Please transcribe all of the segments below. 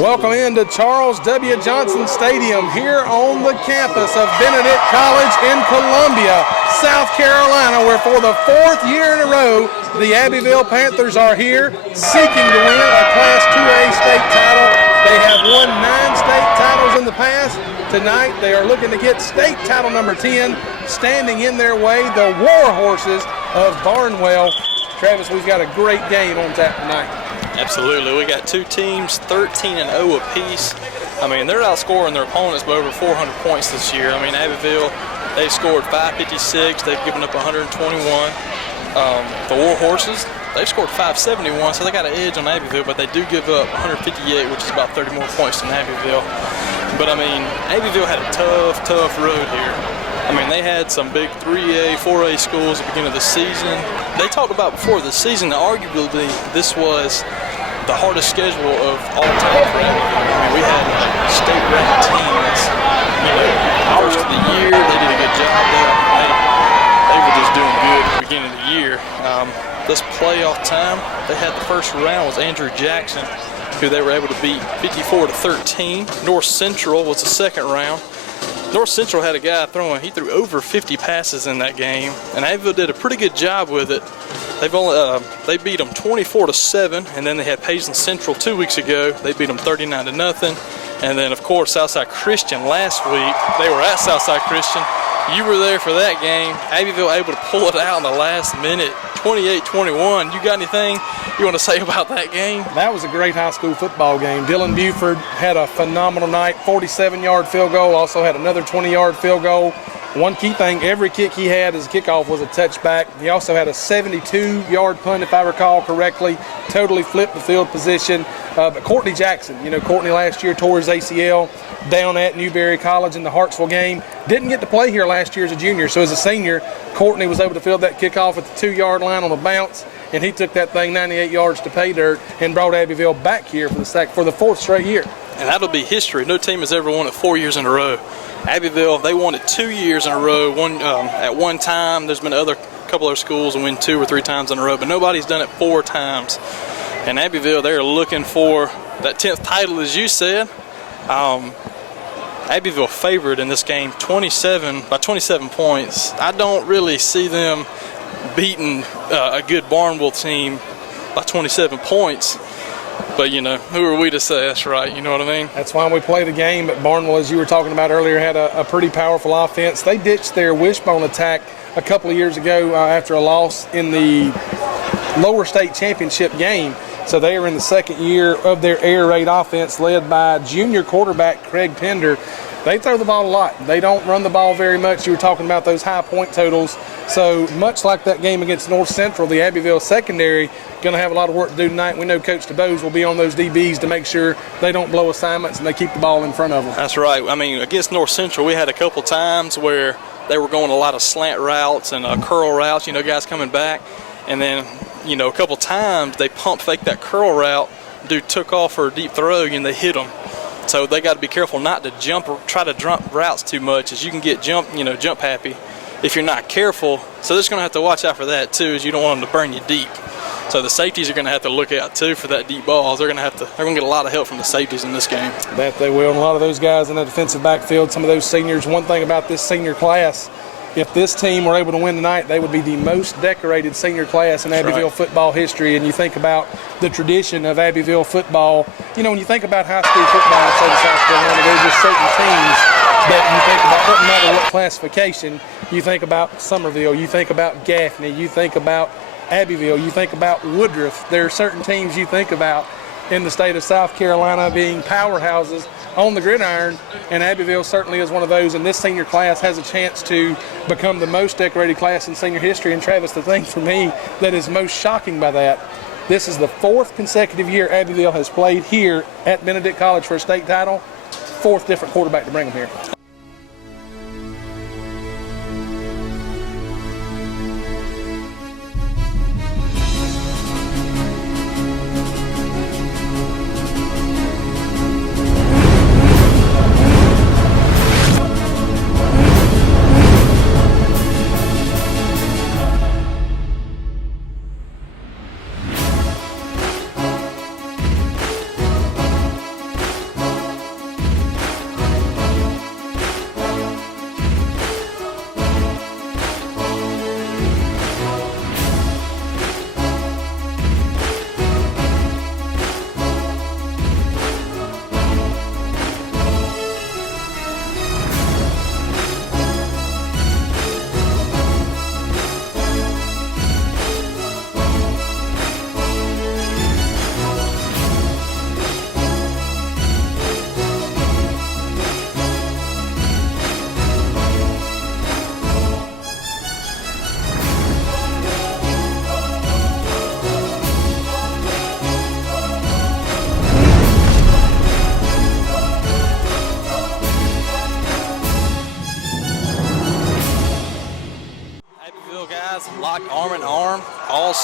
Welcome into Charles W. Johnson Stadium here on the campus of Benedict College in Columbia, South Carolina, where for the fourth year in a row, the Abbeville Panthers are here seeking to win a Class 2A state title. They have won 9 state titles in the past. Tonight, they are looking to get state title number 10. Standing in their way, the War Horses of Barnwell. Travis, we've got a great game on tap tonight. Absolutely. We got two teams, 13-0 apiece. I mean, they're outscoring their opponents by over 400 points this year. I mean, Abbeville, they've scored 556. They've given up 121. The War Horses, they've scored 571, so they got an edge on Abbeville, but they do give up 158, which is about 30 more points than Abbeville. But, I mean, Abbeville had a tough road here. I mean, they had some big 3A, 4A schools at the beginning of the season. They talked about before the season that arguably this was the hardest schedule of all time for Abbeville. I mean, we had state-ranked teams. First of the year, they did a good job there. They were just doing good at the beginning of the year. This playoff time, they had the first round was Andrew Jackson, who they were able to beat 54-13. North Central was the second round. North Central had a guy he threw over 50 passes in that game, and Abbeville did a pretty good job with it. They beat them 24-7, and then they had Paisley Central 2 weeks ago. They beat them 39-0, and then of course Southside Christian last week. They were at Southside Christian. You were there for that game. Abbeville able to pull it out in the last minute, 28-21. You got anything you want to say about that game? That was a great high school football game. Dylan Buford had a phenomenal night, 47-yard field goal, also had another 20-yard field goal. One key thing, every kick he had as a kickoff was a touchback. He also had a 72-yard punt, if I recall correctly, totally flipped the field position. But Courtney Jackson, Courtney last year tore his ACL down at Newberry College in the Hartsville game. Didn't get to play here last year as a junior, so as a senior, Courtney was able to field that kickoff at the 2-yard line on a bounce, and he took that thing 98 yards to pay dirt and brought Abbeville back here for the fourth straight year. And that'll be history. No team has ever won it 4 years in a row. Abbeville, they won it 2 years in a row. At one time, there's been a couple other schools that win 2 or 3 times in a row, but nobody's done it 4 times. And Abbeville, they're looking for that 10th title, as you said. Abbeville favored in this game by 27 points. I don't really see them beating a good Barnwell team by 27 points. But, who are we to say that's right? You know what I mean? That's why we play the game. But Barnwell, as you were talking about earlier, had a pretty powerful offense. They ditched their wishbone attack a couple of years ago after a loss in the lower state championship game. So they are in the second year of their air raid offense led by junior quarterback Craig Pender. They throw the ball a lot. They don't run the ball very much. You were talking about those high point totals. So much like that game against North Central, the Abbeville secondary going to have a lot of work to do tonight. We know Coach DeBose will be on those DBs to make sure they don't blow assignments and they keep the ball in front of them. That's right. I mean, against North Central, we had a couple times where they were going a lot of slant routes and curl routes, guys coming back. And then, a couple times they pump fake that curl route. Dude took off for a deep throw and they hit him. So they got to be careful not to try to jump routes too much, as you can get jump happy if you're not careful. So they're just going to have to watch out for that too, as you don't want them to burn you deep. So the safeties are going to have to look out too for that deep balls. They're going to get a lot of help from the safeties in this game. That they will. And a lot of those guys in the defensive backfield, some of those seniors. One thing about this senior class, if this team were able to win tonight, they would be the most decorated senior class in Abbeville football history. And you think about the tradition of Abbeville football. When you think about high school football in South Carolina, there are just certain teams that you think about, doesn't matter what classification. You think about Somerville, you think about Gaffney, you think about Abbeville, you think about Woodruff. There are certain teams you think about in the state of South Carolina being powerhouses on the gridiron, and Abbeville certainly is one of those, and this senior class has a chance to become the most decorated class in senior history. And Travis, the thing for me that is most shocking by that, this is the 4th consecutive year Abbeville has played here at Benedict College for a state title. 4th different quarterback to bring them here.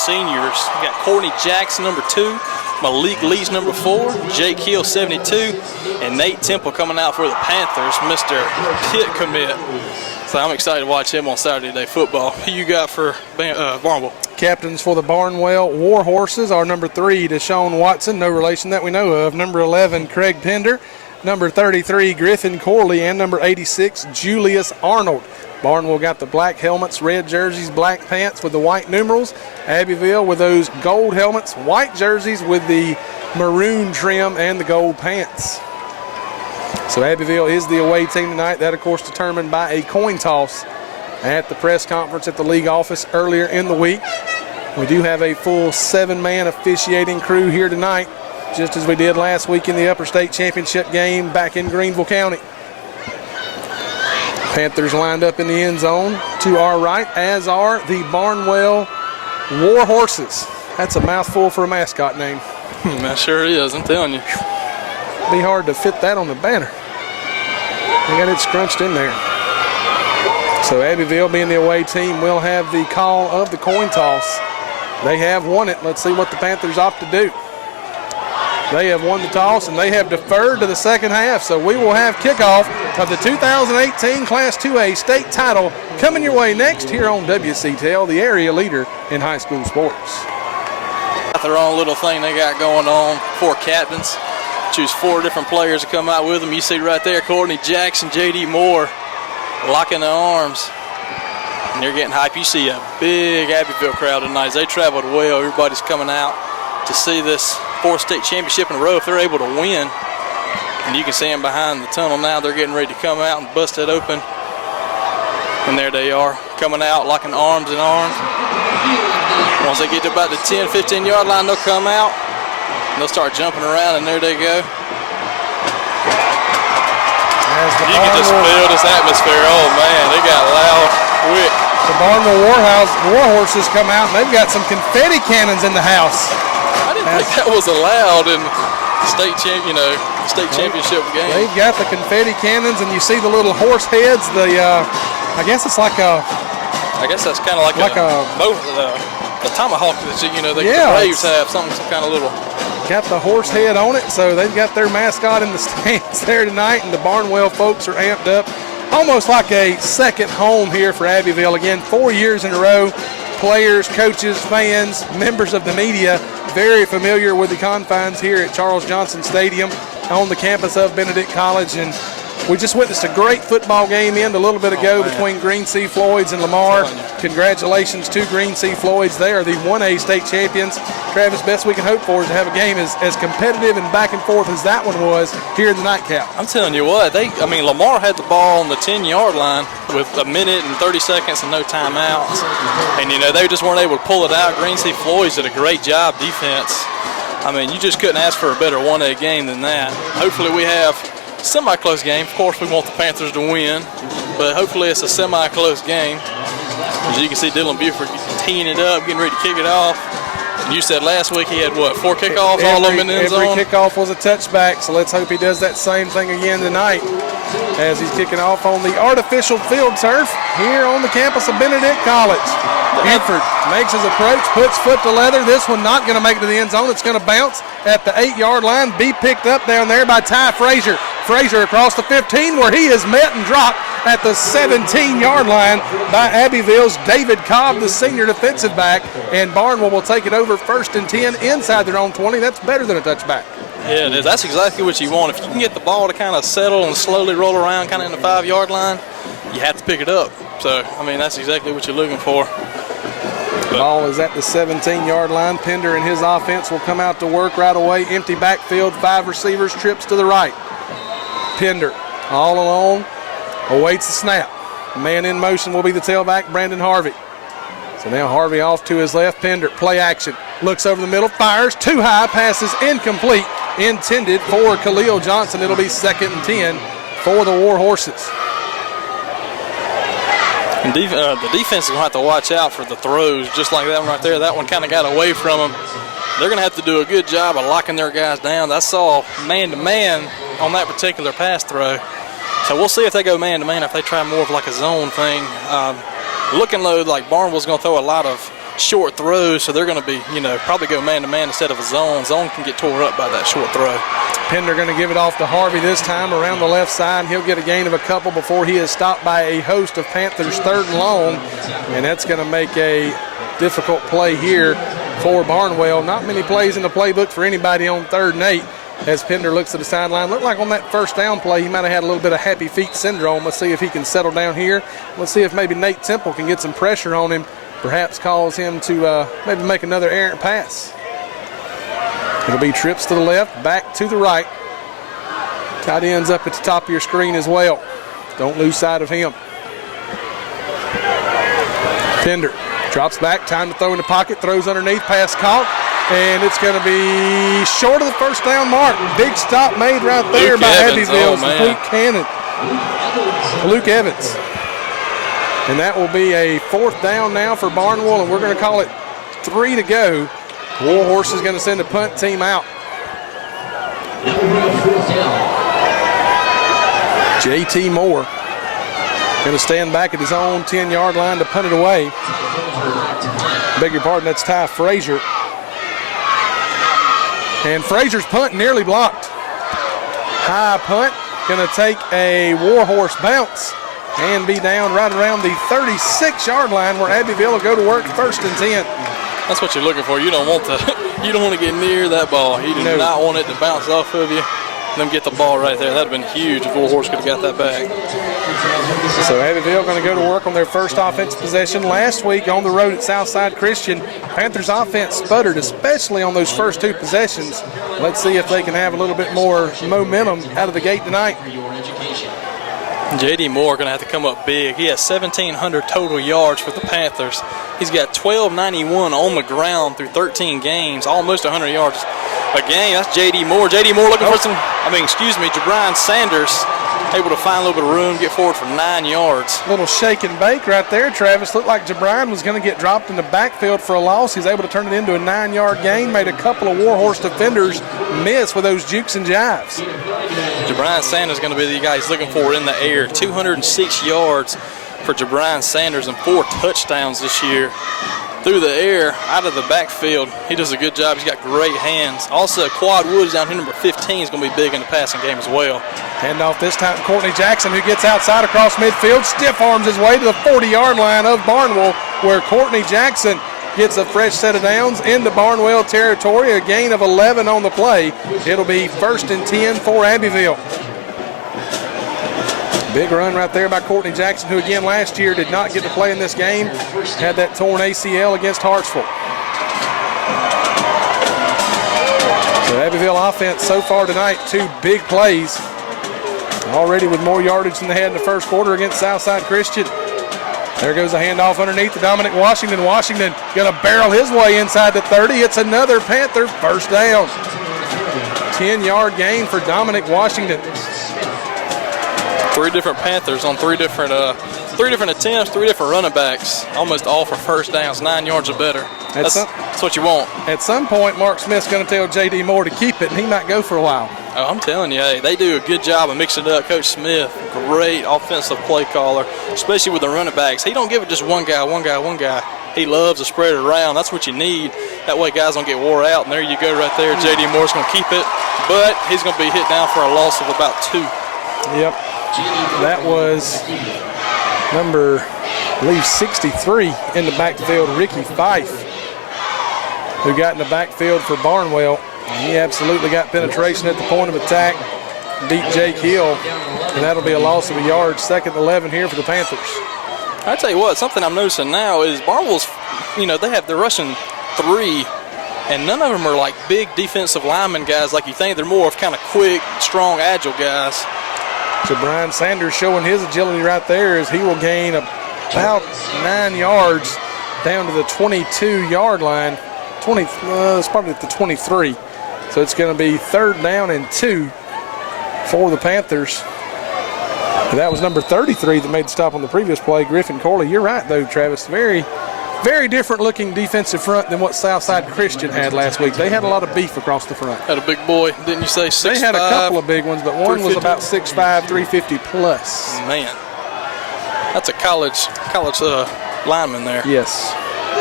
seniors. We got Courtney Jackson, number 2, Malik Leach, number 4, Jake Hill, 72, and Nate Temple coming out for the Panthers, Mr. Pitt commit. So I'm excited to watch him on Saturday Day Football. Who you got for Barnwell? Captains for the Barnwell War Horses are number 3, Deshaun Watson, no relation that we know of. Number 11, Craig Pender. Number 33, Griffin Corley. And number 86, Julius Arnold. Barnwell got the black helmets, red jerseys, black pants with the white numerals. Abbeville with those gold helmets, white jerseys with the maroon trim and the gold pants. So Abbeville is the away team tonight. That, of course, determined by a coin toss at the press conference at the league office earlier in the week. We do have a full 7-man officiating crew here tonight, just as we did last week in the Upper State Championship game back in Greenville County. Panthers lined up in the end zone to our right, as are the Barnwell War Horses. That's a mouthful for a mascot name. That sure is, I'm telling you. Be hard to fit that on the banner. They got it scrunched in there. So Abbeville, being the away team, will have the call of the coin toss. They have won it. Let's see what the Panthers opt to do. They have won the toss, and they have deferred to the second half. So we will have kickoff of the 2018 Class 2A state title coming your way next here on WCTL, the area leader in high school sports. Got their own little thing they got going on. 4 captains. Choose 4 different players to come out with them. You see right there, Courtney Jackson, J.D. Moore, locking the arms. And they're getting hype. You see a big Abbeville crowd tonight. As they traveled well, everybody's coming out to see this 4th state championship in a row if they're able to win. And you can see them behind the tunnel now. They're getting ready to come out and bust it open. And there they are, coming out, locking arms in arms. Once they get to about the 10, 15-yard line, they'll come out. And they'll start jumping around, and there they go. You can just feel this atmosphere. Oh, man, they got loud quick. The Barnwell War Horses come out, and they've got some confetti cannons in the house. I didn't think that was allowed in state championship game. They've got the confetti cannons, and you see the little horse heads. I guess it's like a. I guess that's kind of like a tomahawk that the Braves have, some kind of little. Got the horse head on it, so they've got their mascot in the stands there tonight, and the Barnwell folks are amped up. Almost like a second home here for Abbeville. Again, 4 years in a row. Players, coaches, fans, members of the media very familiar with the confines here at Charles Johnson Stadium on the campus of Benedict College. And we just witnessed a great football game a little bit ago between Green Sea Floyds and Lamar. Congratulations to Green Sea Floyds. They are the 1A state champions. Travis, best we can hope for is to have a game as competitive and back and forth as that one was here in the nightcap. I'm telling you what, Lamar had the ball on the 10-yard line with 1 minute and 30 seconds and no timeouts. And, they just weren't able to pull it out. Green Sea Floyds did a great job defense. You just couldn't ask for a better 1A game than that. Hopefully we have semi-close game. Of course, we want the Panthers to win, but hopefully it's a semi-close game. As you can see, Dylan Buford teeing it up, getting ready to kick it off. And you said last week he had, 4 kickoffs, all of them in the end zone? Every kickoff was a touchback, so let's hope he does that same thing again tonight as he's kicking off on the artificial field turf here on the campus of Benedict College. Buford makes his approach, puts foot to leather. This one not going to make it to the end zone. It's going to bounce at the 8-yard line, be picked up down there by Ty Frazier. Frazier across the 15, where he is met and dropped at the 17-yard line by Abbeville's David Cobb, the senior defensive back. And Barnwell will take it over 1st and 10 inside their own 20. That's better than a touchback. Yeah, it is. That's exactly what you want. If you can get the ball to kind of settle and slowly roll around kind of in the 5-yard line, you have to pick it up. So, that's exactly what you're looking for. The ball is at the 17-yard line. Pender and his offense will come out to work right away. Empty backfield, 5 receivers, trips to the right. Pender all alone, awaits the snap. Man in motion will be the tailback, Brandon Harvey. So now Harvey off to his left. Pender, play action, looks over the middle, fires, too high, passes incomplete, intended for Khalil Johnson. It'll be 2nd and 10 for the War Horses. And the defense is going to have to watch out for the throws, just like that one right there. That one kind of got away from them. They're going to have to do a good job of locking their guys down. I saw man-to-man on that particular pass throw. So we'll see if they go man-to-man, if they try more of like a zone thing. Looking low, like Barnwell's going to throw a lot of short throws, so they're going to be, probably go man-to-man instead of a zone. Zone can get tore up by that short throw. Pender going to give it off to Harvey this time around the left side. He'll get a gain of a couple before he is stopped by a host of Panthers 3rd and long, and that's going to make a difficult play here for Barnwell. Not many plays in the playbook for anybody on 3rd and 8. As Pender looks at the sideline, looked like on that first down play he might have had a little bit of happy feet syndrome. Let's see if he can settle down here. Let's see if maybe Nate Temple can get some pressure on him, perhaps cause him to maybe make another errant pass. It'll be trips to the left, back to the right. Tight ends up at the top of your screen as well. Don't lose sight of him. Pender drops back, time to throw in the pocket, throws underneath, pass caught. And it's going to be short of the first down mark. Big stop made right there Luke by Evans. Abbeville's Luke Evans. And that will be a 4th down now for Barnwell, and we're going to call it 3 to go. Warhorse is going to send the punt team out. J.T. Moore going to stand back at his own 10-yard line to punt it away. Beg your pardon, that's Ty Frazier. And Frazier's punt nearly blocked. High punt, going to take a Warhorse bounce and be down right around the 36-yard line where Abbeville will go to work 1st and 10. That's what you're looking for. You don't want to get near that ball. You do not want it to bounce off of you. Them get the ball right there. That would have been huge if Warhorse could have got that back. So Abbeville going to go to work on their first offensive possession. Last week on the road at Southside Christian, Panthers offense sputtered, especially on those first 2 possessions. Let's see if they can have a little bit more momentum out of the gate tonight. J.D. Moore going to have to come up big. He has 1,700 total yards for the Panthers. He's got 1,291 on the ground through 13 games, almost 100 yards a game. That's J.D. Moore. J.D. Moore looking for Jabrian Sanders able to find a little bit of room, get forward for 9 yards. Little shake and bake right there, Travis. Looked like Jabrian was going to get dropped in the backfield for a loss. He's able to turn it into a 9-yard gain. Made a couple of Warhorse defenders miss with those jukes and jives. Jabrian Sanders is going to be the guy he's looking for in the air. 206 yards for Jabrian Sanders and 4 touchdowns this year. Through the air, out of the backfield. He does a good job. He's got great hands. Also, Quad Woods down here, number 15, is going to be big in the passing game as well. Handoff this time to Courtney Jackson, who gets outside across midfield, stiff arms his way to the 40-yard line of Barnwell, where Courtney Jackson gets a fresh set of downs into Barnwell territory, a gain of 11 on the play. It'll be 1st and 10 for Abbeville. Big run right there by Courtney Jackson, who again last year did not get to play in this game. Had that torn ACL against Hartsville. So Abbeville offense so far tonight, 2 big plays. Already with more yardage than they had in the first quarter against Southside Christian. There goes a handoff underneath to Dominic Washington. Washington going to barrel his way inside the 30. It's another Panther first down. 10-yard gain for Dominic Washington. 3 different Panthers on 3 different attempts, 3 different running backs, almost all for first downs, 9 yards or better. That's what you want. At some point, Mark Smith's going to tell J.D. Moore to keep it, and he might go for a while. Oh, I'm telling you, hey, they do a good job of mixing it up. Coach Smith, great offensive play caller, especially with the running backs. He don't give it just one guy. He loves to spread it around. That's what you need. That way guys don't get wore out. And there you go right there. J.D. Moore's going to keep it, but he's going to be hit down for a loss of about 2. Yep. That was number, I believe, 63 in the backfield, Ricky Fife, who got in the backfield for Barnwell. He absolutely got penetration at the point of attack, beat Jake Hill, and that'll be a loss of a yard. 2nd and 11 here for the Panthers. I tell you what, something I'm noticing now is Barnwell's, they're rushing 3, and none of them are like big defensive lineman guys like you think. They're more of kind of quick, strong, agile guys. So Brian Sanders showing his agility right there as he will gain about 9 yards down to the 22-yard line. It's probably at the 23. So it's going to be 3rd down and 2 for the Panthers. And that was number 33 that made the stop on the previous play, Griffin Corley. You're right, though, Travis. Very, very different looking defensive front than what Southside Christian had last week. They had a lot of beef across the front. Had a big boy, didn't you say? 6'5"? They had a couple of big ones, but one was about 6'5", 350 plus. Man, that's a college lineman there. Yes.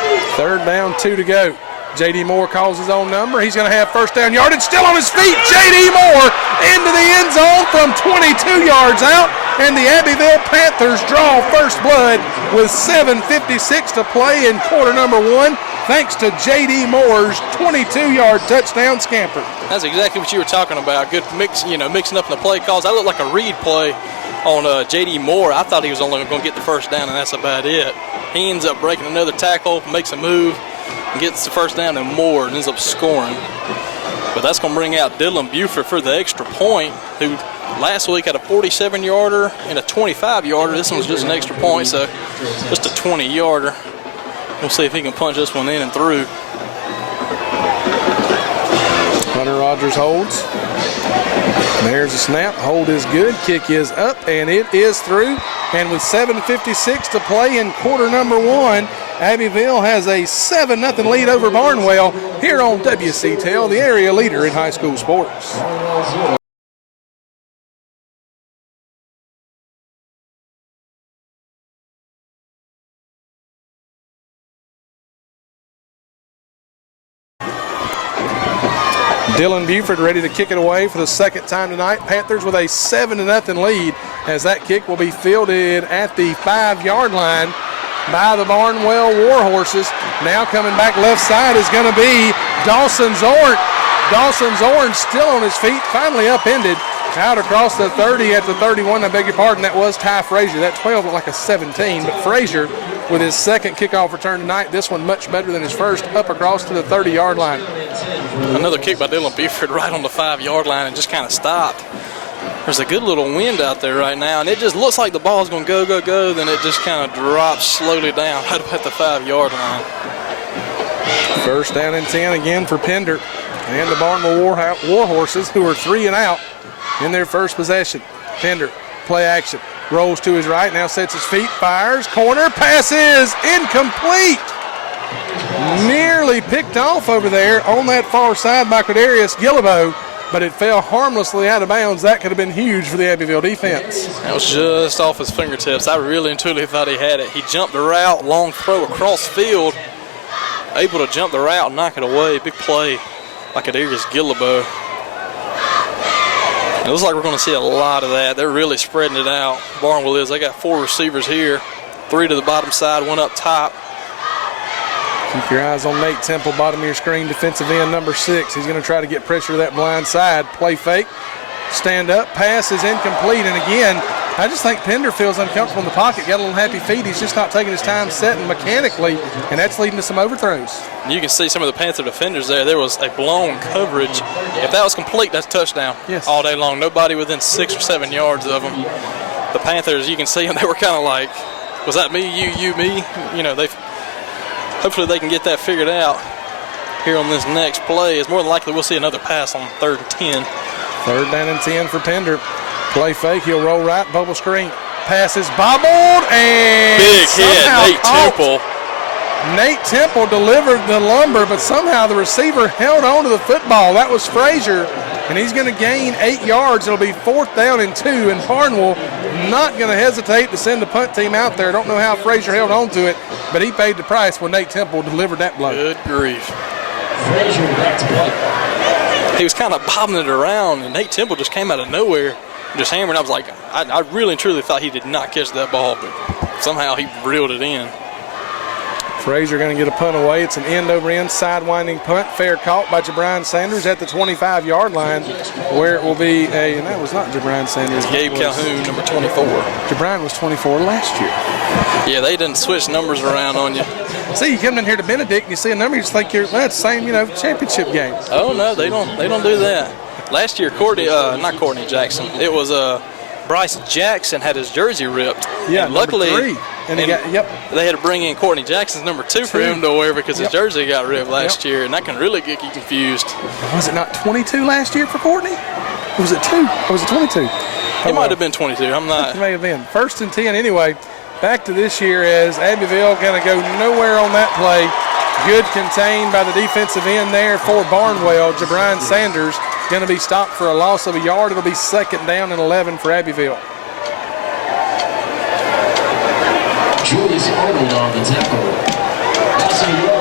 Third down, 2 to go. J.D. Moore calls his own number. He's going to have first down yardage. Still on his feet. J.D. Moore into the end zone from 22 yards out. And the Abbeville Panthers draw first blood with 7:56 to play in quarter number 1, thanks to J.D. Moore's 22-yard touchdown scamper. That's exactly what you were talking about. Good mix, mixing up in the play calls. That looked like a read play on J.D. Moore. I thought he was only going to get the first down, and that's about it. He ends up breaking another tackle, makes a move, and gets the first down, and Moore ends up scoring. But that's going to bring out Dylan Buford for the extra point, who last week had a 47-yarder and a 25-yarder. This one's just an extra point, so just a 20-yarder. We'll see if he can punch this one in and through. Hunter Rogers holds. There's a snap. Hold is good. Kick is up, and it is through. And with 7:56 to play in quarter number 1, Abbeville has a 7-0 lead over Barnwell here on WCTL, the area leader in high school sports. Dylan Buford ready to kick it away for the second time tonight. Panthers with a 7-0 lead as that kick will be fielded at the 5-yard line by the Barnwell Warhorses. Now coming back left side is going to be Dawson Zorn. Dawson Zorn still on his feet, finally upended. Out across the 30 at the 31, I beg your pardon, that was Ty Frazier. That 12 looked like a 17, but Frazier with his second kickoff return tonight, this one much better than his first, up across to the 30-yard line. Another kick by Dylan Buford right on the 5-yard line and just kind of stopped. There's a good little wind out there right now, and it just looks like the ball's going to go, go, go, then it just kind of drops slowly down right up at the 5-yard line. First down and 10 again for Pender and the Barnwell Warhorses, who are 3 and out in their first possession. Pender, play action, rolls to his right, now sets his feet, fires, corner, passes, incomplete. Nearly picked off over there on that far side by Quadarius Gillibo, but it fell harmlessly out of bounds. That could have been huge for the Abbeville defense. That was just off his fingertips. I really and truly thought he had it. He jumped the route, long throw across field, able to jump the route and knock it away. Big play by Quadarius Gillibo. It looks like we're going to see a lot of that. They're really spreading it out. Barnwell is. They got 4 receivers here, 3 to the bottom side, 1 up top. Keep your eyes on Nate Temple, bottom of your screen, defensive end number 6. He's going to try to get pressure to that blind side. Play fake, stand up, pass is incomplete. And again, I just think Pender feels uncomfortable in the pocket, got a little happy feet. He's just not taking his time setting mechanically, and that's leading to some overthrows. You can see some of the Panther defenders there. There was a blown coverage. If that was complete, that's touchdown. Yes. All day long. Nobody within 6 or 7 yards of them. The Panthers, you can see them, they were kind of like, was that me, you, me? Hopefully they can get that figured out here on this next play. It's more than likely we'll see another pass on 3rd and 10. 3rd down and 10 for Pender. Play fake, he'll roll right, bubble screen. Pass is bobbled, and big hit, Nate Temple. Nate Temple delivered the lumber, but somehow the receiver held on to the football. That was Frazier, and he's going to gain 8 yards. It'll be 4th down and 2, and Barnwell not going to hesitate to send the punt team out there. Don't know how Frazier held on to it, but he paid the price when Nate Temple delivered that blow. Good grief. Frazier back to play. He was kind of bobbing it around, and Nate Temple just came out of nowhere and just hammered. I was like, I really and truly thought he did not catch that ball, but somehow he reeled it in. Frazier going to get a punt away. It's an end-over-end, side-winding punt. Fair caught by Jabrian Sanders at the 25-yard line, where it will be and that was not Jabrian Sanders. Gabe Calhoun, number 24. Jabrian was 24 last year. Yeah, they didn't switch numbers around on you. See, you come in here to Benedict and you see a number, you just think you're that's the same, championship game. Oh no, they don't do that. Last year, not Courtney Jackson. It was Bryce Jackson had his jersey ripped. Yeah, and luckily, number 3. And they had to bring in Courtney Jackson's number 2 for him to wear because his jersey got ripped last year, and that can really get you confused. Was it not 22 last year for Courtney? Or was it 2? Or was it 22? It might have been 22. I'm not. It may have been. 1st and 10 anyway. Back to this year as Abbeville going to go nowhere on that play. Good contained by the defensive end there for Barnwell. Jabrian Sanders going to be stopped for a loss of a yard. It'll be 2nd down and 11 for Abbeville. Julius Arnold on the tackle.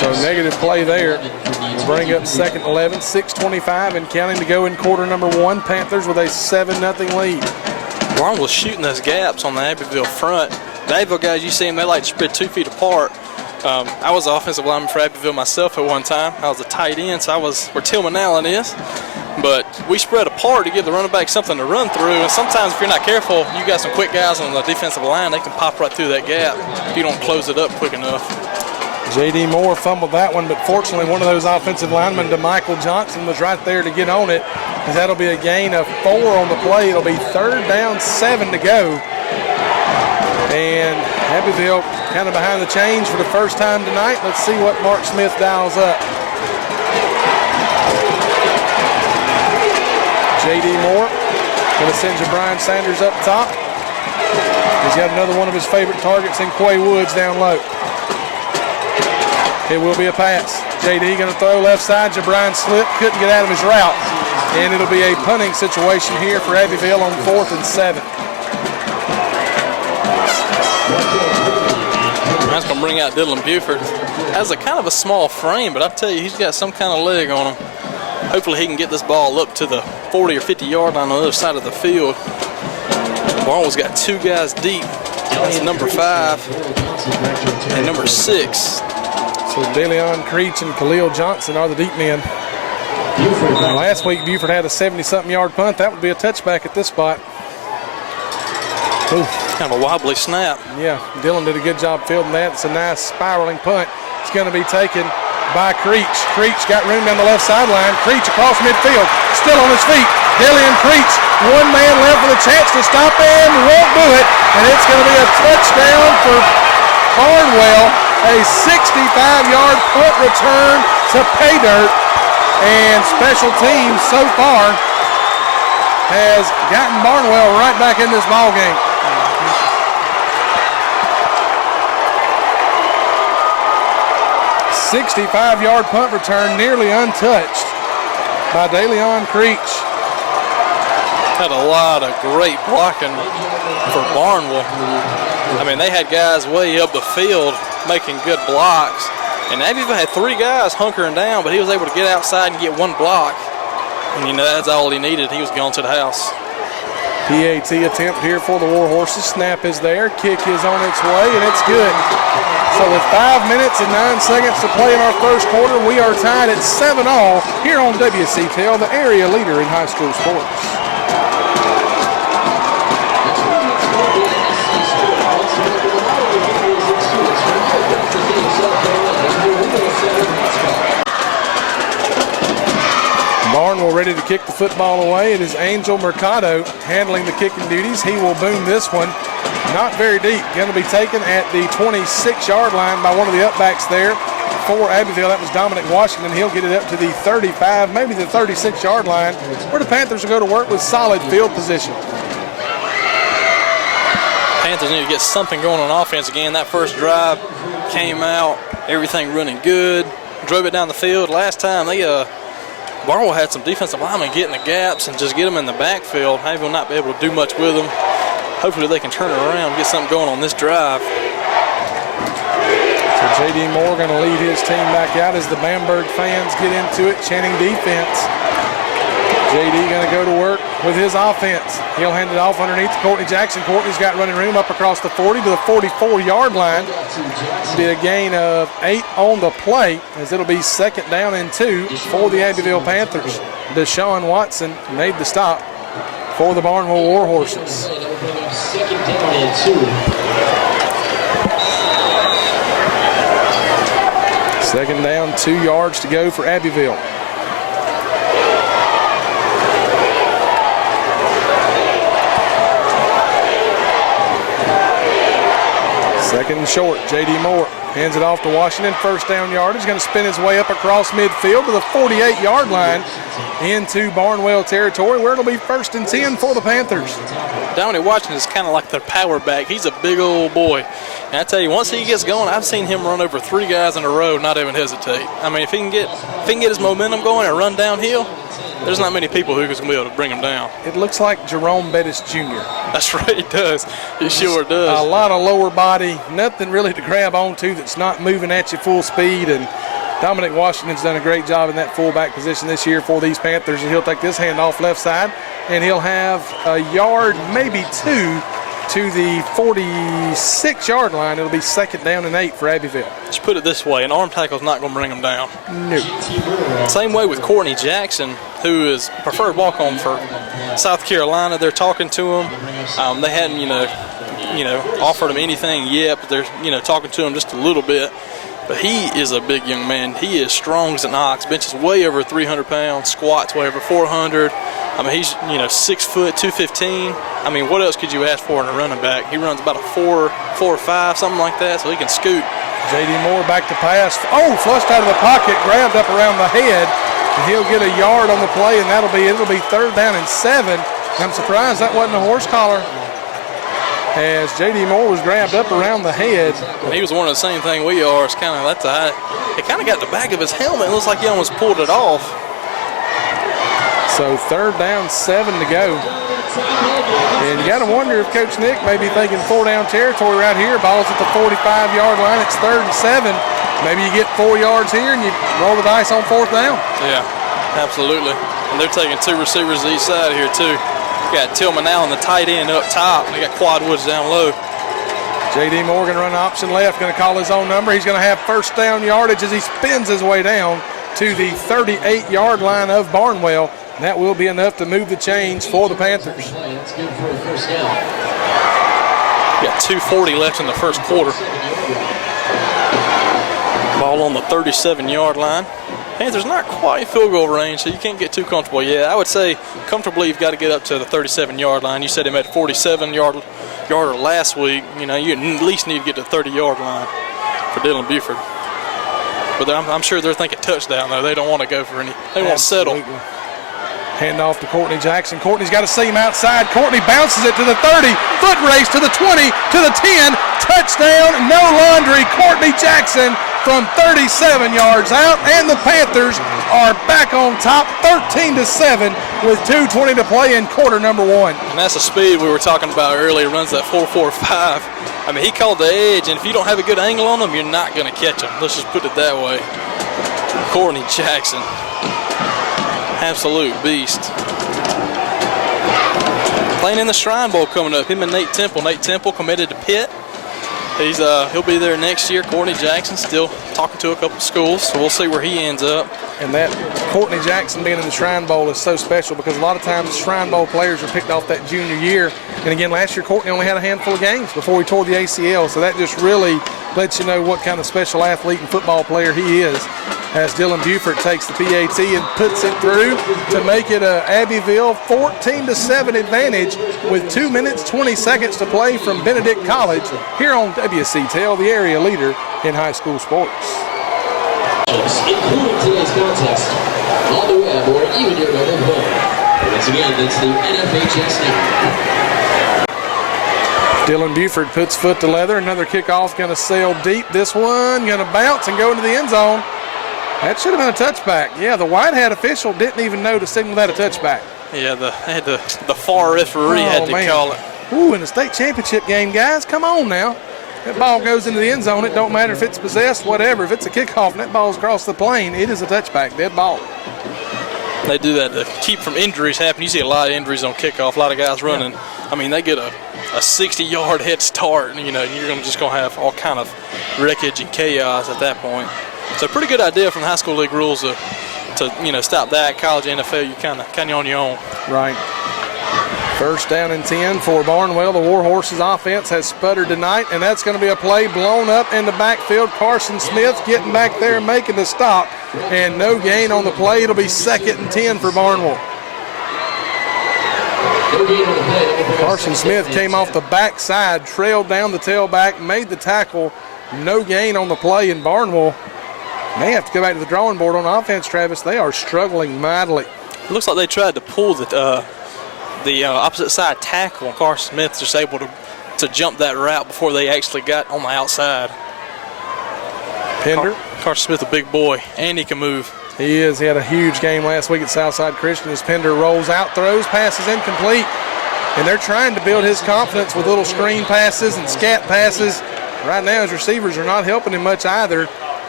So negative play there. We'll bring up second 11, 6:25 and counting to go in quarter number 1. Panthers with a 7-0 lead. Barnwell was shooting those gaps on the Abbeville front. The Abbeville guys, you see them, they like to spread 2 feet apart. I was the offensive lineman for Abbeville myself at one time. I was a tight end, so I was where Tillman Allen is. But we spread apart to give the running back something to run through. And sometimes if you're not careful, you got some quick guys on the defensive line, they can pop right through that gap if you don't close it up quick enough. J.D. Moore fumbled that one, but fortunately one of those offensive linemen, DeMichael Johnson, was right there to get on it. As that'll be a gain of 4 on the play. It'll be 3rd down, 7 to go. And Abbeville kind of behind the change for the first time tonight. Let's see what Mark Smith dials up. J.D. Moore going to send Brian Sanders up top. He's got another one of his favorite targets in Quay Woods down low. It will be a pass. J.D. going to throw left side. Jabrian slipped, couldn't get out of his route. And it'll be a punting situation here for Abbeville on 4th and 7. That's going to bring out Dylan Buford. Has a kind of a small frame, but I tell you, he's got some kind of leg on him. Hopefully he can get this ball up to the 40 or 50 yard line on the other side of the field. Barnwell's got 2 guys deep. That's number 5 and number 6. So DeLeon Creech and Khalil Johnson are the deep men. Last week Buford had a 70-something yard punt. That would be a touchback at this spot. Ooh, kind of a wobbly snap. Yeah, Dylan did a good job fielding that. It's a nice spiraling punt. It's going to be taken by Creech. Creech got room down the left sideline. Creech across midfield, still on his feet. Dylan Creech, 1 man left with a chance to stop him, won't do it, and it's going to be a touchdown for Barnwell. A 65-yard punt return to pay dirt, and special teams so far has gotten Barnwell right back in this ball game. 65-yard punt return, nearly untouched by DeLeon Creech. Had a lot of great blocking for Barnwell. I mean, they had guys way up the field making good blocks. And Abbeville had 3 guys hunkering down, but he was able to get outside and get 1 block. And, you know, that's all he needed. He was going to the house. PAT attempt here for the Warhorses. Snap is there. Kick is on its way, and it's good. So with 5 minutes and 9 seconds to play in our first quarter, we are tied at 7-all here on WCTL, the area leader in high school sports. Barnwell ready to kick the football away. It is Angel Mercado handling the kicking duties. He will boom this one. Not very deep. Going to be taken at the 26-yard line by one of the upbacks there for Abbeville. That was Dominic Washington. He'll get it up to the 35, maybe the 36-yard line, where the Panthers will go to work with solid field position. Panthers need to get something going on offense again. That first drive came out, everything running good, drove it down the field. Last time Barnwell had some defensive linemen get in the gaps and just get them in the backfield. Abbeville will not be able to do much with them. Hopefully they can turn it around and get something going on this drive. So J.D. Moore going to lead his team back out as the Bamberg fans get into it, chanting defense. J.D. going to go to work with his offense. He'll hand it off underneath to Courtney Jackson. Courtney's got running room up across the 40 to the 44-yard line. It'll be a gain of 8 on the play, as it'll be 2nd down and 2 for the Abbeville Panthers. Deshaun Watson made the stop for the Barnwell Warhorses. 2nd down and 2. 2nd down, 2 yards to go for Abbeville. Second and short, J.D. Moore hands it off to Washington. 1st down yardage. Going to spin his way up across midfield to the 48-yard line into Barnwell territory, where it'll be 1st and 10 for the Panthers. Dominic Washington is kind of like their power back. He's a big old boy. And I tell you, once he gets going, I've seen him run over 3 guys in a row, not even hesitate. I mean, if he can get his momentum going and run downhill, there's not many people who can be able to bring him down. It looks like Jerome Bettis Jr. That's right, he does. He sure does. A lot of lower body, nothing really to grab onto that's not moving at you full speed, and Dominic Washington's done a great job in that fullback position this year for these Panthers. He'll take this handoff left side, and he'll have a yard, maybe 2, to the 46-yard line. It'll be 2nd down and 8 for Abbeville. Let's put it this way, an arm tackle's not going to bring them down. No. Same way with Courtney Jackson, who is preferred walk-on for South Carolina. They're talking to him. They hadn't, offered him anything yet, but they're, talking to him just a little bit. But he is a big young man. He is strong as an ox. Benches way over 300 pounds, squats way over 400. I mean, he's, 6 foot, 215. I mean, what else could you ask for in a running back? He runs about a 4.5, something like that, so he can scoot. J.D. Moore back to pass. Oh, flushed out of the pocket, grabbed up around the head, and he'll get a yard on the play, and it'll be 3rd down and 7. I'm surprised that wasn't a horse collar, as J.D. Moore was grabbed up around the head. And he was one of the same thing we are. It's kind of it kind of got the back of his helmet. It looks like he almost pulled it off. So 3rd down, 7 to go. And you got to wonder if Coach Nick may be thinking 4-down territory right here. Ball's at the 45-yard line. It's 3rd and 7. Maybe you get 4 yards here and you roll the dice on 4th down. Yeah, absolutely. And they're taking 2 receivers each side here too. Got Tillman Allen, the tight end, up top. And they got Quad Woods down low. J.D. Morgan run option left, going to call his own number. He's going to have 1st down yardage as he spins his way down to the 38-yard line of Barnwell. That will be enough to move the chains for the Panthers. That's good for a 1st down. Got 2:40 left in the 1st quarter. Ball on the 37-yard line. Panthers not quite field goal range, so you can't get too comfortable. Yeah, I would say comfortably you've got to get up to the 37-yard line. You said he made a 47-yarder last week. You at least need to get to the 30-yard line for Dylan Buford. But I'm sure they're thinking touchdown, though. They don't want to go for any. They won't settle. Hand off to Courtney Jackson. Courtney's got a seam outside. Courtney bounces it to the 30. Foot race to the 20, to the 10. Touchdown, no laundry. Courtney Jackson from 37 yards out. And the Panthers are back on top, 13-7 with 2:20 to play in quarter number 1. And that's the speed we were talking about earlier. Runs that 4.45. I mean, he called the edge, and if you don't have a good angle on him, you're not going to catch him. Let's just put it that way. Courtney Jackson. Absolute beast. Playing in the Shrine Bowl coming up. Him and Nate Temple. Nate Temple committed to Pitt. He'll be there next year. Courtney Jackson still talking to a couple schools, so we'll see where he ends up. And that Courtney Jackson being in the Shrine Bowl is so special because a lot of times Shrine Bowl players are picked off that junior year. And again, last year Courtney only had a handful of games before he tore the ACL, so that just really lets you know what kind of special athlete and football player he is. As Dylan Buford takes the PAT and puts it through to make it a Abbeville 14-7 advantage with 2 minutes 20 seconds to play from Benedict College here on WCTL, the area leader in high school sports. Including today's contest, all the way aboard, even your mobile phone. Once again, that's the NFHS number. Dylan Buford puts foot to leather. Another kickoff going to sail deep. This one going to bounce and go into the end zone. That should have been a touchback. Yeah, the white hat official didn't even know to signal that a touchback. Yeah, the far referee had to call it. Ooh, in the state championship game, guys, come on now. That ball goes into the end zone. It don't matter if it's possessed, whatever. If it's a kickoff and that ball's across the plane, it is a touchback, dead ball. They do that to keep from injuries happening. You see a lot of injuries on kickoff, a lot of guys running. I mean, they get a 60-yard head start, and, you're just going to have all kind of wreckage and chaos at that point. So pretty good idea from the high school league rules to stop that. College NFL, you kind of on your own. Right. 1st down and 10 for Barnwell. The Warhorses offense has sputtered tonight, and that's going to be a play blown up in the backfield. Carson Smith getting back there and making the stop, and no gain on the play. It'll be 2nd and 10 for Barnwell. Carson Smith came off the backside, trailed down the tailback, made the tackle. No gain on the play, in Barnwell may have to go back to the drawing board on offense, Travis. They are struggling mightily. It looks like they tried to pull the opposite side tackle, and Carson Smith just able to jump that route before they actually got on the outside. Pender. Carson Smith, a big boy, and he can move. He is. He had a huge game last week at Southside Christian as Pender rolls out, throws, passes incomplete. And they're trying to build his confidence with little screen passes and scat passes. Right now his receivers are not helping him much either.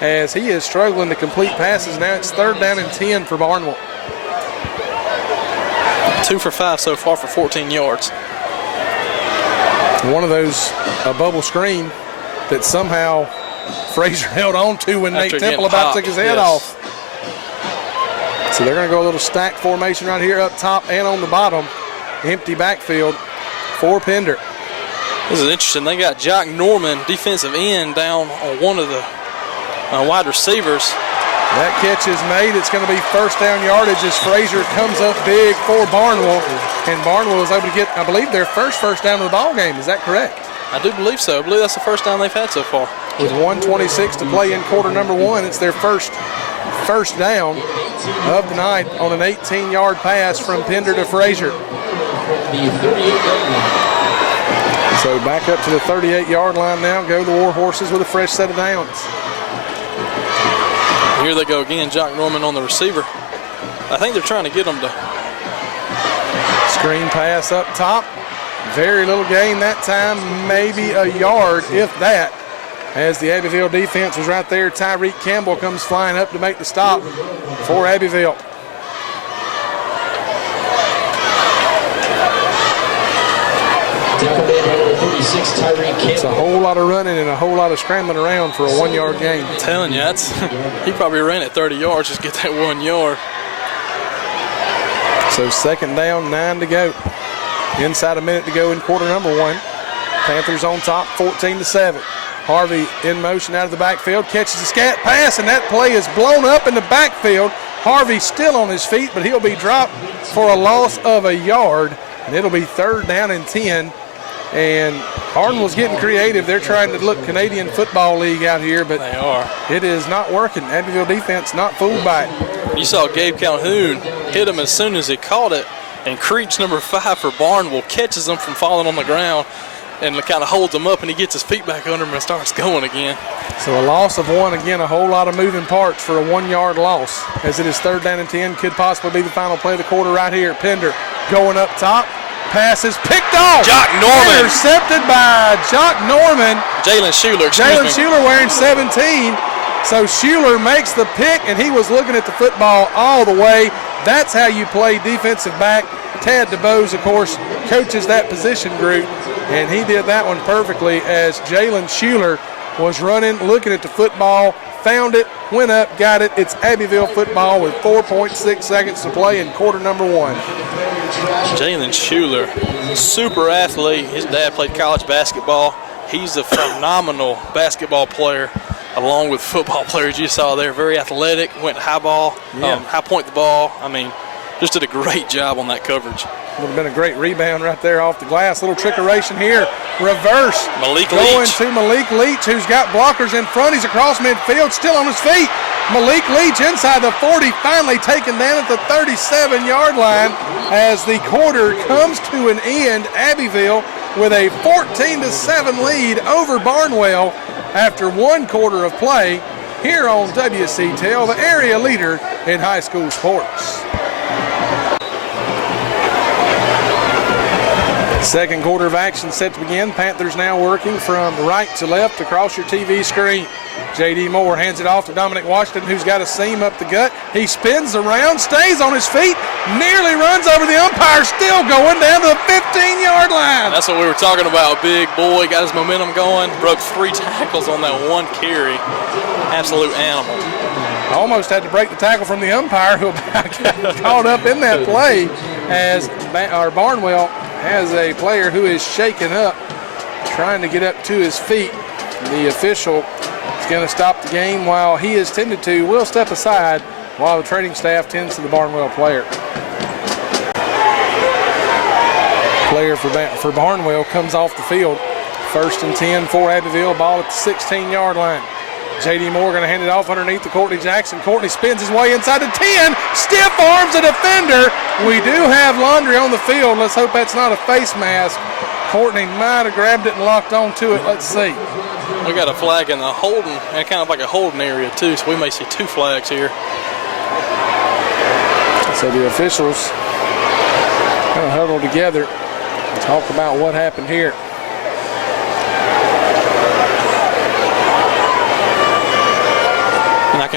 as he is struggling to complete passes. Now it's 3rd down and 10 for Barnwell. 2 for 5 so far for 14 yards. One of those, a bubble screen that somehow Frazier held on to when Nate Temple about took his head off. So they're going to go a little stack formation right here up top and on the bottom. Empty backfield for Pender. This is interesting. They got Jock Norman, defensive end, down on one of the wide receivers. That catch is made. It's going to be 1st down yardage as Frazier comes up big for Barnwell. And Barnwell is able to get, I believe, their first down of the ball game. Is that correct? I do believe so. I believe that's the first down they've had so far. With 1:26 to play in quarter number 1, it's their first down of the night on an 18-yard pass from Pender to Frazier. So back up to the 38-yard line now. Go the War Horses with a fresh set of downs. Here they go again, Jock Norman on the receiver. I think they're trying to get him to. Screen pass up top. Very little gain that time, maybe a yard, if that, as the Abbeville defense was right there. Tyreek Campbell comes flying up to make the stop for Abbeville. It's a whole lot of running and a whole lot of scrambling around for a 1-yard gain. I'm telling you, he probably ran it 30 yards just to get that 1 yard. So 2nd down, 9 to go. Inside a minute to go in quarter number 1. Panthers on top, 14-7. Harvey in motion out of the backfield, catches a scat pass, and that play is blown up in the backfield. Harvey still on his feet, but he'll be dropped for a loss of a yard, and it'll be 3rd down and 10. And Barnwell's getting creative. They're trying to look Canadian Football League out here, but they are. It is not working. Abbeville defense not fooled by it. You saw Gabe Calhoun hit him as soon as he caught it, and Creech, number 5 for Barnwell, catches him from falling on the ground and kind of holds him up, and he gets his feet back under him and starts going again. So a loss of 1. Again, a whole lot of moving parts for a 1-yard loss, as it is 3rd down and 10. Could possibly be the final play of the quarter right here. Pender going up top. Pass is picked off. Jock Norman. Intercepted by Jock Norman. Jalen Schuler, Jalen Schuler wearing 17. So Schuler makes the pick, and he was looking at the football all the way. That's how you play defensive back. Tad DeBose, of course, coaches that position group, and he did that one perfectly as Jalen Schuler was running, looking at the football, found it, went up, got it. It's Abbeville football with 4.6 seconds to play in quarter number 1. Jalen Schuler, super athlete. His dad played college basketball. He's a phenomenal basketball player, along with football players you saw there. Very athletic, went high point the ball. I mean, just did a great job on that coverage. Would have been a great rebound right there off the glass. Little trickeration here. Reverse. Malik going Leach. to Malik Leach, who's got blockers in front. He's across midfield, still on his feet. Malik Leach inside the 40, finally taken down at the 37-yard line as the quarter comes to an end. Abbeville with a 14-7 lead over Barnwell after 1 quarter of play here on WCTEL, the area leader in high school sports. Second quarter of action set to begin. Panthers now working from right to left across your TV screen. J.D. Moore hands it off to Dominic Washington, who's got a seam up the gut. He spins around, stays on his feet, nearly runs over the umpire, still going down to the 15-yard line. That's what we were talking about. Big boy, got his momentum going, broke 3 tackles on that 1 carry. Absolute animal. Almost had to break the tackle from the umpire, who got caught up in that play, as Barnwell has a player who is shaken up, trying to get up to his feet. The official is going to stop the game while he is tended to. Will step aside while the training staff tends to the Barnwell player. Player for Barnwell comes off the field. 1st and 10 for Abbeville, ball at the 16-yard line. J.D. Moore going to hand it off underneath to Courtney Jackson. Courtney spins his way inside the 10, stiff arms a defender. We do have laundry on the field. Let's hope that's not a face mask. Courtney might have grabbed it and locked onto it. Let's see. We got a flag in the holding, and kind of like a holding area too, so we may see 2 flags here. So the officials kind of huddle together and talk about what happened here.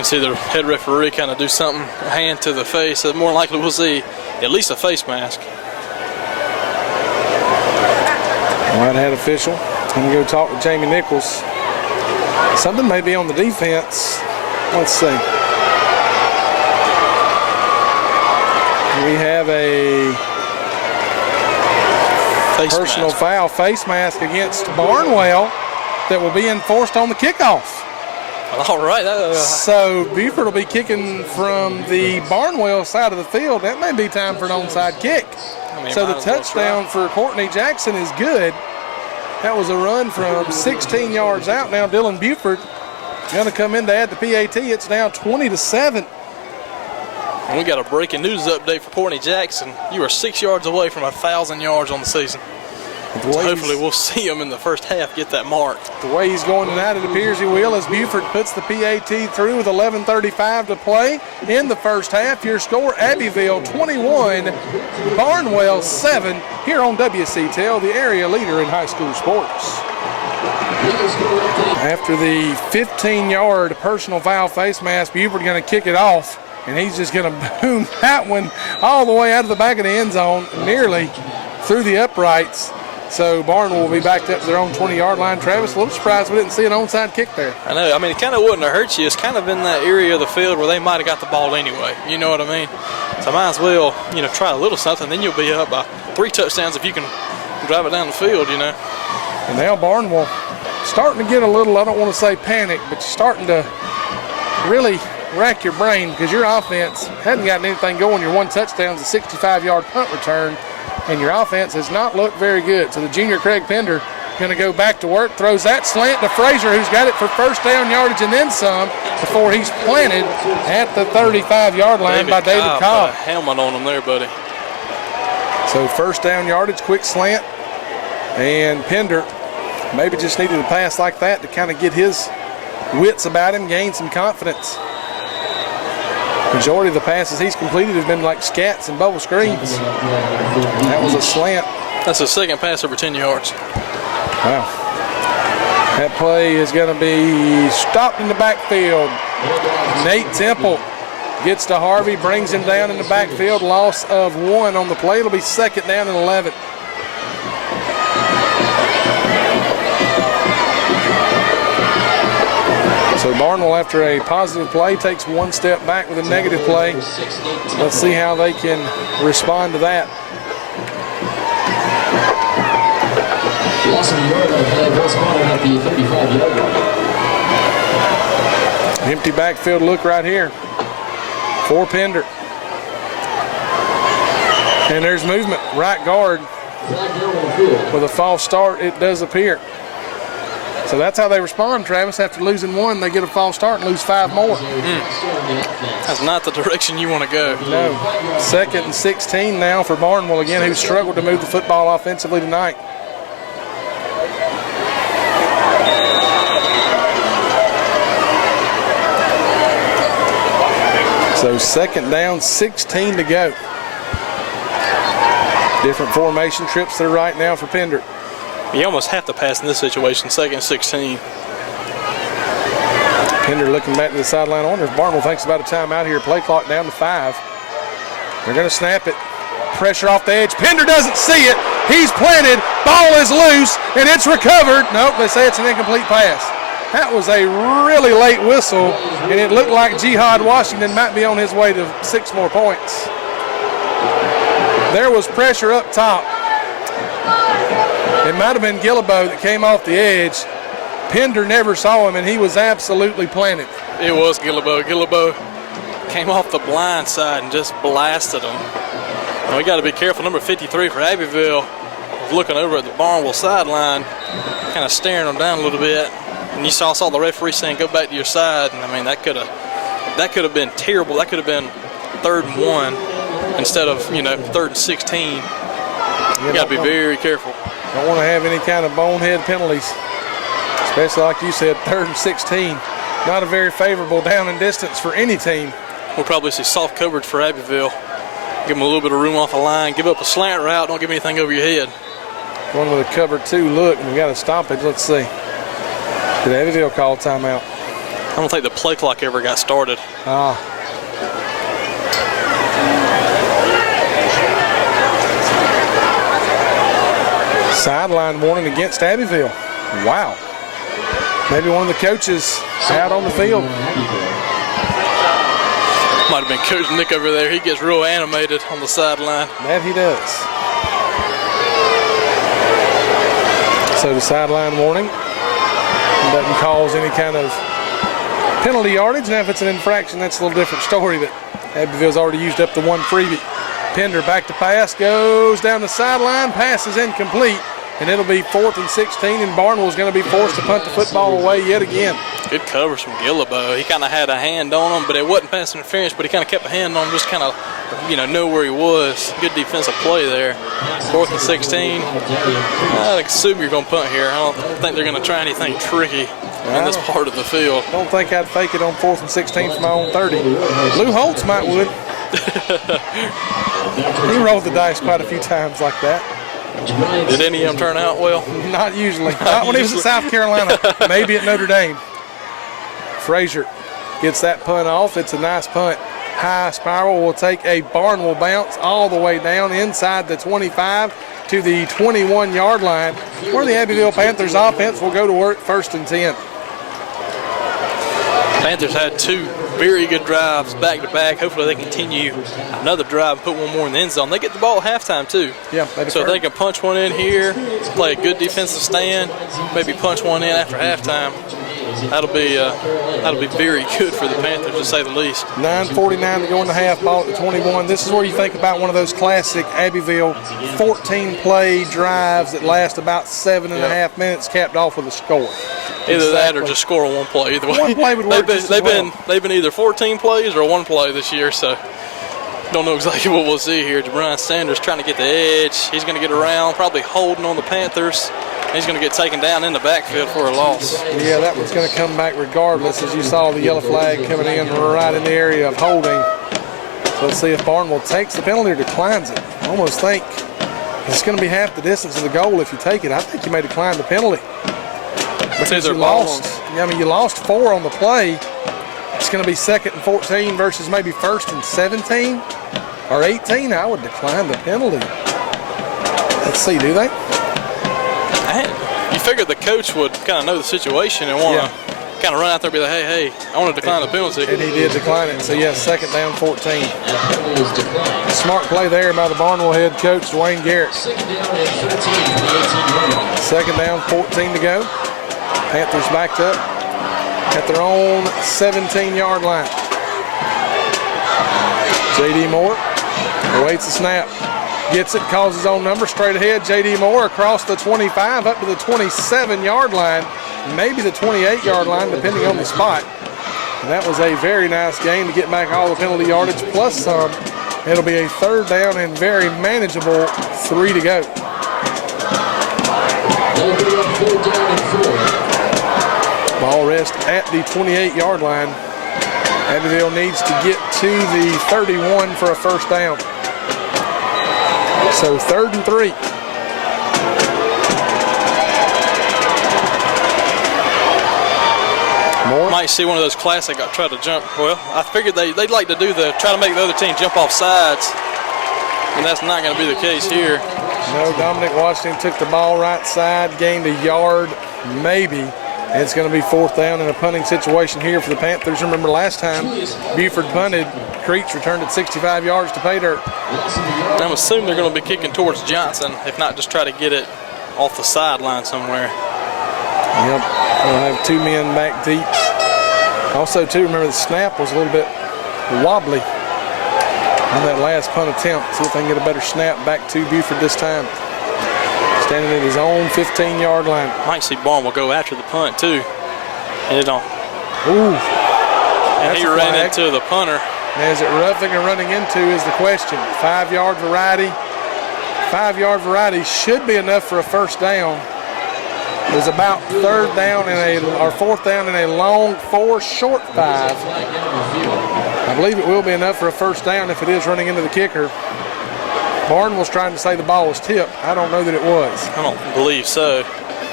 see the head referee kind of do something, a hand to the face. So more likely we'll see at least a face mask. White hat official. I'm going to go talk to Jamie Nichols. Something may be on the defense. Let's see. We have a personal foul, face mask against Barnwell that will be enforced on the kickoff. All right. So Buford will be kicking from the Barnwell side of the field. That may be time for an onside kick. So the touchdown for Courtney Jackson is good. That was a run from 16 yards out. Now Dylan Buford going to come in to add the PAT. It's now 20-7. And we got a breaking news update for Courtney Jackson. You are 6 yards away from 1,000 yards on the season. So hopefully we'll see him in the first half get that mark. The way he's going tonight, it appears he will, as Buford puts the PAT through with 11:35 to play in the first half. Your score, Abbeville 21, Barnwell 7, here on WCTL, the area leader in high school sports. After the 15-yard personal foul face mask, Buford going to kick it off, and he's just going to boom that one all the way out of the back of the end zone, nearly through the uprights. So Barnwell will be backed up to their own 20-yard line. Travis, a little surprised we didn't see an onside kick there. I know. I mean, it kind of wouldn't have hurt you. It's kind of in that area of the field where they might have got the ball anyway. You know what I mean? So might as well, try a little something. Then you'll be up by 3 touchdowns if you can drive it down the field, And now Barnwell starting to get a little, I don't want to say panic, but you're starting to really rack your brain because your offense hasn't gotten anything going. Your 1 touchdown is a 65-yard punt return, and your offense has not looked very good. So the junior Craig Pender going to go back to work, throws that slant to Frazier, who's got it for first down yardage and then some before he's planted at the 35-yard line by David Cobb. Put a helmet on him there, buddy. So first down yardage, quick slant, and Pender maybe just needed a pass like that to kind of get his wits about him, gain some confidence. Majority of the passes he's completed have been like scats and bubble screens. That was a slant. That's the second pass over 10 yards. Wow. That play is going to be stopped in the backfield. Nate Temple gets to Harvey, brings him down in the backfield. Loss of 1 on the play. It'll be second down and 11. So Barnwell, after a positive play, takes 1 step back with a negative play. Let's see how they can respond to that. Empty backfield look right here for Pender. And there's movement. Right guard with a false start, it does appear. So that's how they respond, Travis. After losing 1, they get a false start and lose 5 more. That's not the direction you want to go. No. Second and 16 now for Barnwell again, who struggled to move the football offensively tonight. So second down, 16 to go. Different formation trips there right now for Pender. You almost have to pass in this situation, second and 16. Pender looking back to the sideline. I wonder if Barnwell thinks about a timeout here. Play clock down to 5. They're going to snap it. Pressure off the edge. Pender doesn't see it. He's planted. Ball is loose, and it's recovered. Nope, they say it's an incomplete pass. That was a really late whistle, and it looked like Jihad Washington might be on his way to 6 more points. There was pressure up top. It might have been Gillibo that came off the edge. Pender never saw him, and he was absolutely planted. It was Gillibo. Gillibo came off the blind side and just blasted him. And we got to be careful. Number 53 for Abbeville was looking over at the Barnwell sideline, kind of staring him down a little bit. And you saw the referee saying, "Go back to your side." And I mean, that could have been terrible. That could have been 3rd and 1 instead of 3rd and 16. You got to be very careful. Don't want to have any kind of bonehead penalties, especially like you said, 3rd and 16. Not a very favorable down and distance for any team. We'll probably see soft coverage for Abbeville. Give them a little bit of room off the line. Give up a slant route. Don't give anything over your head. Going with a cover 2 look, and we got to stop it. Let's see. Did Abbeville call timeout? I don't think the play clock ever got started. Sideline warning against Abbeville. Wow. Maybe one of the coaches out on the field. Might have been Coach Nick over there. He gets real animated on the sideline. That he does. So the sideline warning doesn't cause any kind of penalty yardage. Now if it's an infraction, that's a little different story, but Abbeville's already used up the one freebie. Pender back to pass, goes down the sideline, pass is incomplete, and it'll be 4th and 16, and Barnwell's going to be forced to punt the football away yet again. Good coverage from Gillabo. He kind of had a hand on him, but it wasn't pass interference, but he kind of kept a hand on him, just kind of, know where he was. Good defensive play there. 4th and 16. I assume you're going to punt here. I don't think they're going to try anything tricky in this part of the field. Don't think I'd fake it on 4th and 16 from my own 30. Lou Holtz might would. He rolled the dice quite a few times like that. Did any of them turn out well? Not usually. Not when he was at South Carolina. Maybe at Notre Dame. Frazier gets that punt off. It's a nice punt. High spiral will take a Barnwell bounce all the way down inside the 25 to the 21-yard line, where the Abbeville Panthers offense will go to work 1st and 10. Panthers had 2 very good drives back-to-back. Hopefully they continue another drive and put one more in the end zone. They get the ball at halftime, too. Yeah, so if they can punch one in here, play a good defensive stand, maybe punch one in after halftime, that'll be very good for the Panthers, to say the least. 9:49 to go in the half, ball at the 21. This is where you think about one of those classic Abbeville 14-play drives that last about 7.5 minutes, capped off with a score. Either that or just score on one play. Either way, one play would work. They've been either 14 plays or one play this year, so don't know exactly what we'll see here. Jabron Sanders trying to get the edge. He's going to get around, probably holding on the Panthers. He's going to get taken down in the backfield for a loss. Yeah, that one's going to come back regardless, as you saw the yellow flag coming in right in the area of holding. So let's see if Barnwell takes the penalty or declines it. I almost think it's going to be half the distance of the goal if you take it. I think you may decline the penalty. Because you lost. Yeah, I mean, you lost 4 on the play. It's going to be 2nd and 14 versus maybe 1st and 17 or 18. I would decline the penalty. Let's see, do they? You figured the coach would kind of know the situation and want to kind of run out there and be like, hey, I want to decline the penalty. And he did decline it. So, yeah, 2nd down 14. Smart play there by the Barnwell head coach, Dwayne Garrett. 2nd down 14 to go. Panthers backed up at their own 17-yard line. J.D. Moore awaits the snap. Gets it, calls his own number, straight ahead. J.D. Moore across the 25 up to the 27-yard line, maybe the 28-yard line, depending on the spot. And that was a very nice game to get back all the penalty yardage plus some. It'll be a 3rd down and very manageable 3 to go. Ball rest at the 28-yard line. Abbeville needs to get to the 31 for a 1st down. So 3rd and 3. Moore. Might see one of those classic try to jump. Well, I figured they'd like to do try to make the other team jump off sides, and that's not going to be the case here. No, Dominic Washington took the ball right side, gained a yard, maybe. And it's going to be 4th down in a punting situation here for the Panthers. Remember last time, Buford punted. Creech returned it 65 yards to pay dirt. I'm assuming they're going to be kicking towards Johnson, if not just try to get it off the sideline somewhere. Yep, they'll have 2 men back deep. Also, too, remember the snap was a little bit wobbly on that last punt attempt. See if they can get a better snap back to Buford this time. Standing at his own 15-yard line. Might see Barnwell go after the punt, too. And it don't. Ooh. And he ran into the punter. Is it roughing or running into is the question. 5-yard variety. 5-yard variety should be enough for a 1st down. It was about 3rd down or 4th down in a long 4, short 5. I believe it will be enough for a 1st down if it is running into the kicker. Barnwell's trying to say the ball was tipped. I don't know that it was. I don't believe so.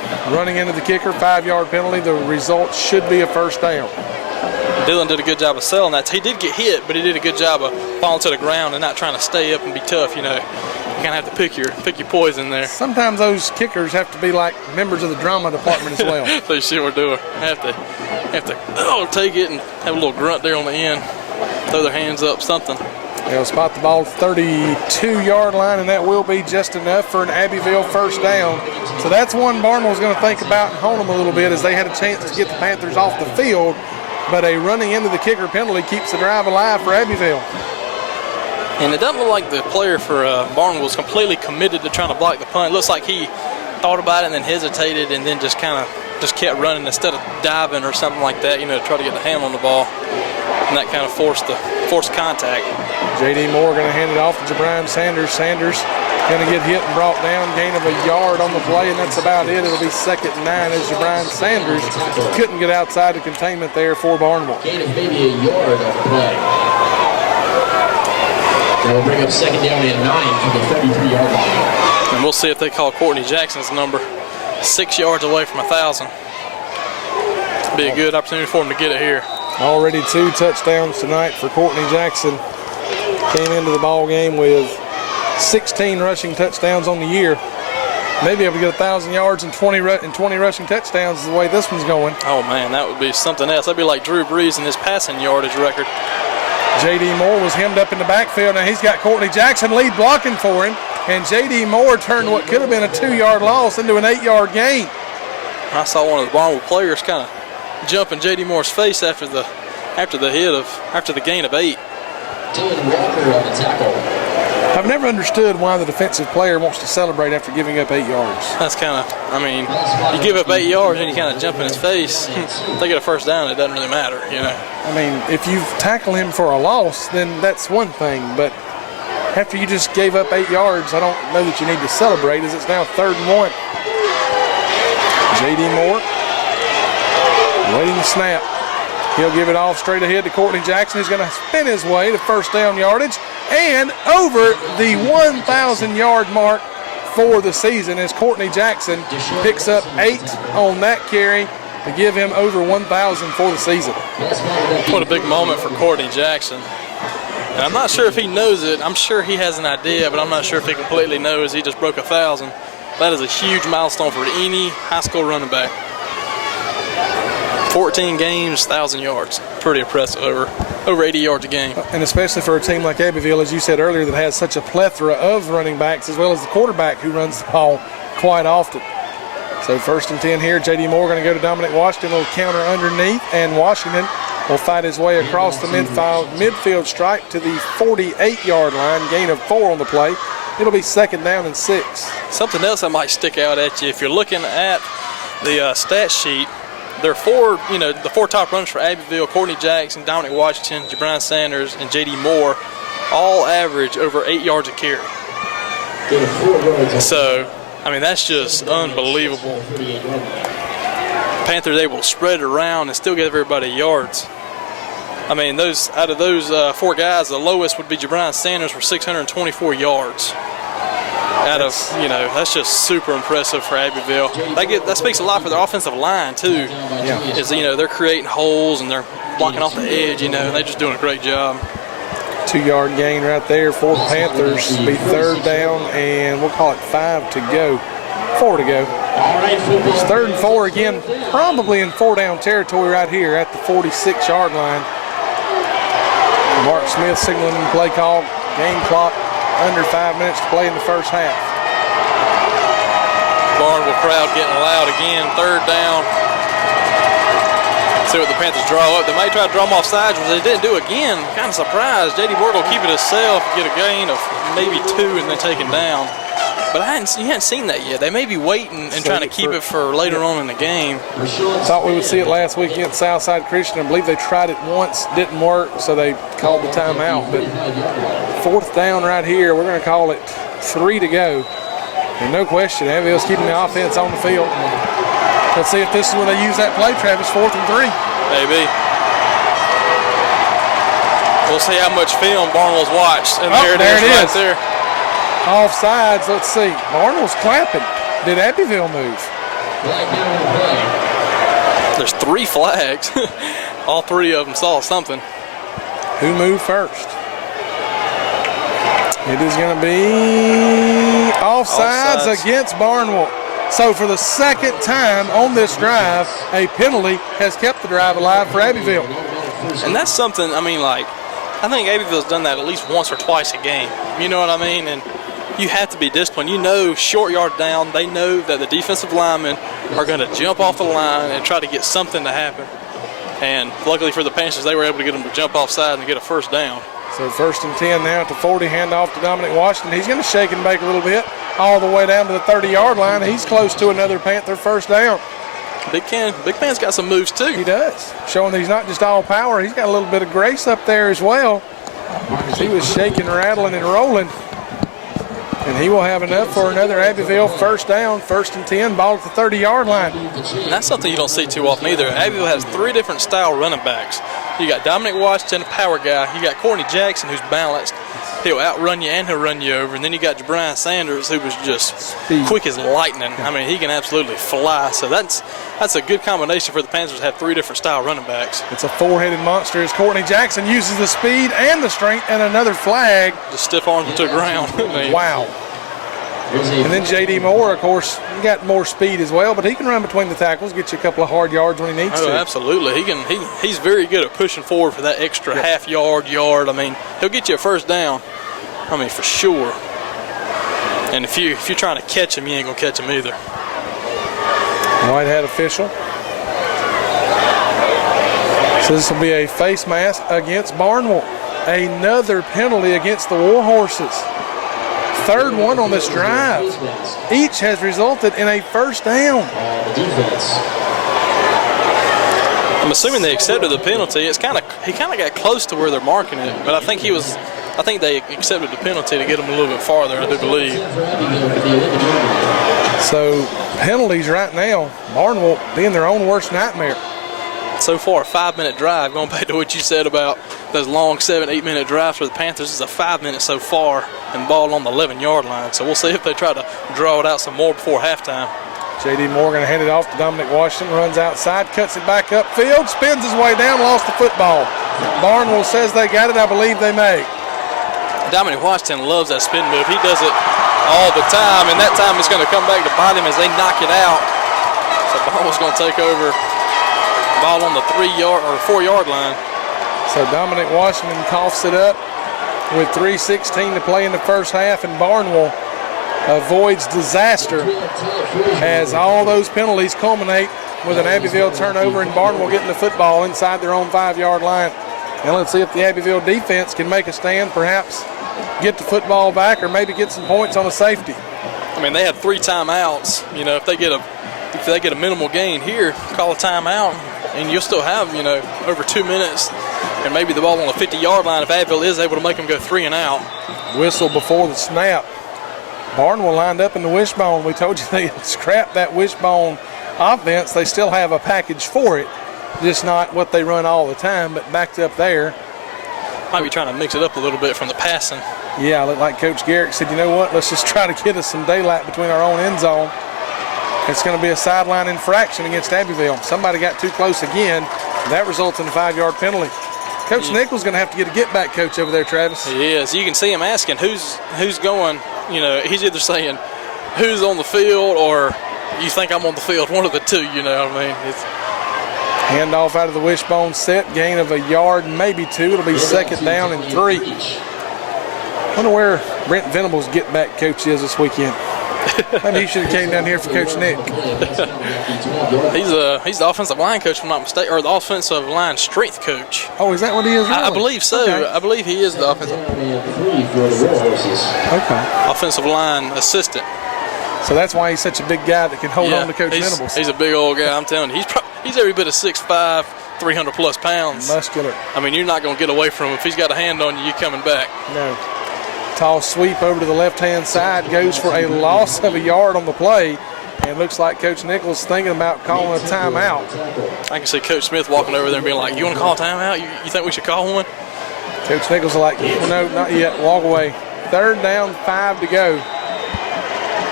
running into the kicker, 5-yard penalty. The result should be a first down. Dylan did a good job of selling that. He did get hit, but he did a good job of falling to the ground and not trying to stay up and be tough. You know, you kind of have to pick your poison there. Sometimes those kickers have to be like members of the drama department as well. They sure do. Have to take it and have a little grunt there on the end, throw their hands up, something. They'll spot the ball at the 32-yard line, and that will be just enough for an Abbeville first down. So that's one Barnwell's going to think about and hone them a little bit, as they had a chance to get the Panthers off the field. But a running into the kicker penalty keeps the drive alive for Abbeville. And it doesn't look like the player for Barnwell was completely committed to trying to block the punt. It looks like he thought about it and then hesitated and then just kept running instead of diving or something like that, you know, to try to get the hand on the ball. And that kind of forced contact. J.D. Moore going to hand it off to Jabrian Sanders. Sanders going to get hit and brought down, gain of a yard on the play, and that's about it. It'll be 2nd and 9 as Jabrian Sanders couldn't get outside the containment there for Barnwell. Gain of maybe a yard on the play. That will bring up 2nd down and 9 from the 33-yard line. And we'll see if they call Courtney Jackson's number 6 yards away from 1,000. Be a good opportunity for him to get it here. Already 2 touchdowns tonight for Courtney Jackson. Came into the ball game with 16 rushing touchdowns on the year. Maybe able to get 1,000 yards and 20 rushing touchdowns is the way this one's going. Oh man, that would be something else. That'd be like Drew Brees and his passing yardage record. J.D. Moore was hemmed up in the backfield. Now he's got Courtney Jackson lead blocking for him. And J.D. Moore turned what could have been a 2-yard loss into an 8-yard gain. I saw one of the Barnwell players kind of jump in J.D. Moore's face after the gain of 8. Dylan Walker on the tackle. I've never understood why the defensive player wants to celebrate after giving up 8 yards. That's kind of, I mean, you give up 8 yards and you kind of jump in his face. If they get a first down, it doesn't really matter, you know. I mean, if you tackle him for a loss, then that's one thing. But after you just gave up 8 yards, I don't know that you need to celebrate, as it's now 3rd and 1. J.D. Moore waiting the snap. He'll give it off straight ahead to Courtney Jackson, who's going to spin his way to first down yardage and over the 1,000-yard mark for the season, as Courtney Jackson picks up 8 on that carry to give him over 1,000 for the season. What a big moment for Courtney Jackson. And I'm not sure if he knows it. I'm sure he has an idea, but I'm not sure if he completely knows he just broke 1,000. That is a huge milestone for any high school running back. 14 games, 1,000 yards. Pretty impressive, over 80 yards a game. And especially for a team like Abbeville, as you said earlier, that has such a plethora of running backs, as well as the quarterback who runs the ball quite often. So 1st and 10 here. J.D. Moore going to go to Dominic Washington. A little counter underneath, and Washington will fight his way across the midfield stripe to the 48-yard line. Gain of 4 on the play. It'll be 2nd down and 6. Something else that might stick out at you, if you're looking at the stat sheet, there are the 4 top runners for Abbeville: Courtney Jackson, Dominic Washington, Jabrian Sanders, and J.D. Moore, all average over 8 yards a carry. So, I mean, that's just unbelievable. Panthers able to spread it around and still give everybody yards. I mean, out of those 4 guys, the lowest would be Jabrian Sanders for 624 yards. That's just super impressive for Abbeville. That speaks a lot for their offensive line too. Yeah. Is they're creating holes and they're blocking off the edge. And they're just doing a great job. 2-yard gain right there for the Panthers. It'll be 3rd down, and we'll call it 4 to go. It's 3rd and 4 again, probably in 4-down territory right here at the 46-yard line. Mark Smith signaling the play call. Game clock under 5 minutes to play in the first half. Barnwell crowd getting loud again. 3rd down. See what the Panthers draw up. They may try to draw them off sides, which they didn't do again. Kind of surprised. J.D. Moore will keep it himself, get a gain of maybe 2 and then take it down. But you hadn't seen that yet. They may be waiting and trying to keep it for later on in the game. Thought we would see it last week against Southside Christian. I believe they tried it once, didn't work, so they called the timeout. But 4th down right here, we're going to call it 3 to go. And no question, Abbeville's keeping the offense on the field. Let's see if this is when they use that play, Travis. 4th and 3. Maybe. We'll see how much film Barnwell's watched. And there it is right there. Offsides, let's see. Barnwell's clapping. Did Abbeville move? Flag down on the play. There's 3 flags. All 3 of them saw something. Who moved first? It is going to be offsides against Barnwell. So for the second time on this drive, a penalty has kept the drive alive for Abbeville. And that's something, I mean, like, I think Abbeville's done that at least once or twice a game. You know what I mean? And you have to be disciplined. You know, short yard down, they know that the defensive linemen are going to jump off the line and try to get something to happen. And luckily for the Panthers, they were able to get them to jump offside and get a first down. So 1st and 10 now at the 40, handoff to Dominic Washington. He's going to shake and bake a little bit all the way down to the 30-yard line. He's close to another Panther first down. Big Pan's got some moves too. He does, showing that he's not just all power. He's got a little bit of grace up there as well. He was shaking, rattling, and rolling. And he will have enough for another Abbeville first down, 1st and 10, ball at the 30-yard line. And that's something you don't see too often either. Abbeville has 3 different style running backs. You got Dominic Washington, a power guy. You got Courtney Jackson, who's balanced. He'll outrun you and he'll run you over. And then you got Jabrian Sanders, who was just quick as lightning. I mean, he can absolutely fly. So that's a good combination for the Panthers to have 3 different style running backs. It's a 4-headed monster as Courtney Jackson uses the speed and the strength, and another flag. Just stiff arms him to the ground. I mean, wow. And then J.D. Moore, of course, he got more speed as well, but he can run between the tackles, get you a couple of hard yards when he needs to. Absolutely. He's very good at pushing forward for that extra half yard. I mean, he'll get you a first down. I mean, for sure. And if you're trying to catch him, you ain't gonna catch him either. White hat official. So this will be a face mask against Barnwell. Another penalty against the Warhorses. 3rd one on this drive. Each has resulted in a first down. I'm assuming they accepted the penalty. He kind of got close to where they're marking it, but I think they accepted the penalty to get him a little bit farther, I do believe. So penalties right now, Barnwell being their own worst nightmare. So far, a 5-minute drive. Going back to what you said about those long 7-8 minute drives for the Panthers, this is a 5 minute so far and ball on the 11-yard line. So we'll see if they try to draw it out some more before halftime. J.D. Morgan hand it off to Dominic Washington, runs outside, cuts it back upfield, spins his way down, lost the football. Barnwell says they got it. I believe they may. Dominic Washington loves that spin move. He does it all the time, and that time it's going to come back to bite him as they knock it out. So Barnwell's going to take over. Ball on the 4-yard line. So Dominic Washington coughs it up with 3:16 to play in the first half, and Barnwell avoids disaster as all those penalties culminate with an Abbeville turnover and Barnwell getting the football inside their own 5-yard line. And let's see if the Abbeville defense can make a stand, perhaps get the football back or maybe get some points on a safety. I mean, they had 3 timeouts. You know, if they get a minimal gain here, call a timeout, and you'll still have, over 2 minutes and maybe the ball on the 50-yard line if Abbeville is able to make them go 3 and out. Whistle before the snap. Barnwell lined up in the wishbone. We told you they had scrapped that wishbone offense. They still have a package for it, just not what they run all the time, but backed up there. Might be trying to mix it up a little bit from the passing. Yeah, looked like Coach Garrett said, you know what, let's just try to get us some daylight between our own end zone. It's going to be a sideline infraction against Abbeville. Somebody got too close again. That results in a 5-yard penalty. Coach Nichols going to have to get a get-back coach over there, Travis. He is. You can see him asking who's going. He's either saying who's on the field or you think I'm on the field. One of the two, you know what I mean? Handoff out of the wishbone set. Gain of a yard, maybe 2. It'll be 2nd down and 3. Wonder where Brent Venable's get-back coach is this weekend. Maybe he should have came down here for Coach Nick. He's the offensive line coach, if I'm not mistaken, or the offensive line strength coach. Oh, is that what he is? Really? I believe so. Okay. I believe he is the offensive line assistant. So that's why he's such a big guy that can hold on to Coach Venables. He's a big old guy. I'm telling you, he's every bit of 6'5", 300+ pounds. Muscular. I mean, you're not going to get away from him. If he's got a hand on you, you're coming back. No. Tall sweep over to the left-hand side, goes for a loss of a yard on the play, and looks like Coach Nichols thinking about calling a timeout. I can see Coach Smith walking over there and being like, you want to call a timeout? You think we should call one? Coach Nichols is like, well, no, not yet, walk away. 3rd down, 5 to go.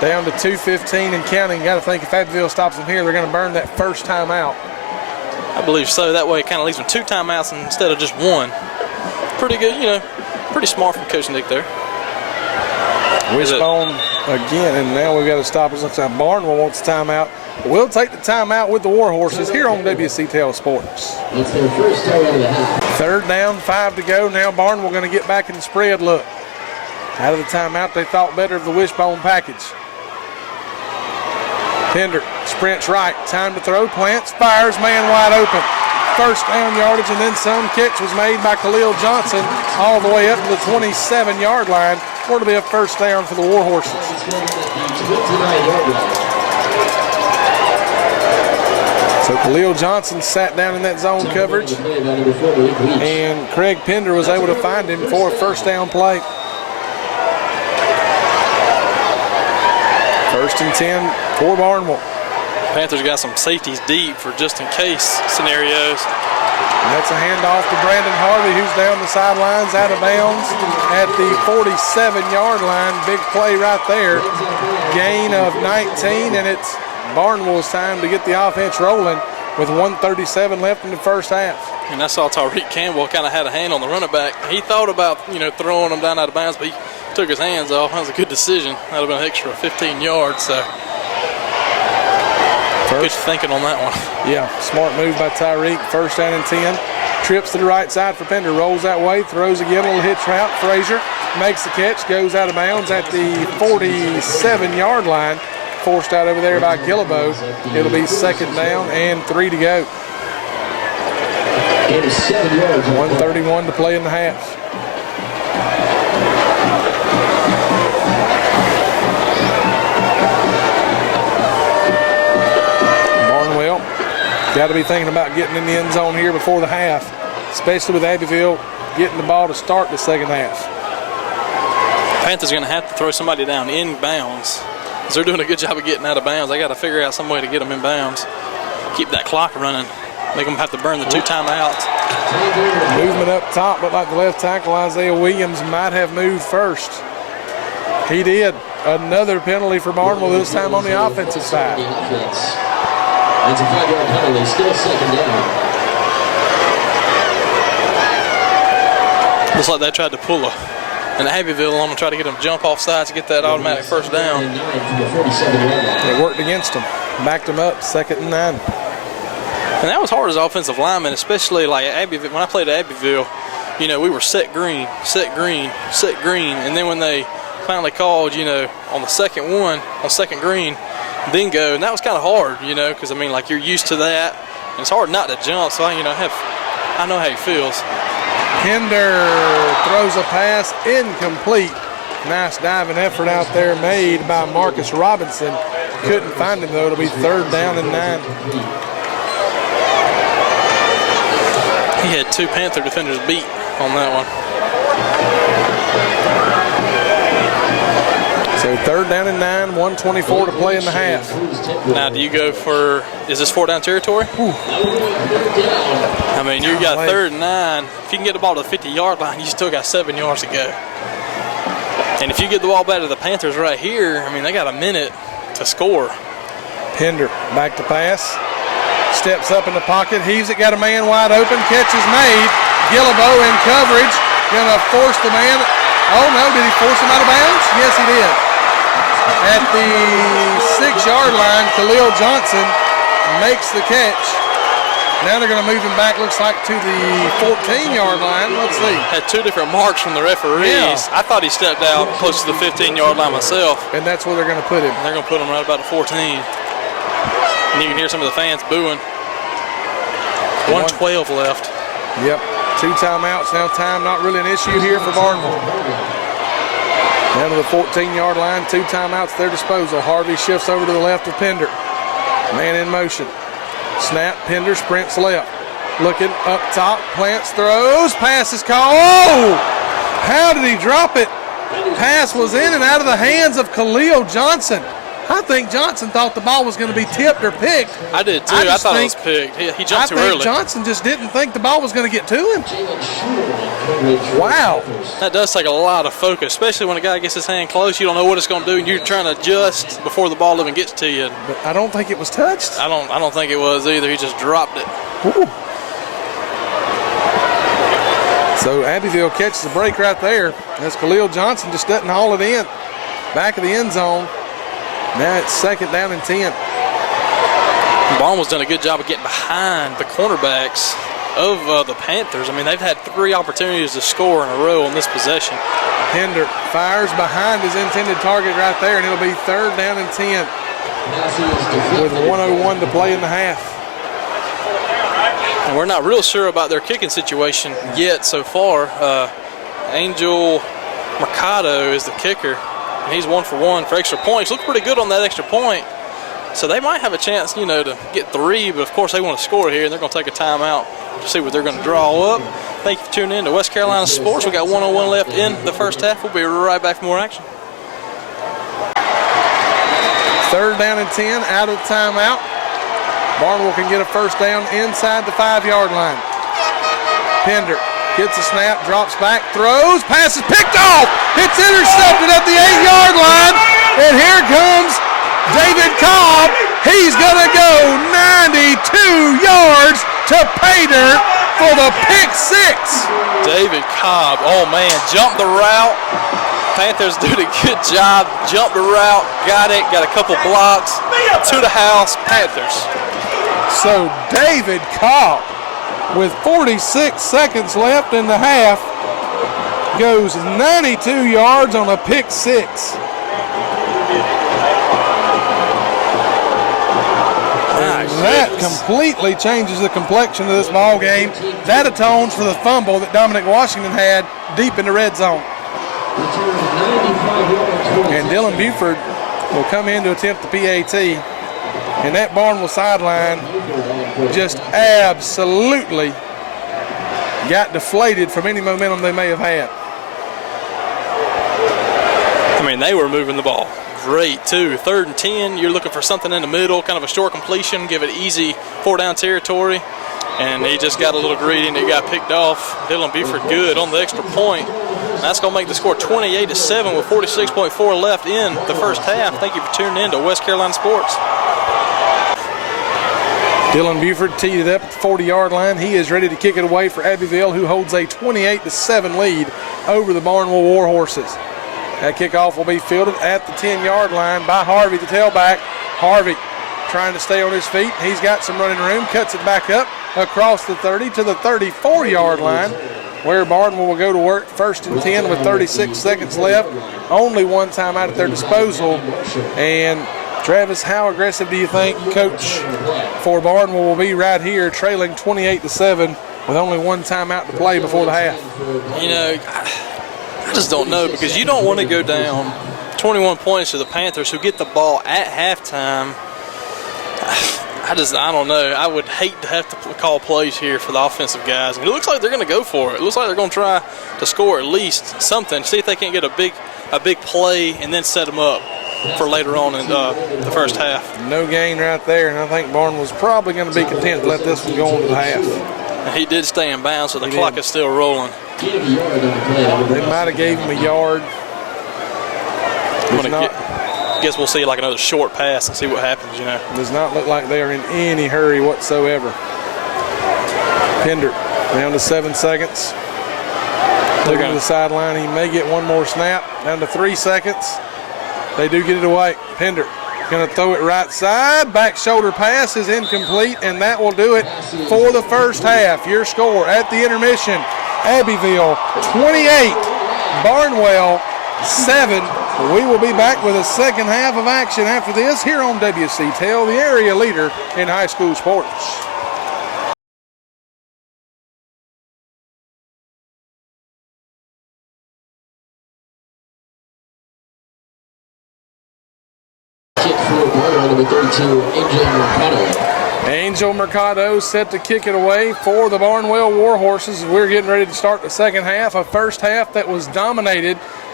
Down to 2:15 and counting. Got to think if Abbeville stops them here, they're going to burn that first timeout. I believe so. That way it kind of leaves them 2 timeouts instead of just 1. Pretty good, you know, pretty smart from Coach Nick there. Wishbone again, and now we've got to stop. It looks like Barnwell wants a timeout. We'll take the timeout with the Warhorses here on WCTL Sports. It's their first timeout of the half. 3rd down, 5 to go. Now Barnwell going to get back in the spread look. Out of the timeout, they thought better of the Wishbone package. Pender sprints right, time to throw, plants, fires, man wide open. First down yardage and then some. Catch was made by Khalil Johnson all the way up to the 27-yard line. Going to be a first down for the Warhorses. So Khalil Johnson sat down in that zone coverage, and Craig Pender was able to find him for a first down play. 1st and 10 for Barnwell. Panthers got some safeties deep for just in case scenarios. And that's a handoff to Brandon Harvey, who's down the sidelines, out of bounds at the 47-yard line. Big play right there. Gain of 19, and it's Barnwell's time to get the offense rolling with 1:37 left in the first half. And I saw Tyreek Campbell kind of had a hand on the running back. He thought about, you know, throwing him down out of bounds, but he took his hands off. That was a good decision. That would have been an extra 15 yards. So good thinking on that one. Yeah, smart move by Tyreek. 1st down and 10. Trips to the right side for Pender. Rolls that way. Throws again. A little hitch route. Frazier makes the catch. Goes out of bounds at the 47-yard line. Forced out over there by Gillibo. It'll be 2nd down and 3 to go. 1:31 to play in the half. Barnwell got to be thinking about getting in the end zone here before the half, especially with Abbeville getting the ball to start the second half. Panthers are going to have to throw somebody down in bounds. They're doing a good job of getting out of bounds. They got to figure out some way to get them in bounds. Keep that clock running. Make them have to burn the 2 timeouts. Movement up top, looked like the left tackle, Isaiah Williams, might have moved first. He did. Another penalty for Barnwell, this time on the offensive side. That's a 5-yard penalty, still 2nd down. Looks like they tried to pull an Abbeville on to try to get them jump off sides to get that automatic first down. It worked against them. Backed them up, 2nd and 9. And that was hard as offensive lineman, especially like Abbeville. When I played at Abbeville, you know, we were set green, set green, set green. And then when they finally called, you know, on the second one, on 2nd green, then go. And that was kind of hard, you know, because, I mean, like, you're used to that. And it's hard not to jump, so, you know, I know how it feels. Pender throws a pass incomplete. Nice diving effort out there made by Marcus Robinson. Couldn't find him, though. It'll be 3rd down and 9. He had 2 Panther defenders beat on that one. So 3rd down and 9, 1:24 to play in the half. Now, do you go for, is this 4-down territory? I mean, you got 3rd and 9. If you can get the ball to the 50-yard line, you still got 7 yards to go. And if you get the ball back to the Panthers right here, I mean, they got a minute to score. Pender back to pass. Steps up in the pocket, heaves it, got a man wide open, catch is made. Gillibo in coverage, gonna force the man. Oh no, did he force him out of bounds? Yes, he did. At the 6-yard line, Khalil Johnson makes the catch. Now they're gonna move him back, looks like to the 14-yard line. Let's see. Had 2 different marks from the referees. Yeah. I thought he stepped out close to the 15-yard line myself. And that's where they're gonna put him. And they're gonna put him right about the 14. And you can hear some of the fans booing. 1:12 left. Yep, 2 timeouts. Now time not really an issue here for Barnwell. Down to the 14-yard line, 2 timeouts at their disposal. Harvey shifts over to the left of Pender. Man in motion. Snap, Pender sprints left. Looking up top, plants, throws, pass is called. Oh! How did he drop it? Pass was in and out of the hands of Khalil Johnson. I think Johnson thought the ball was going to be tipped or picked. I did too. I thought it was picked. He jumped too early. Johnson just didn't think the ball was going to get to him. Wow. That does take a lot of focus, especially when a guy gets his hand close. You don't know what it's going to do, and you're trying to adjust before the ball even gets to you. But I don't think it was touched. I don't think it was either. He just dropped it. Ooh. So Abbeville catches a break right there as Khalil Johnson just doesn't haul it in. Back of the end zone. Now it's 2nd down and 10. Barnwell's done a good job of getting behind the cornerbacks of the Panthers. I mean, they've had 3 opportunities to score in a row on this possession. Hinder fires behind his intended target right there, and it'll be 3rd down and 10 with 1:01 to play in the half. And we're not real sure about their kicking situation yet so far. Angel Mercado is the kicker, and he's 1 for 1 for extra points. Looked pretty good on that extra point. So they might have a chance, you know, to get 3, but of course they want to score here, and they're going to take a timeout to see what they're going to draw up. Thank you for tuning in to West Carolina Sports. We got 1:01 left in the first half. We'll be right back for more action. 3rd down and 10 out of the timeout. Barnwell can get a 1st down inside the 5-yard line. Pender gets a snap, drops back, throws, passes picked off. It's intercepted at the 8-yard line, and here comes David Cobb. He's going to go 92 yards to pay dirt for the pick 6. David Cobb, oh man, jumped the route. Panthers did a good job, jumped the route, got it, got a couple blocks, to the house, Panthers. So David Cobb, with 46 seconds left in the half, goes 92 yards on a pick 6. That completely changes the complexion of this ball game. That atones for the fumble that Dominic Washington had deep in the red zone. And Dylan Buford will come in to attempt the PAT. And that Barnwell sideline just absolutely got deflated from any momentum they may have had. I mean, they were moving the ball great too. 3rd and 10, you're looking for something in the middle, kind of a short completion, give it easy 4-down territory, and he just got a little greedy and it got picked off. Dylan Buford good on the extra point. That's going to make the score 28-7 with 46.4 left in the first half. Thank you for tuning in to West Carolina Sports. Dylan Buford teed it up at the 40-yard line. He is ready to kick it away for Abbeville, who holds a 28-7 lead over the Barnwell Warhorses. That kickoff will be fielded at the 10-yard line by Harvey, the tailback. Harvey trying to stay on his feet. He's got some running room, cuts it back up across the 30 to the 34-yard line, where Barnwell will go to work 1st and 10 with 36 seconds left. Only one timeout at their disposal. And Travis, how aggressive do you think Coach for Barnwell will be right here, trailing 28-7 with only one timeout to play before the half? You know, I just don't know, because you don't want to go down 21 points to the Panthers, who get the ball at halftime. I don't know. I would hate to have to call plays here for the offensive guys. And it looks like they're going to go for it. It looks like they're going to try to score at least something, see if they can't get a big play and then set them up for later on in the first half. No gain right there, and I think Barnwell's probably going to be content to let this one go on to the half. And he did stay in bounds, so the clock is still rolling. They might have gave him a yard. Guess we'll see like another short pass and see what happens, you know. Does not look like they are in any hurry whatsoever. Pender down to 7 seconds. Looking to the sideline, he may get one more snap. Down to 3 seconds. They do get it away. Pender going to throw it right side. Back shoulder pass is incomplete, and that will do it for the first half. Your score at the intermission: Abbeville 28, Barnwell 7. We will be back with a second half of action after this here on WCTEL, the area leader in high school sports. Angel Mercado set to kick it away for the Barnwell Warhorses. We're getting ready to start the second half, a first half that was dominated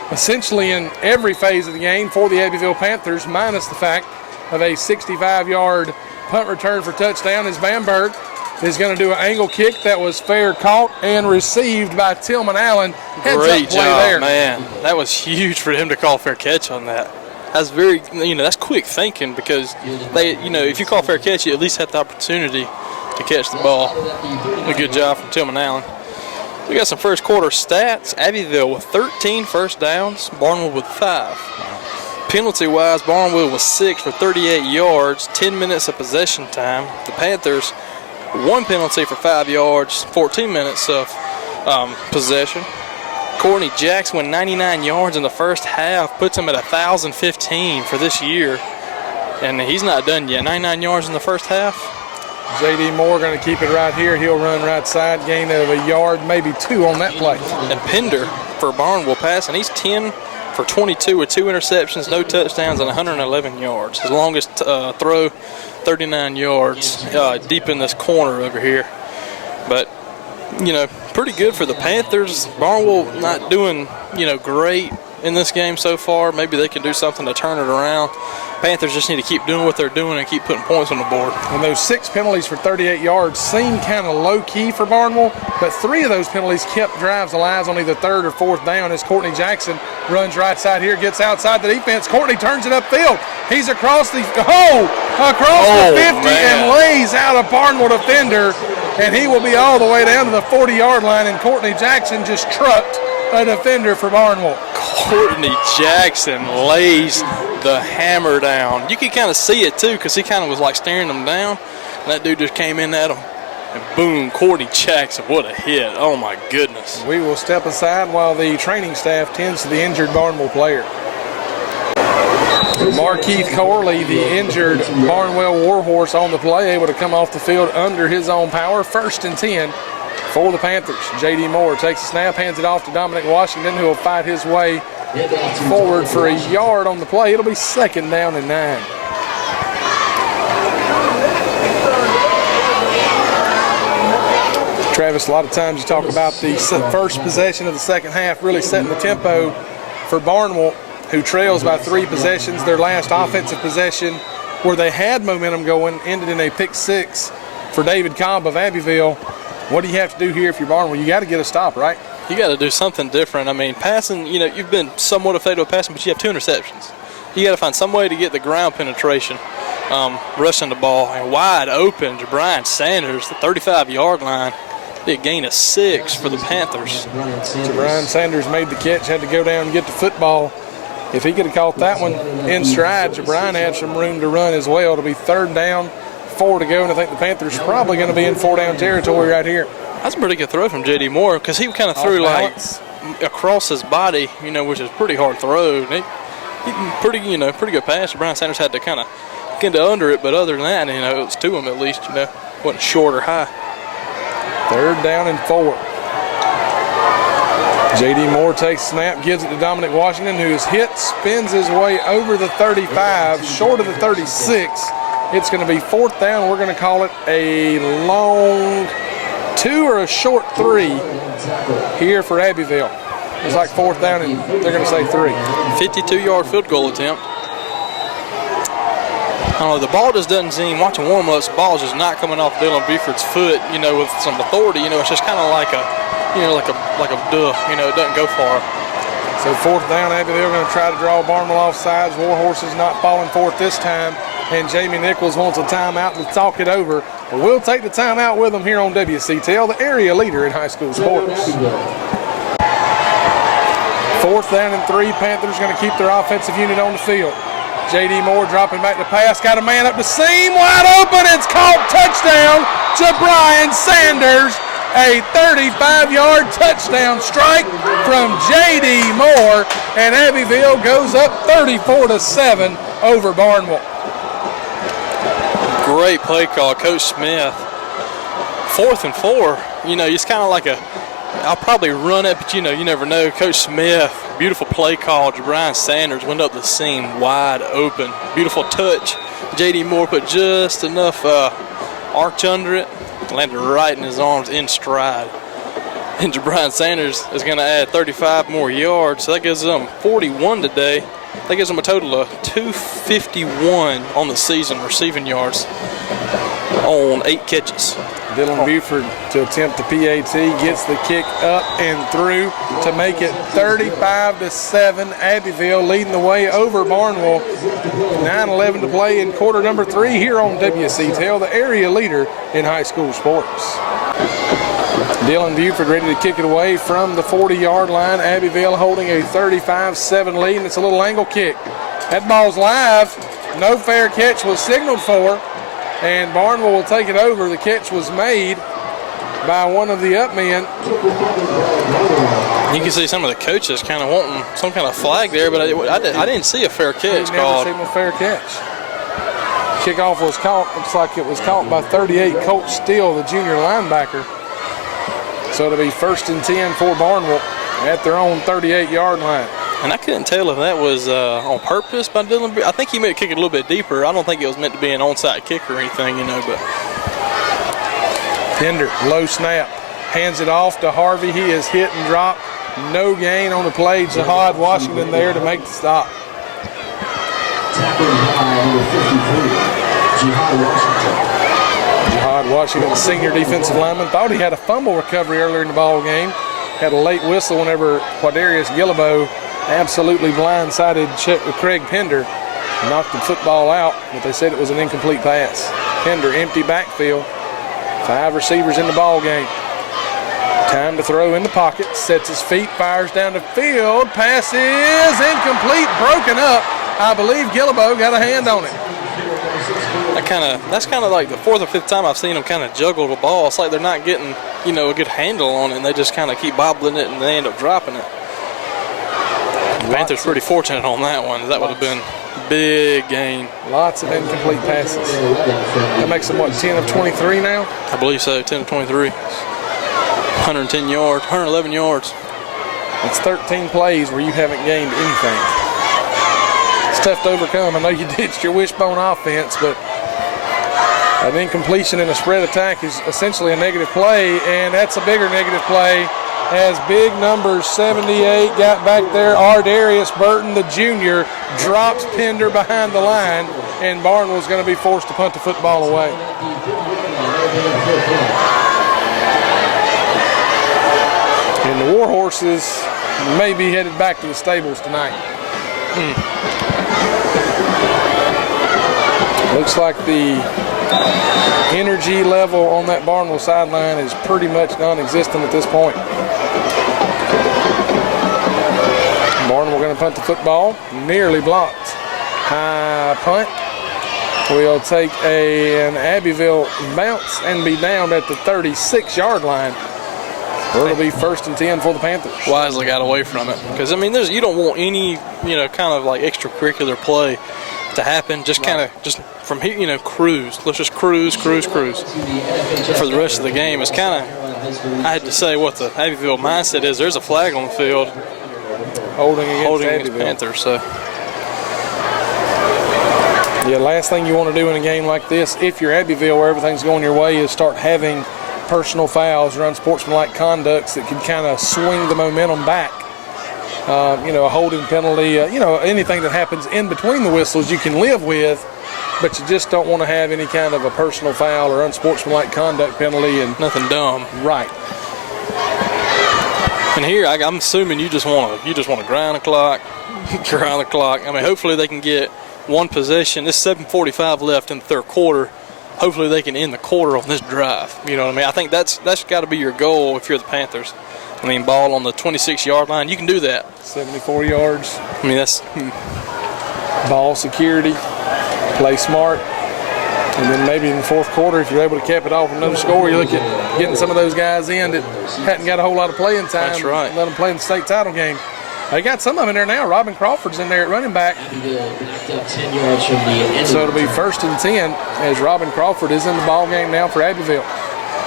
essentially in every phase of the game for the Abbeville Panthers, minus the fact of a 65-yard punt return for touchdown, as Bamberg is going to do an angle kick that was fair caught and received by Tillman Allen. Great job, there. Man. That was huge for him to call fair catch on that. That's very, that's quick thinking, because they, if you call fair catch, you at least have the opportunity to catch the ball. A good job from Tillman Allen. We got some first quarter stats. Abbeville with 13 first downs, Barnwell with 5. Penalty-wise, Barnwell was 6 for 38 yards, 10 minutes of possession time. The Panthers, 1 penalty for 5 yards, 14 minutes of possession. Courtney Jackson went 99 yards in the first half, puts him at 1,015 for this year. And he's not done yet. 99 yards in the first half. J.D. Moore going to keep it right here. He'll run right side, gain of a yard, maybe 2 on that play. And Pender for Barnwell passing. He's 10 for 22 with 2 interceptions, no touchdowns, and 111 yards. His longest throw, 39 yards, deep in this corner over here. But, pretty good for the Panthers. Barnwell not doing, great in this game so far. Maybe they can do something to turn it around. Panthers just need to keep doing what they're doing and keep putting points on the board. And those 6 penalties for 38 yards seem kind of low-key for Barnwell, but 3 of those penalties kept drives alive on either 3rd or 4th down, as Courtney Jackson runs right side here, gets outside the defense. Courtney turns it upfield. He's across the 50 and lays out a Barnwell defender, and he will be all the way down to the 40-yard line, and Courtney Jackson just trucked a defender for Barnwell. Courtney Jackson lays the hammer down. You can kind of see it too, because he kind of was like staring them down, and that dude just came in at him, and boom, Courtney Jackson, what a hit. Oh my goodness. We will step aside while the training staff tends to the injured Barnwell player. Markeith Corley, the injured Barnwell Warhorse, on the play, able to come off the field under his own power. 1st and 10 for the Panthers. J.D. Moore takes the snap, hands it off to Dominic Washington, who will fight his way forward for a yard on the play. It'll be 2nd down and 9. Travis, a lot of times you talk about the first possession of the second half really setting the tempo for Barnwell, who trails by 3 possessions. Their last offensive possession, where they had momentum going, ended in a pick 6 for David Cobb of Abbeville. What do you have to do here if you're Barnwell? You got to get a stop, right? You got to do something different. I mean, passing, you've been somewhat effective at passing, but you have 2 interceptions. You got to find some way to get the ground penetration, rushing the ball. And wide open, Jabrian Sanders, the 35-yard line. Big gain of 6 for the Panthers. Jabrian Sanders made the catch, had to go down and get the football. If he could have caught that one in stride, Jabrian had some room to run as well. It'll be 3rd down, 4 to go, and I think the Panthers are probably going to be in 4-down territory right here. That's a pretty good throw from J.D. Moore, because he kind of threw like across his body, which is a pretty hard throw. He pretty good pass. Brian Sanders had to kind of get under it, but other than that, it was to him at least. Wasn't short or high. 3rd down and 4. J.D. Moore takes snap, gives it to Dominic Washington, who is hit, spins his way over the 35, short of the 36. It's going to be 4th down. We're going to call it a long 2 or a short 3 here for Abbeville. It's like 4th down, and they're going to say 3. 52-yard field goal attempt. I don't know, the ball just doesn't seem, watching warm-ups, the ball's just not coming off Dylan Buford's foot, with some authority. It's just kind of like a, like a duh, it doesn't go far. So 4th down, Abbeville going to try to draw Barnwell off sides. Warhorses not falling for it this time. And Jamie Nichols wants a timeout to talk it over. But we'll take the timeout with them here on WCTL, the area leader in high school sports. 4th down and 3. Panthers going to keep their offensive unit on the field. J.D. Moore dropping back to pass. Got a man up the seam. Wide open. It's caught. Touchdown to Brian Sanders. A 35-yard touchdown strike from J.D. Moore. And Abbeville goes up 34-7 over Barnwell. Great play call, Coach Smith. 4th and 4. It's kind of like I'll probably run it, but you never know. Coach Smith, beautiful play call. Jabrian Sanders went up the seam wide open. Beautiful touch. J.D. Moore put just enough arch under it. Landed right in his arms in stride. And Jabrian Sanders is going to add 35 more yards. So that gives them 41 today. That gives them a total of 251 on the season receiving yards on 8 catches. Dylan Buford to attempt the PAT, gets the kick up and through to make it 35-7. Abbeville leading the way over Barnwell. 9:11 to play in quarter number 3 here on WCTL, the area leader in high school sports. Dylan Buford ready to kick it away from the 40-yard line. Abbeville holding a 35-7 lead, and it's a little angle kick. That ball's live. No fair catch was signaled for, and Barnwell will take it over. The catch was made by one of the up men. You can see some of the coaches kind of wanting some kind of flag there, but I didn't see a fair catch called. Never seen a fair catch. Kickoff was caught. Looks like it was caught by 38 Colt Steele, the junior linebacker. So it'll be 1st and 10 for Barnwell at their own 38-yard line. And I couldn't tell if that was on purpose by Dylan Buford. I think he may have kicked it a little bit deeper. I don't think it was meant to be an onside kick or anything, but. Pender, low snap, hands it off to Harvey. He is hit and dropped. No gain on the play. Jihad Washington there to make the stop. Tackling by number 53, Jihad Washington. Jihad Washington, senior defensive lineman, thought he had a fumble recovery earlier in the ball game. Had a late whistle whenever Quadarius Gillebo absolutely blindsided Craig Pender. Knocked the football out, but they said it was an incomplete pass. Pender, empty backfield. 5 receivers in the ball game. Time to throw in the pocket. Sets his feet, fires down the field. Pass is incomplete, broken up. I believe Gillebo got a hand on it. That's kind of like the 4th or 5th time I've seen them kind of juggle the ball. It's like they're not getting, a good handle on it, and they just kind of keep bobbling it, and they end up dropping it. The Panthers pretty fortunate on that one. That would have been a big gain. Lots of incomplete passes. That makes them, 10 of 23 now? I believe so, 10 of 23. 110 yards, 111 yards. It's 13 plays where you haven't gained anything. It's tough to overcome. I know you ditched your wishbone offense, but an incompletion in a spread attack is essentially a negative play, and that's a bigger negative play as big number 78 got back there. Ardarius Burton, the junior, drops Pender behind the line, and Barnwell's going to be forced to punt the football away. And the Warhorses may be headed back to the stables tonight. Looks like the energy level on that Barnwell sideline is pretty much non-existent at this point. Barnwell going to punt the football, nearly blocked. High punt. We'll take an Abbeville bounce and be down at the 36-yard line. It'll be 1st and 10 for the Panthers. Wisely got away from it. Because, you don't want any, kind of like extracurricular play to happen. Just kind of, just from here, cruise. Let's just cruise. For the rest of the game, it's kind of, I had to say what the Abbeville mindset is. There's a flag on the field. Holding against Panthers, so. Yeah, last thing you want to do in a game like this, if you're Abbeville where everything's going your way, is start having personal fouls or unsportsmanlike conducts that can kind of swing the momentum back. A holding penalty, anything that happens in between the whistles you can live with, but you just don't want to have any kind of a personal foul or unsportsmanlike conduct penalty. And nothing dumb. Right. And here, I'm assuming you just want to grind the clock. Hopefully they can get one possession. There's 7:45 left in the third quarter. Hopefully they can end the quarter on this drive. You know what I mean? I think that's got to be your goal if you're the Panthers. Ball on the 26-yard line, you can do that. 74 yards. That's ball security, play smart, and then maybe in the fourth quarter, if you're able to cap it off with another score, you look at getting some of those guys in that hadn't got a whole lot of playing time. That's right. Let them play in the state title game. They got some of them in there now. Robin Crawford's in there at running back. So it'll be 1st and 10 as Robin Crawford is in the ball game now for Abbeville.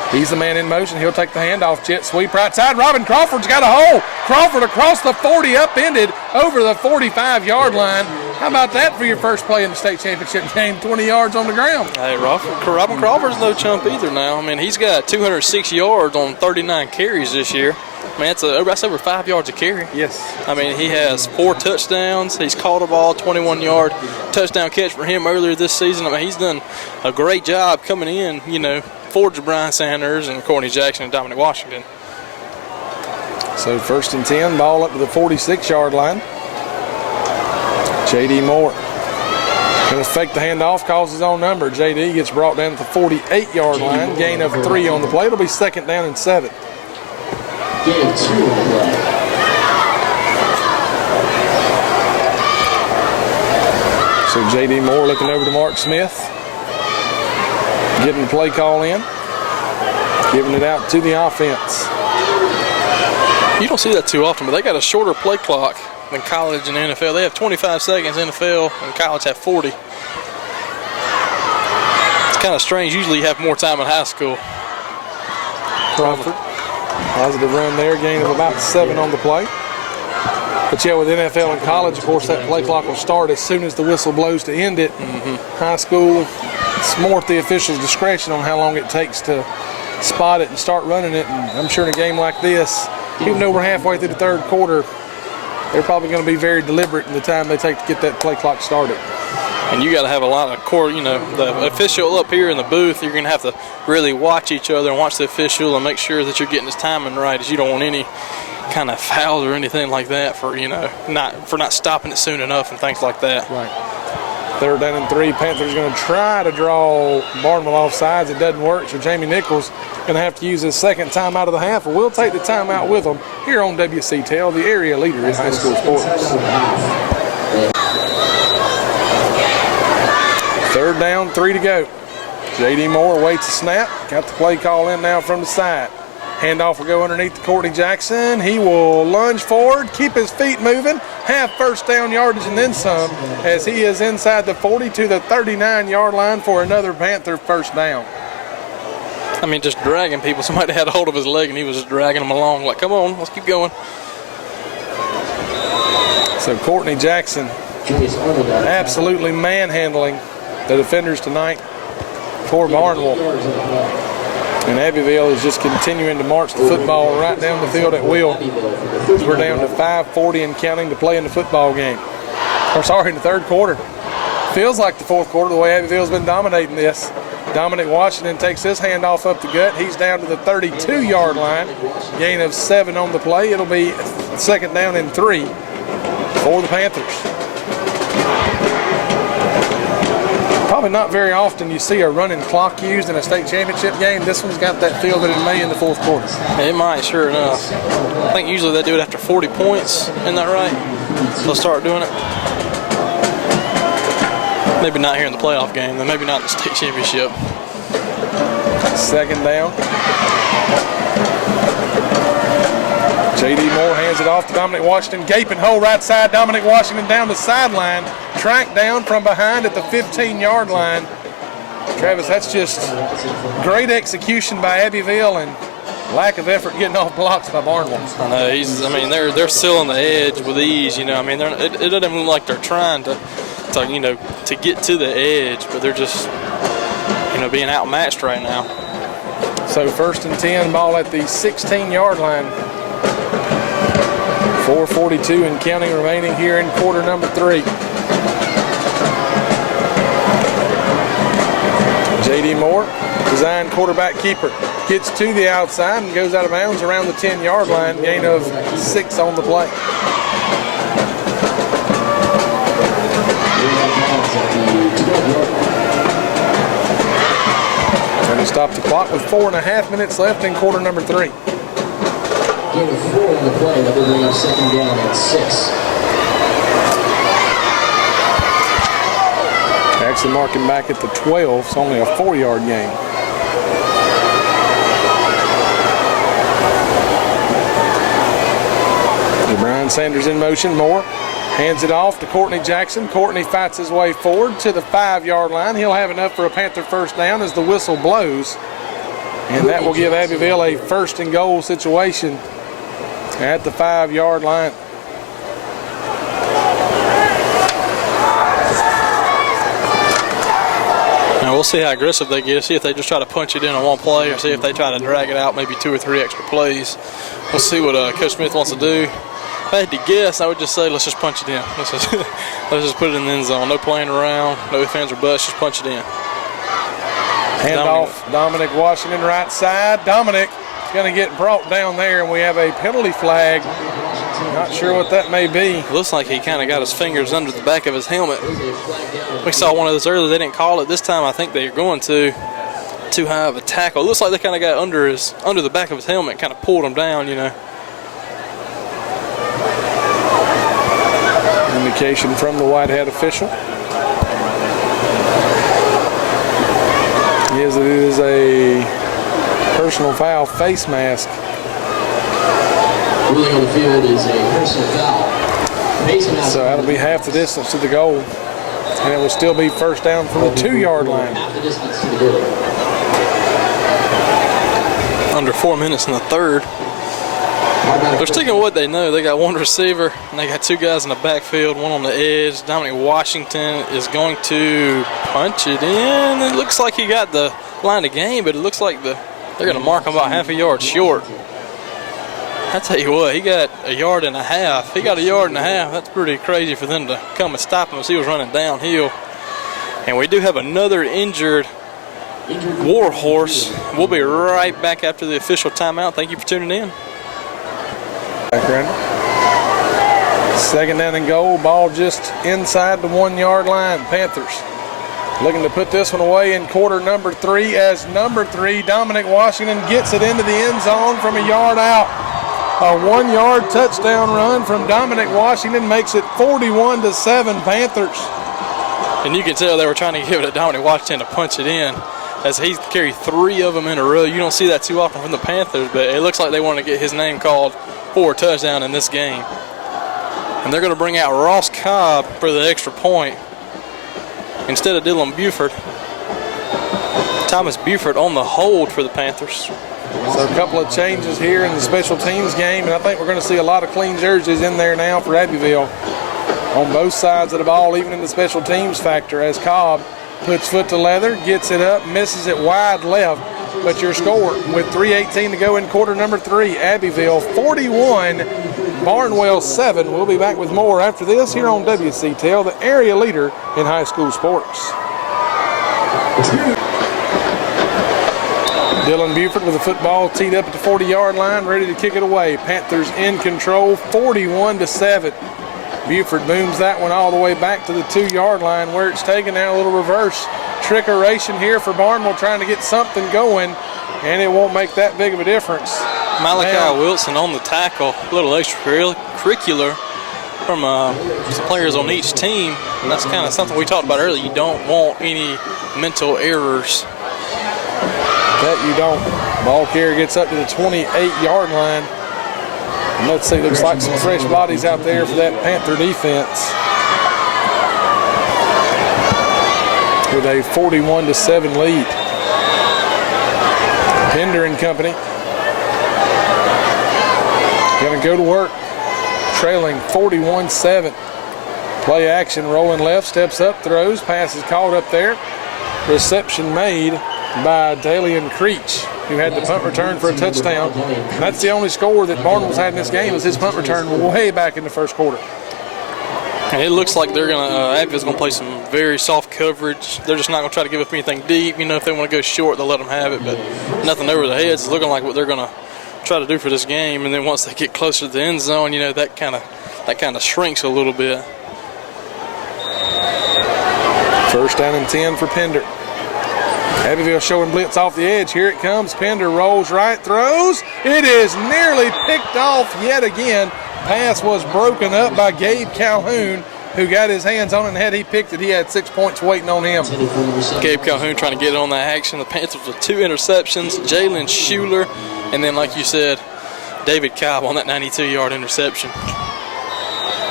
He's the man in motion. He'll take the handoff, jet sweep right side. Robin Crawford's got a hole. Crawford across the 40, upended over the 45-yard line. How about that for your first play in the state championship game? 20 yards on the ground. Hey, Robin Crawford's no chump either now. I mean, he's got 206 yards on 39 carries this year. Man, that's over 5 yards a carry. Yes. I mean, he has 4 touchdowns. He's caught a ball, 21-yard touchdown catch for him earlier this season. I mean, he's done a great job coming in, for Brian Sanders and Courtney Jackson and Dominic Washington. So 1st and 10, ball up to the 46-yard line. J.D. Moore going to fake the handoff, calls his own number. J.D. gets brought down to the 48-yard line, gain of 3 on the play. It'll be 2nd down and 7. Gain of 2 on the play. So J.D. Moore looking over to Mark Smith, getting the play call in, giving it out to the offense. You don't see that too often, but they got a shorter play clock than college and NFL. They have 25 seconds, NFL and college have 40. It's kind of strange. Usually you have more time in high school. Crawford, positive run there, gain of about 7 on the play. But yeah, with NFL and college, of course, that play clock will start as soon as the whistle blows to end it. High school, it's more at the official's discretion on how long it takes to spot it and start running it. And I'm sure in a game like this, even though we're halfway through the 3rd quarter, they're probably going to be very deliberate in the time they take to get that play clock started. And you got to have a lot of the official up here in the booth, you're going to have to really watch each other and watch the official and make sure that you're getting his timing right, as you don't want any kind of fouls or anything like that for not stopping it soon enough and things like that. Right. 3rd down and 3. Panthers going to try to draw Barnwell off sides. It doesn't work, so Jamie Nichols going to have to use his 2nd timeout of the half. But we'll take the timeout with them here on WCTL, the area leader in high school sports. 3rd down, 3 to go. J.D. Moore waits a snap. Got the play call in now from the side. Handoff will go underneath to Courtney Jackson. He will lunge forward, keep his feet moving, have 1st down yardage and then some, as he is inside the 40 to the 39-yard line for another Panther 1st down. I mean, just dragging people. Somebody had a hold of his leg and he was just dragging them along. Like, come on, let's keep going. So Courtney Jackson absolutely manhandling the defenders tonight for Barnwell. And Abbeville is just continuing to march the football right down the field at will. We're down to 5:40 and counting to play in the football game. In the 3rd quarter. Feels like the 4th quarter, the way Abbeville's been dominating this. Dominic Washington takes his handoff up the gut. He's down to the 32-yard line. Gain of 7 on the play. It'll be 2nd down and 3 for the Panthers. Probably not very often you see a running clock used in a state championship game. This one's got that feel that it may in the 4th quarter. It might, sure enough. I think usually they do it after 40 points. Isn't that right? They'll start doing it. Maybe not here in the playoff game, then maybe not in the state championship. 2nd down. J.D. Moore hands it off to Dominic Washington. Gaping hole right side. Dominic Washington down the sideline. Tracked down from behind at the 15-yard line. Travis, that's just great execution by Abbeville and lack of effort getting off blocks by Barnwell. I know. They're sealing the edge with ease. It doesn't even look like they're trying to get to the edge, but they're just, being outmatched right now. So 1st and 10, ball at the 16-yard line. 4:42 and counting remaining here in quarter number 3. J.D. Moore, design quarterback keeper, gets to the outside and goes out of bounds around the 10-yard line. Gain of 6 on the play. Going to stop the clock with 4.5 minutes left in quarter number 3. Gain of 4 on the play. That will bring up 2nd down and 6. Jackson marking back at the 12. It's only a 4-yard gain. Brian Sanders in motion. Moore hands it off to Courtney Jackson. Courtney fights his way forward to the 5-yard line. He'll have enough for a Panther 1st down as the whistle blows. And that will give Abbeville a 1st and goal situation at the 5-yard line. Now we'll see how aggressive they get, see if they just try to punch it in on one play or see if they try to drag it out maybe 2 or 3 extra plays. We'll see what Coach Smith wants to do. If I had to guess, I would just say let's just punch it in. Let's just put it in the end zone. No playing around, no ifs, ands, or buts, just punch it in. Handoff, Dominic Washington, right side. Dominic going to get brought down there, and we have a penalty flag. Not sure what that may be. It looks like he kind of got his fingers under the back of his helmet. We saw one of those earlier. They didn't call it. This time I think they're going to too high of a tackle. It looks like they kind of got under the back of his helmet, kind of pulled him down, you know. Indication from the white hat official is that it is a personal foul face mask. Ruling on the field is a personal foul. Face mask. So that'll be half the distance to the goal. And it will still be 1st down from the 2-yard line. Half the distance to the goal. Under 4 minutes in the 3rd. They're sticking with what they know. They got 1 receiver, and they got 2 guys in the backfield, 1 on the edge. Dominic Washington is going to punch it in. It looks like he got the line of game, but it looks like they're going to mark him about half a yard short. I tell you what, he got 1.5 yards. He got 1.5 yards. That's pretty crazy for them to come and stop him as he was running downhill. And we do have another injured Warhorse. We'll be right back after the official timeout. Thank you for tuning in. Background. 2nd down and goal. Ball just inside the 1-yard line. Panthers looking to put this one away in quarter number 3 as number 3, Dominic Washington, gets it into the end zone from 1 yard out. A 1-yard touchdown run from Dominic Washington makes it 41-7 Panthers. And you can tell they were trying to give it to Dominic Washington to punch it in, as he's carried 3 of them in a row. You don't see that too often from the Panthers, but it looks like they want to get his name called for a touchdown in this game. And they're going to bring out Ross Cobb for the extra point instead of Dylan Buford. Thomas Buford on the hold for the Panthers. So a couple of changes here in the special teams game, and I think we're going to see a lot of clean jerseys in there now for Abbeville on both sides of the ball, even in the special teams factor, as Cobb puts foot to leather, gets it up, misses it wide left. But your score with 3:18 to go in quarter number 3, Abbeville 41, Barnwell 7. We'll be back with more after this here on WCTL, the area leader in high school sports. Dylan Buford with the football teed up at the 40-yard line, ready to kick it away. Panthers in control, 41-7. Buford booms that one all the way back to the 2-yard line where it's taken. Now a little reverse trickeration here for Barnwell, trying to get something going, and it won't make that big of a difference. Malachi Wilson on the tackle, a little extracurricular from some players on each team, and that's kind of something we talked about earlier. You don't want any mental errors. That you don't. Ball carrier gets up to the 28-yard line. And let's see, looks like some fresh bodies out there for that Panther defense. With a 41-7 lead. Pender and company going to go to work, trailing 41-7. Play action, rolling left, steps up, throws, pass is called up there. Reception made by Dalian Creech, who had the punt return for a touchdown. And that's the only score that Barnwell's had in this game, was his punt return way back in the first quarter. And it looks like they're going to, Abbeville's going to play some very soft coverage. They're just not going to try to give up anything deep. You know, if they want to go short, they'll let them have it, but nothing over the heads. It's looking like what they're going to try to do for this game. And then once they get closer to the end zone, you know, that kind of shrinks a little bit. 1st down and 10 for Pender. Abbeville showing blitz off the edge. Here it comes. Pender rolls right, throws. It is nearly picked off yet again. Pass was broken up by Gabe Calhoun, who got his hands on it, and had he picked it, he had 6 points waiting on him. Gabe Calhoun trying to get on that action. The Panthers with 2 interceptions. Jalen Schuler, and then, like you said, David Cobb on that 92-yard interception.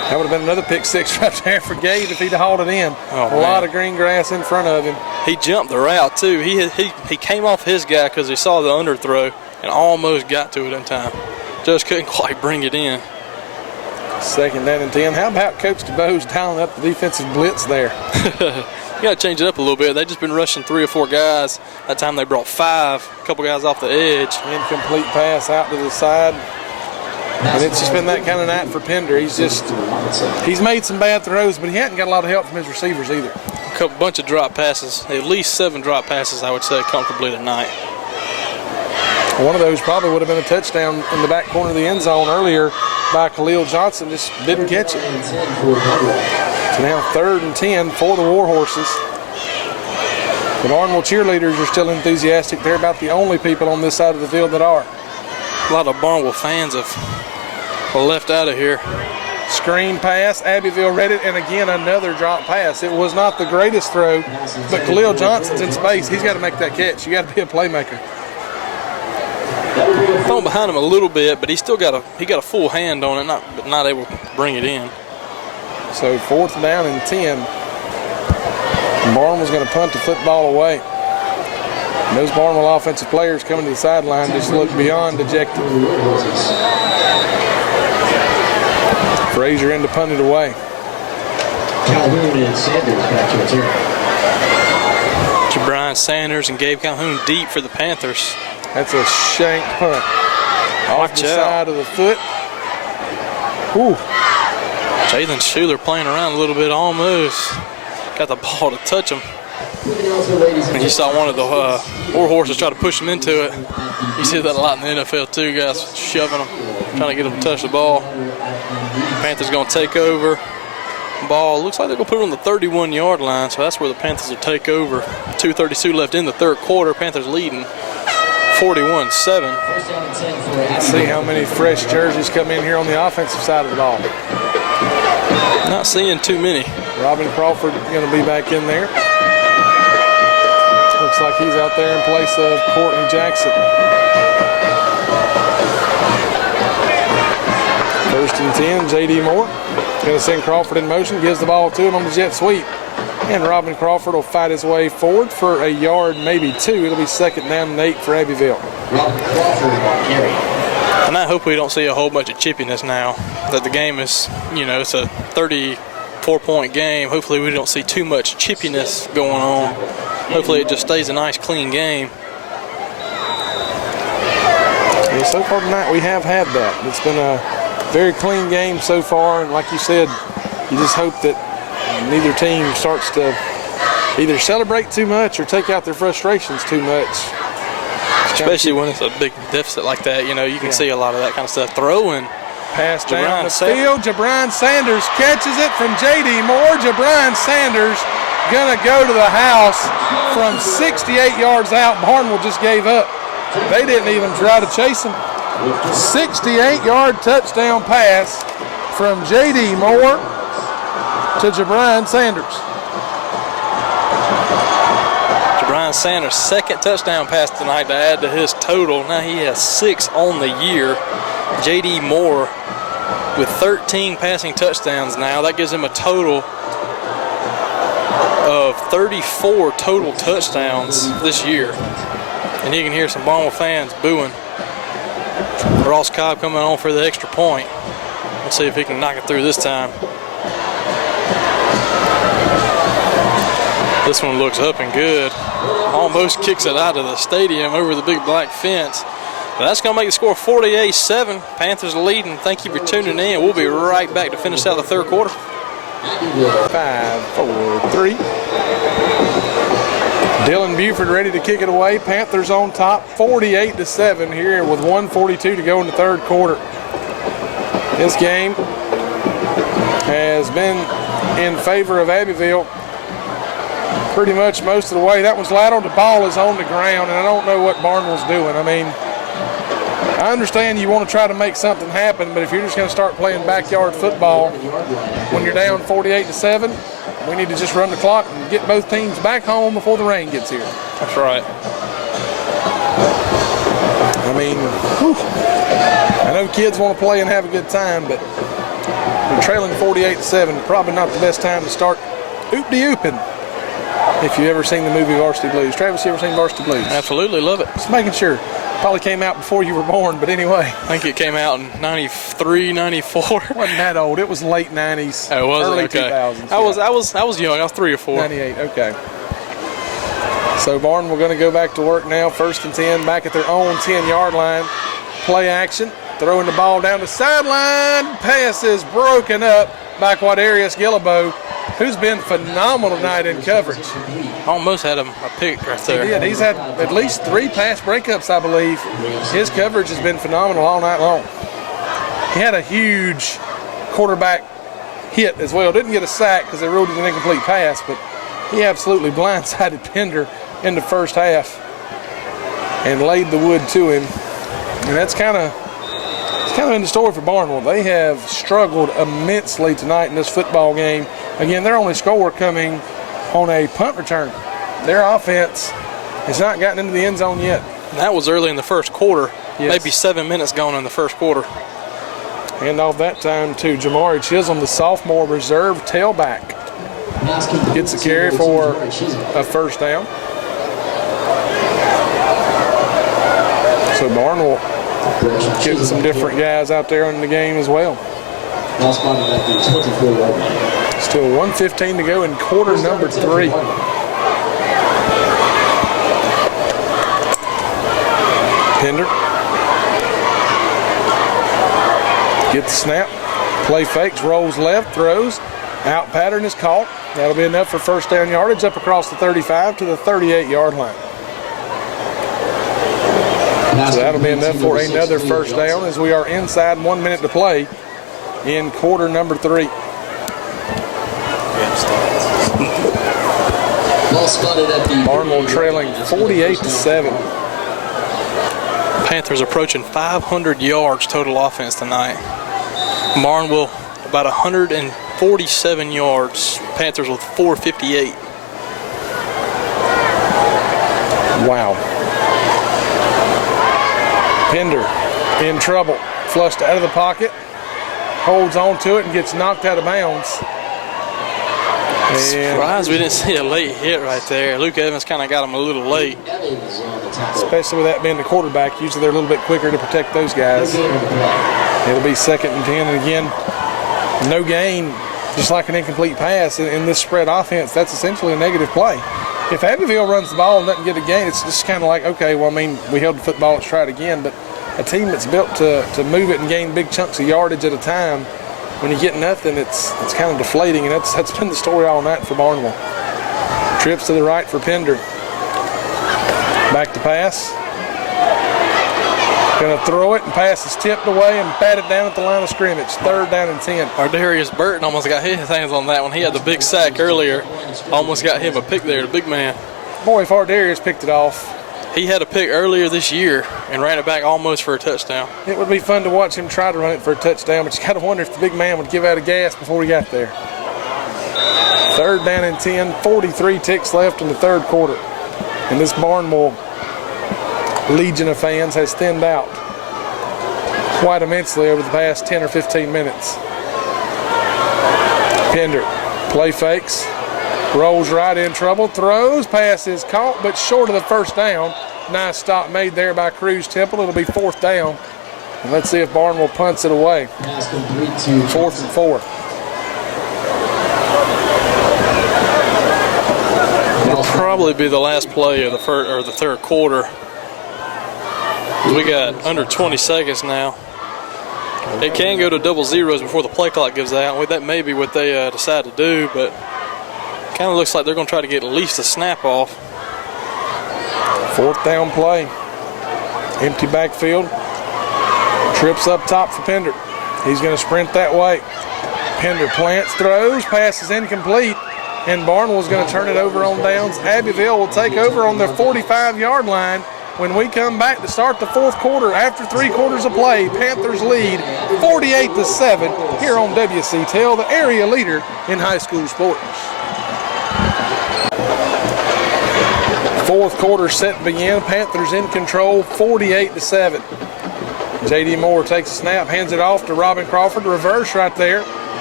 That would have been another pick six right there for Gabe if he'd have hauled it in. Oh, a lot of green grass in front of him. He jumped the route, too. He came off his guy because he saw the underthrow and almost got to it in time. Just couldn't quite bring it in. 2nd down and 10. How about Coach DeBoe's dialing up the defensive blitz there? You got to change it up a little bit. They've just been rushing 3 or 4 guys. That time they brought 5, a couple guys off the edge. Incomplete pass out to the side. And it's just been that kind of night for Pender. He's made some bad throws, but he hadn't got a lot of help from his receivers either. Bunch of drop passes, at least 7 drop passes, I would say, comfortably tonight. One of those probably would have been a touchdown in the back corner of the end zone earlier by Khalil Johnson. Just didn't catch it. So now 3rd and 10 for the Warhorses. The Barnwell cheerleaders are still enthusiastic. They're about the only people on this side of the field that are. A lot of Barnwell fans have left out of here. Screen pass, Abbeville read it, and again another drop pass. It was not the greatest throw, but Khalil Johnson's in space. He's got to make that catch. You got to be a playmaker. Thrown behind him a little bit, but he got a full hand on it, but not able to bring it in. So 4th down and 10. Barnwell's going to punt the football away. And those Barnwell offensive players coming to the sideline just look beyond dejected. Frazier in to punt it away. Calhoun and Sanders back to return. Jabrian Sanders and Gabe Calhoun deep for the Panthers. That's a shank punt. Off the side of the foot. Ooh. Jalen Schuler playing around a little bit, almost got the ball to touch him. And you saw one of the Warhorses try to push him into it. You see that a lot in the NFL too, guys shoving them, trying to get them to touch the ball. Panthers going to take over. Ball looks like they're going to put it on the 31-yard line, so that's where the Panthers will take over. 2:32 left in the 3rd quarter. Panthers leading 41-7. Let's see how many fresh jerseys come in here on the offensive side of the ball. Not seeing too many. Robin Crawford going to be back in there. Looks like he's out there in place of Courtney Jackson. 1st and 10, J.D. Moore. Going to send Crawford in motion, gives the ball to him on the jet sweep. And Robin Crawford will fight his way forward for a yard, maybe 2. It'll be 2nd down and 8 for Abbeville. And I hope we don't see a whole bunch of chippiness now. That the game is, it's a 34-point game. Hopefully we don't see too much chippiness going on. Hopefully it just stays a nice, clean game. Yeah, so far tonight we have had that. It's been a very clean game so far, and like you said, you just hope that neither team starts to either celebrate too much or take out their frustrations too much. Especially when it's a big deficit like that, you can see a lot of that kind of stuff. Throwing. Pass down the field. Jabrian Sanders catches it from J.D. Moore. Jabrian Sanders going to go to the house from 68 yards out. Barnwell just gave up. They didn't even try to chase him. 68-yard touchdown pass from J.D. Moore to Jabrian Sanders. Jabrian Sanders' 2nd touchdown pass tonight to add to his total. Now he has 6 on the year. J.D. Moore with 13 passing touchdowns now. That gives him a total of 34 total touchdowns this year. And you can hear some Barnwell fans booing. Ross Cobb coming on for the extra point. Let's see if he can knock it through this time. This one looks up and good. Almost kicks it out of the stadium over the big black fence. But that's going to make the score 48-7. Panthers leading. Thank you for tuning in. We'll be right back to finish out the 3rd quarter. 5, 4, 3. Dylan Buford ready to kick it away. Panthers on top, 48-7 here with 1:42 to go in the 3rd quarter. This game has been in favor of Abbeville pretty much most of the way. That one's lateral. The ball is on the ground, and I don't know what Barnwell's doing. I mean, I understand you want to try to make something happen, but if you're just going to start playing backyard football when you're down 48-7, we need to just run the clock and get both teams back home before the rain gets here. That's right. I mean, whew, I know kids want to play and have a good time, but We're trailing 48-7. Probably not the best time to start oop-de-ooping. If you've ever seen the movie Varsity Blues. Travis, you ever seen Varsity Blues? Absolutely, love it. Just making sure. Probably came out before you were born, but anyway. I think it came out in 93, 94. Wasn't that old. It was late 90s. Oh, was early it? Okay. 2000s. I was young. I was 3 or 4. 98, okay. So Barnwell going to go back to work now. 1st and 10, back at their own 10-yard line. Play action. Throwing the ball down the sideline. Pass is broken up by Quadarius Gillibo, who's been phenomenal tonight in coverage. Almost had him a pick right there. He did. He's had at least 3 pass breakups, I believe. His coverage has been phenomenal all night long. He had a huge quarterback hit as well. Didn't get a sack because they ruled it an incomplete pass, but he absolutely blindsided Pender in the first half and laid the wood to him. And that's kind of in the story for Barnwell. They have struggled immensely tonight in this football game. Again, their only score coming on a punt return. Their offense has not gotten into the end zone yet. And that was early in the first quarter. Yes. Maybe 7 minutes gone in the first quarter. Hand off that time to Jamari Chisholm, the sophomore reserve tailback. Gets a carry for a first down. So Barnwell getting some different guys out there in the game as well. Still 1:15 to go in quarter number 3. Pender gets the snap, play fakes, rolls left, throws, out pattern is caught. That'll be enough for first down yardage up across the 35 to the 38-yard line. So that'll be enough for another first down as we are inside 1 minute to play in quarter number 3. Barnwell trailing 48-7. Panthers approaching 500 yards total offense tonight. Barnwell about 147 yards. Panthers with 458. Wow. Pender in trouble. Flushed out of the pocket. Holds on to it and gets knocked out of bounds. Surprised we didn't see a late hit right there. Luke Evans kind of got him a little late. Especially with that being the quarterback. Usually they're a little bit quicker to protect those guys. It'll be 2nd and 10. And again, no gain, just like an incomplete pass in this spread offense. That's essentially a negative play. If Abbeville runs the ball and doesn't get a gain, it's just kind of like, okay, well, I mean, we held the football, let's try it again. But a team that's built to move it and gain big chunks of yardage at a time, when you get nothing, it's kind of deflating, and that's been the story all night for Barnwell. Trips to the right for Pender. Back to pass. Going to throw it, and pass is tipped away and batted down at the line of scrimmage. 3rd down and 10. Ardarius Burton almost got his hands on that one. He had the big sack earlier. Almost got him a pick there, the big man. Boy, if Ardarius picked it off. He had a pick earlier this year and ran it back almost for a touchdown. It would be fun to watch him try to run it for a touchdown, but you got to wonder if the big man would give out a gas before he got there. 3rd down and 10, 43 ticks left in the 3rd quarter. And this Barnwell legion of fans has thinned out quite immensely over the past 10 or 15 minutes. Pender, play fakes. Rolls right in trouble, throws, pass is caught, but short of the first down. Nice stop made there by Cruz Temple. It'll be 4th down. And let's see if Barnwell punts it away. 4th and 4. It'll probably be the last play of the 3rd quarter. We got under 20 seconds now. It can go to double zeros before the play clock gives out. That may be what they decide to do, but kind of looks like they're going to try to get at least a snap off. 4th down play. Empty backfield. Trips up top for Pender. He's going to sprint that way. Pender plants, throws, passes incomplete, and Barnwell's going to turn it over on downs. Abbeville will take over on their 45-yard line. When we come back to start the 4th quarter, after 3 quarters of play, Panthers lead 48-7 here on WCTEL, the area leader in high school sports. 4th quarter set to begin. Panthers in control, 48-7. J.D. Moore takes a snap, hands it off to Robin Crawford. Reverse right there.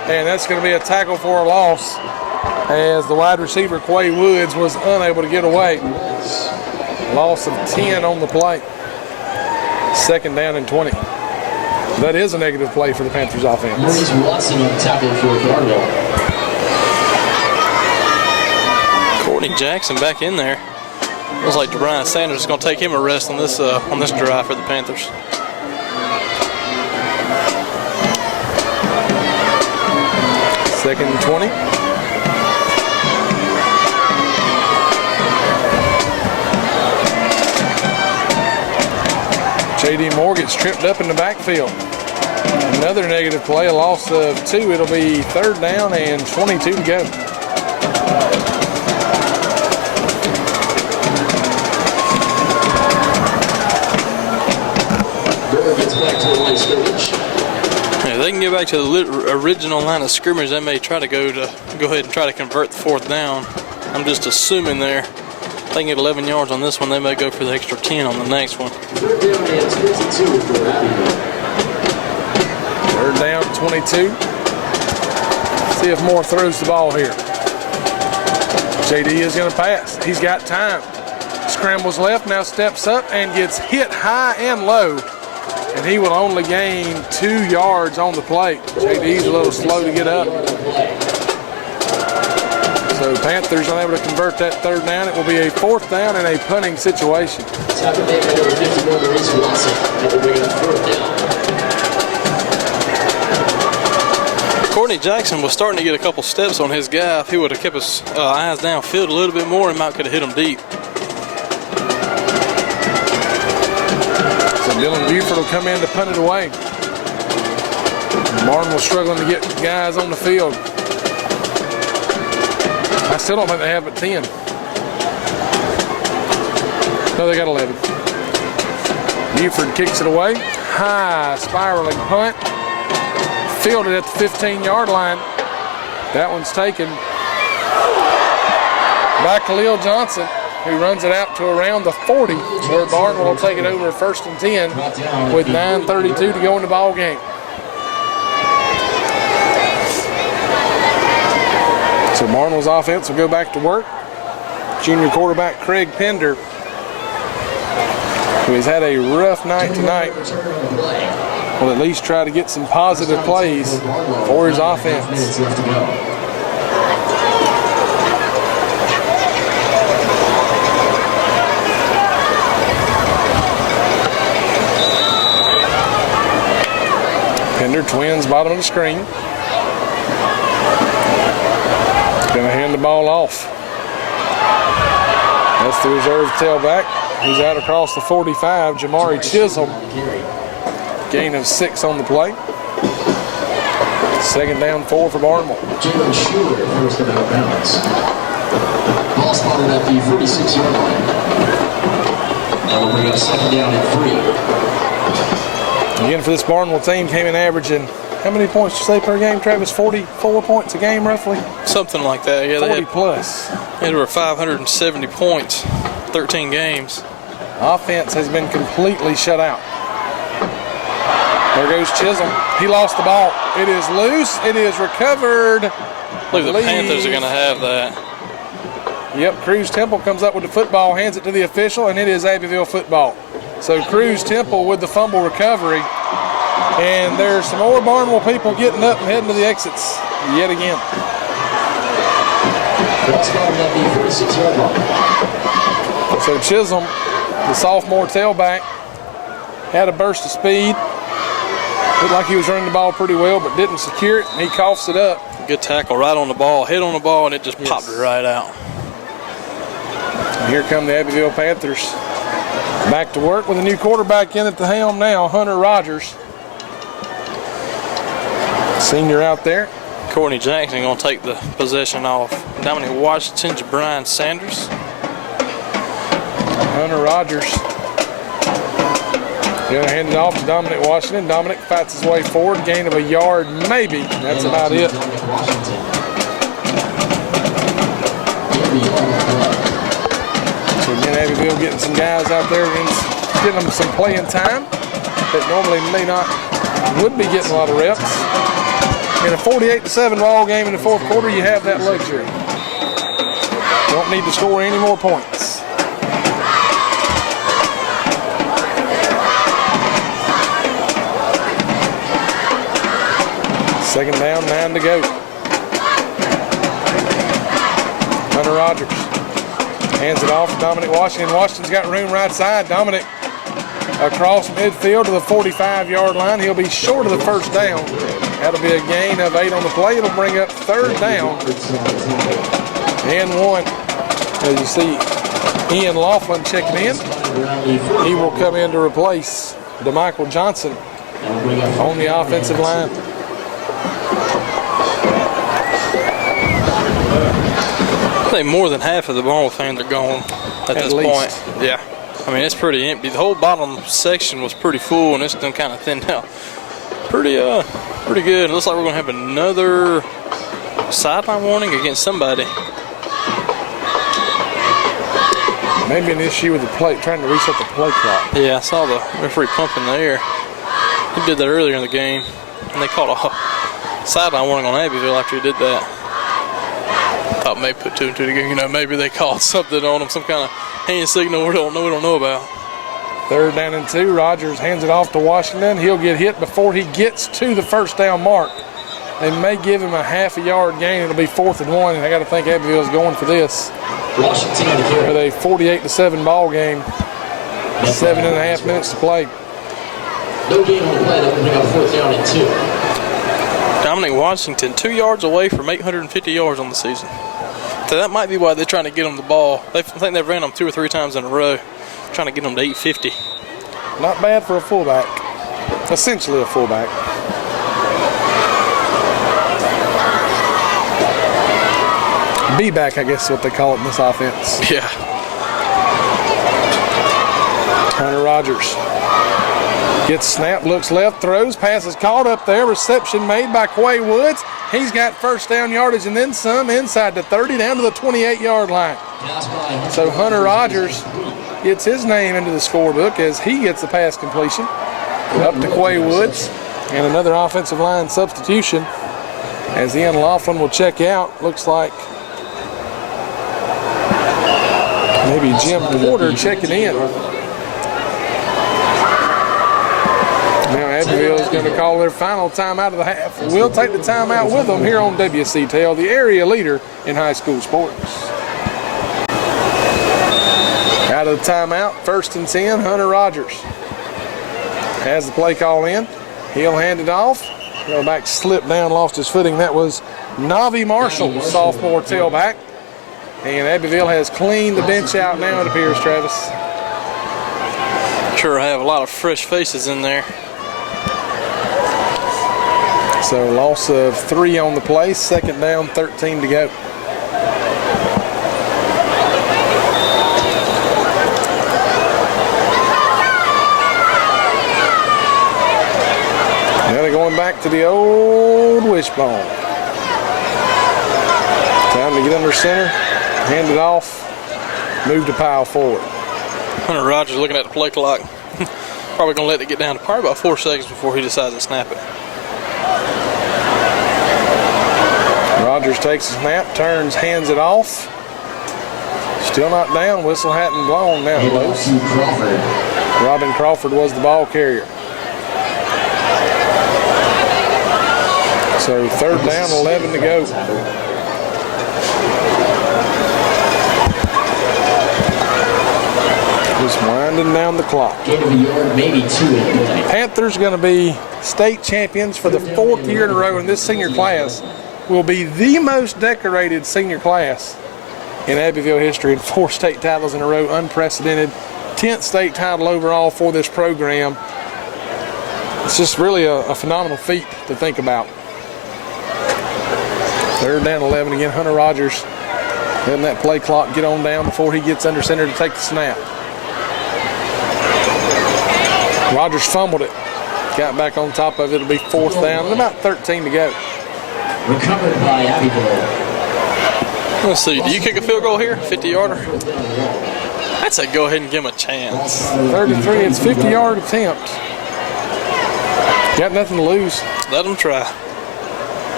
and that's going to be a tackle for a loss as the wide receiver, Quay Woods, was unable to get away. Loss of 10 on the play. 2nd down and 20. That is a negative play for the Panthers offense. Maurice Watson on tackle for Barnwell. Courtney Jackson back in there. Looks like DeBrian Sanders is going to take him a rest on this drive for the Panthers. Second and 20. J.D. Moore gets tripped up in the backfield. Another negative play, a loss of 2. It'll be 3rd down and 22 to go. Gets back to the line of scrimmage. Yeah, they can get back to the original line of scrimmage. They may try to go ahead and try to convert the 4th down. I'm just assuming there. If they can get 11 yards on this one, they may go for the extra 10 on the next one. 3rd down and 22 for Abbeville. 3rd down, 22. See if Moore throws the ball here. JD is going to pass. He's got time. Scrambles left, now steps up and gets hit high and low. And he will only gain 2 yards on the play. JD's a little slow to get up. So Panthers unable to convert that 3rd down. It will be a 4th down and a punting situation. Tackle made by number 51, Maurice Watson. That will bring it up 4th down. Courtney Jackson was starting to get a couple steps on his guy. If he would have kept his eyes downfield a little bit more, he might could have hit him deep. So Dylan Buford will come in to punt it away. Barnwell struggling to get guys on the field. I still don't think they have but 10. No, they got 11. Buford kicks it away. High spiraling punt. Fielded at the 15-yard line. That one's taken by Khalil Johnson, who runs it out to around the 40, where Barnwell will take it over 1st and 10 with 9:32 to go in the ball game. So Barnwell's offense will go back to work. Junior quarterback Craig Pender, who has had a rough night tonight, will at least try to get some positive plays for his offense. Pender, twins, bottom of the screen. Gonna hand the ball off. That's the reserve tailback. He's out across the 45, Jamari Chisholm. Gain of 6 on the play. 2nd down, 4 for Barnwell. Jalen Schuler first and out of bounds. Ball spotted at the 46-yard line. That will bring up 2nd down and 3. Again, for this Barnwell team, came in averaging, how many points did you say per game, Travis? 44 points a game, roughly? Something like that, yeah. 40 plus. They were 570 points, 13 games. Offense has been completely shut out. There goes Chisholm. He lost the ball. It is loose. It is recovered. Look, the Panthers are going to have that. Yep, Cruz Temple comes up with the football, hands it to the official, and it is Abbeville football. So Cruz Temple with the fumble recovery. And there's some more Barnwell people getting up and heading to the exits yet again. So Chisholm, the sophomore tailback, had a burst of speed. Looked like he was running the ball pretty well, but didn't secure it, and he coughs it up. Good tackle right on the ball, hit on the ball, and it just popped it right out. And here come the Abbeville Panthers. Back to work with a new quarterback in at the helm now, Hunter Rogers. Senior out there. Courtney Jackson going to take the possession off Dominic Washington, Brian Sanders. Hunter Rogers going to hand it off to Dominic Washington. Dominic fights his way forward, gain of a yard maybe. That's about it. So again, Abbeville getting some guys out there, getting them some playing time that normally would be getting a lot of reps. In a 48-7 ball game in the fourth quarter, you have that luxury. Don't need to score any more points. Second down, 9 to go. Hunter Rogers hands it off to Dominic Washington. Washington's got room right side. Dominic across midfield to the 45-yard line. He'll be short of the first down. That'll be a gain of 8 on the play. It'll bring up third down and 1. As you see, Ian Laughlin checking in. He will come in to replace DeMichael Johnson on the offensive line. I think more than half of the Barnwell fans are gone at this point. Yeah. I mean, it's pretty empty. The whole bottom section was pretty full, and it's done kind of thinned out. Pretty good. It looks like we're going to have another sideline warning against somebody. Maybe an issue with the play, trying to reset the play clock. Yeah, I saw the referee pumping the air. He did that earlier in the game, and they called a sideline warning on Abbeville after he did that. Thought maybe put 2 and 2 together. You know, maybe they called something on him, some kind of hand signal we don't know about. Third down and 2. Rogers hands it off to Washington. He'll get hit before he gets to the first down mark. They may give him a half-a-yard gain. It'll be 4th and 1, and I got to think Abbeville's going for this. Washington with a 48-7 ball game. 7.5 minutes to play. No gain on the play. That will bring up 4th down and 2. Dominic Washington, 2 yards away from 850 yards on the season. So that might be why they're trying to get him the ball. I think they've ran him 2 or 3 times in a row, trying to get him to 850. Not bad for a fullback. Essentially a fullback. B-back, I guess is what they call it in this offense. Yeah. Hunter Rogers gets snapped, looks left, throws, pass is caught up there. Reception made by Quay Woods. He's got first down yardage and then some inside the 30 down to the 28-yard line. So Hunter Rogers gets his name into the scorebook as he gets the pass completion up to Quay Woods. And another offensive line substitution as Ian Laughlin will check out. Looks like maybe Jim Porter checking in. Now Abbeville is going to call their final timeout of the half. We'll take the timeout with them here on WCTL, the area leader in high school sports. Out of the timeout, 1st and 10, Hunter Rogers has the play call in. He'll hand it off. Tailback slipped down, lost his footing. That was Navi Marshall, sophomore tailback. And Abbeville has cleaned the bench out now, it appears, Travis. Sure have a lot of fresh faces in there. So loss of 3 on the play, 2nd down, 13 to go. Now they're going back to the old wishbone. Time to get under center, hand it off, move to pile forward. Hunter Rogers looking at the play clock. Probably going to let it get down to probably about 4 seconds before he decides to snap it. Rogers takes a snap, turns, hands it off. Still not down, whistle hadn't blown now. Robin Crawford was the ball carrier. So 3rd down, 11 to go. Just winding down the clock. Panthers going to be state champions for the 4th year in a row, and this senior class will be the most decorated senior class in Abbeville history, and 4 state titles in a row, unprecedented. 10th state title overall for this program. It's just really a phenomenal feat to think about. 3rd down, 11 again. Hunter Rogers letting that play clock get on down before he gets under center to take the snap. Rogers fumbled it. Got back on top of it. It'll be 4th down and about 13 to go. Recovered by Abbeville. Let's see. Do you kick a field goal here? 50-yarder? I'd say go ahead and give him a chance. 33. It's 50-yard attempt. Got nothing to lose. Let him try.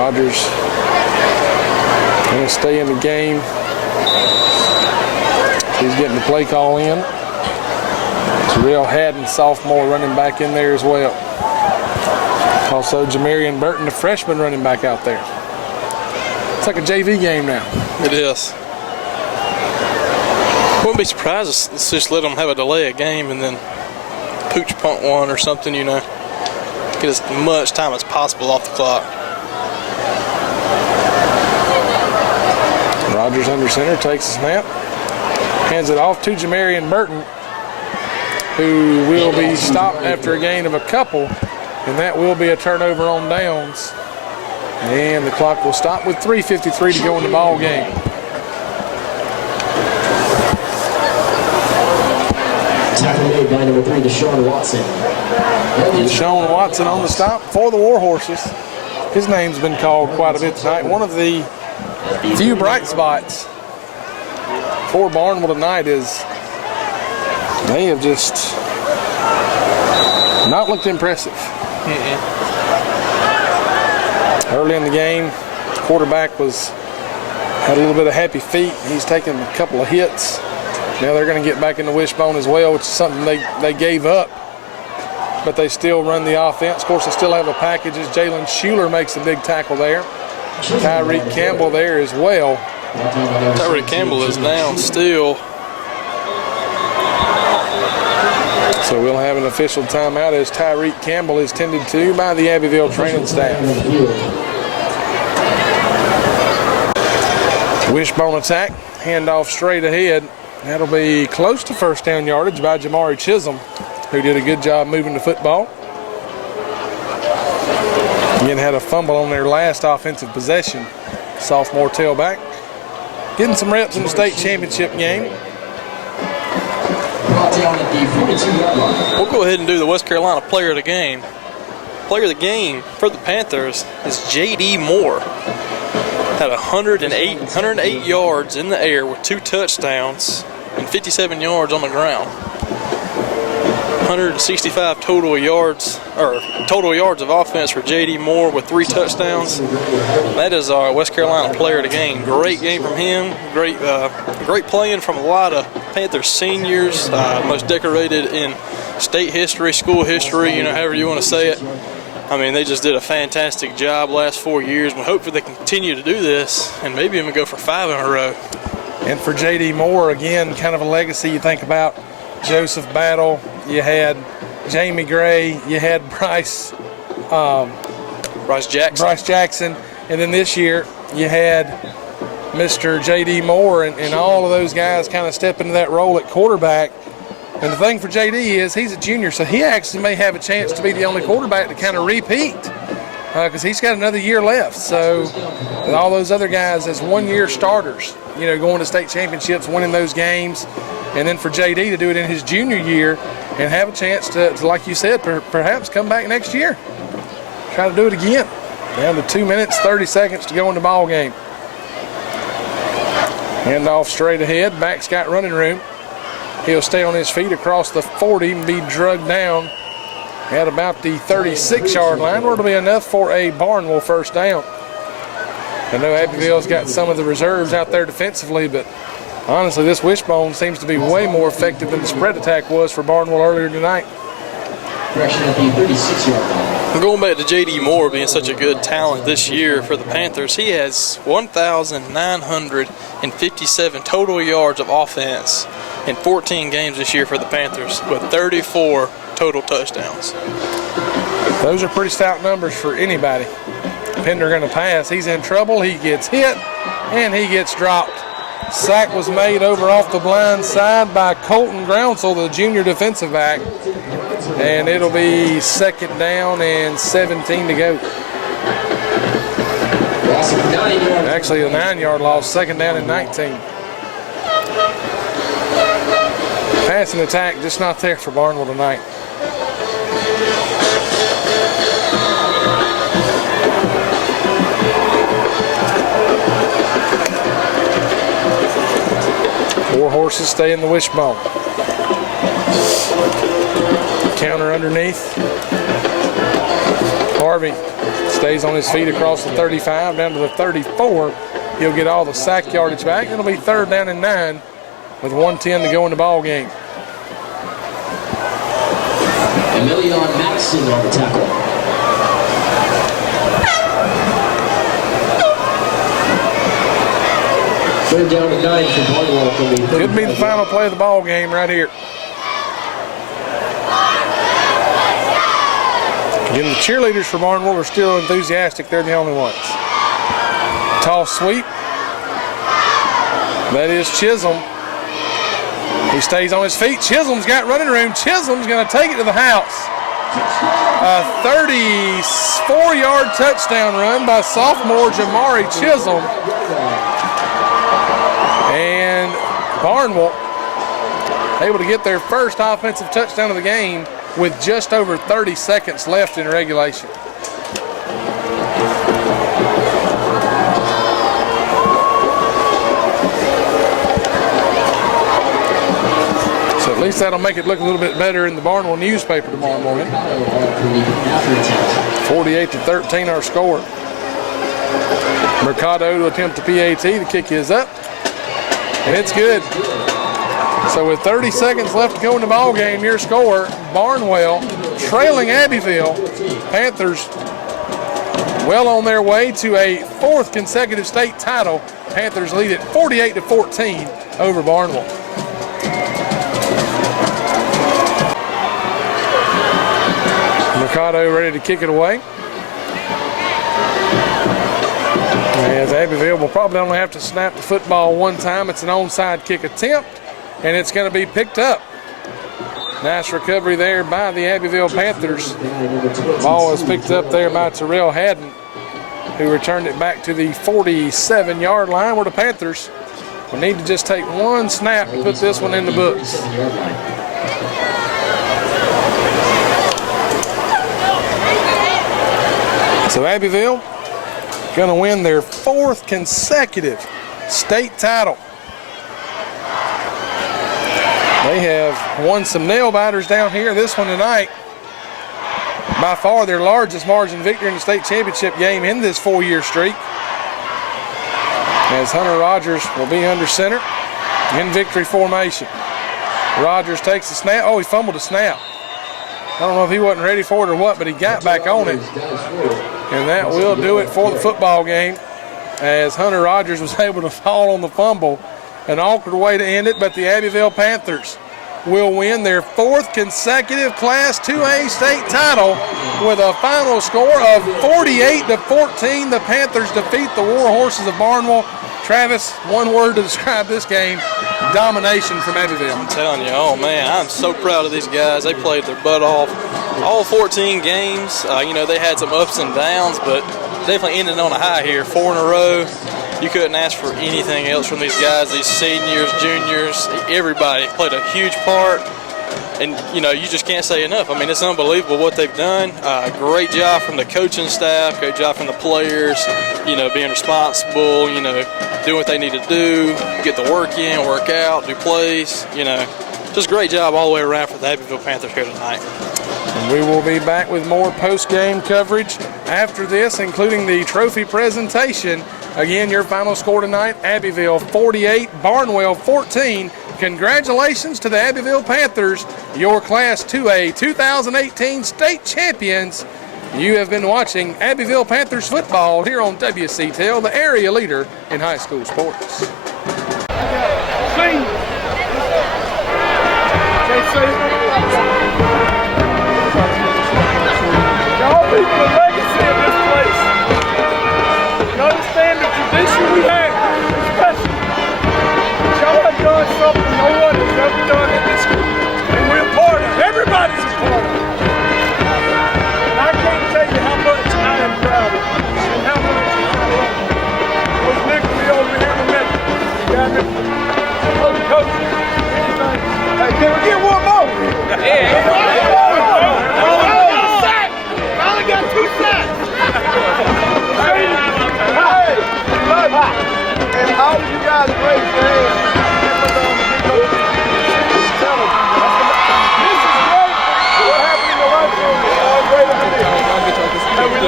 Rogers going to stay in the game. He's getting the play call in. Terrell Haddon, sophomore, running back in there as well. Also, Jamarian Burton, the freshman, running back out there. It's like a JV game now. It is. Wouldn't be surprised if let's just let them have a delay a game and then pooch punt one or something, you know. Get as much time as possible off the clock. Rogers under center, takes the snap. Hands it off to Jamarian Burton, who will be stopped after a gain of a couple, and that will be a turnover on downs. And the clock will stop with 3:53 to go in the ball game. Tackle made by number 3, Deshaun Watson. Deshaun Watson on the stop for the Warhorses. His name's been called quite a bit tonight. One of the few bright spots for Barnwell tonight is they have just not looked impressive. Early in the game, the quarterback had a little bit of happy feet. He's taken a couple of hits. Now they're going to get back in the wishbone as well, which is something they gave up. But they still run the offense. Of course, they still have a package as Jalen Schuler makes a big tackle there. Tyreek Campbell there as well. Tyreek Campbell is down still. So we'll have an official timeout as Tyreek Campbell is tended to by the Abbeville training staff. Wishbone attack, handoff straight ahead. That'll be close to first down yardage by Jamari Chisholm, who did a good job moving the football. Again, had a fumble on their last offensive possession. Sophomore tailback. Getting some reps in the state championship game. We'll go ahead and do the West Carolina player of the game. Player of the game for the Panthers is J.D. Moore. Had 108 yards in the air with 2 touchdowns and 57 yards on the ground. 165 total yards of offense for J.D. Moore with 3 touchdowns. That is our West Carolina player of the game. Great game from him. Great playing from a lot of Panthers seniors. Most decorated in state history, school history, however you want to say it. I mean, they just did a fantastic job last 4 years. We hope that they continue to do this and maybe even go for 5 in a row. And for J.D. Moore, again, kind of a legacy. You think about Joseph Battle, you had Jamie Gray, you had Bryce Jackson, and then this year you had Mr. J.D. Moore, and all of those guys kind of step into that role at quarterback. And the thing for J.D. is he's a junior, so he actually may have a chance to be the only quarterback to kind of repeat because he's got another year left. So and all those other guys as one-year starters, going to state championships, winning those games. And then for J.D. to do it in his junior year and have a chance to like you said, perhaps come back next year. Try to do it again. Down to 2 minutes, 30 seconds to go in the ball game. Handoff straight ahead. Back's got running room. He'll stay on his feet across the 40 and be drugged down at about the 36-yard line, where it'll be enough for a Barnwell first down. I know Abbeville's got some of the reserves out there defensively, but honestly, this wishbone seems to be way more effective than the spread attack was for Barnwell earlier tonight. Correction at the 36-yard line. Going back to J.D. Moore being such a good talent this year for the Panthers, he has 1,957 total yards of offense in 14 games this year for the Panthers with 34 total touchdowns. Those are pretty stout numbers for anybody. Pender going to pass. He's in trouble. He gets hit, and he gets dropped. Sack was made over off the blind side by Colton Groundsel, the junior defensive back. And it'll be second down and 17 to go. Actually, a 9-yard loss, second down and 19. Passing attack just not there for Barnwell tonight. Warhorses stay in the wishbone. Counter underneath. Harvey stays on his feet across the 35 down to the 34. He'll get all the sack yardage back. It'll be 3rd down and 9 with 1:10 to go in the ball game. Emilion Maxson on the tackle. Third down and 9 for Barnwell. Could be the final play of the ball game right here. Again, the cheerleaders for Barnwell are still enthusiastic. They're the only ones. Toss sweep. That is Chisholm. He stays on his feet. Chisholm's got running room. Chisholm's going to take it to the house. A 34-yard touchdown run by sophomore Jamari Chisholm. And Barnwell able to get their first offensive touchdown of the game with just over 30 seconds left in regulation. So at least that'll make it look a little bit better in the Barnwell newspaper tomorrow morning. 48-13 our score. Mercado to attempt the PAT. The kick is up. And it's good. So with 30 seconds left to go in the ball game, your score, Barnwell trailing Abbeville. Panthers well on their way to a 4th consecutive state title. Panthers lead at 48-14 over Barnwell. Mercado ready to kick it away. As Abbeville will probably only have to snap the football one time. It's an onside kick attempt, and it's going to be picked up. Nice recovery there by the Abbeville Panthers. Ball is picked up there by Terrell Haddon, who returned it back to the 47-yard line, where the Panthers will need to just take one snap to put this one in the books. So Abbeville going to win their 4th consecutive state title. They have won some nail biters down here. This one tonight, by far their largest margin victory in the state championship game in this 4-year streak. As Hunter Rogers will be under center in victory formation. Rogers takes the snap. Oh, he fumbled the snap. I don't know if he wasn't ready for it or what, but he got back on it. And that will do it for the football game, as Hunter Rogers was able to fall on the fumble. An awkward way to end it, but the Abbeville Panthers will win their 4th consecutive Class 2A state title with a final score of 48-14. The Panthers defeat the War Horses of Barnwell. Travis, one word to describe this game: domination from Abbeville. I'm telling you, oh man, I'm so proud of these guys. They played their butt off. All 14 games, you know, they had some ups and downs, but definitely ended on a high here. 4 in a row. You couldn't ask for anything else from these guys. These seniors, juniors, everybody played a huge part. And, you know, you just can't say enough. I mean, it's unbelievable what they've done. Great job from the coaching staff, great job from the players, you know, being responsible, you know, doing what they need to do, get the work in, work out, do plays, you know. Just great job all the way around for the Abbeville Panthers here tonight. And we will be back with more post-game coverage after this, including the trophy presentation. Again, your final score tonight, Abbeville 48, Barnwell 14. Congratulations to the Abbeville Panthers, your Class 2A 2018 state champions. You have been watching Abbeville Panthers football here on WCTEL, the area leader in high school sports. Y'all leave the legacy of this place. You understand the tradition we have. It's special. Y'all have done something no one has ever done in this school. And we're part of it. Everybody's a part of it. And I can't tell you how much I am proud of you and how much you love it. Coach Nick will be over here in a minute. You got me? Coach, anything. Hey, can we get one more? I got 2 sacks. Hey, and all of you guys raise your hands. This is great. What happened in the lunchroom is all greater than this. And we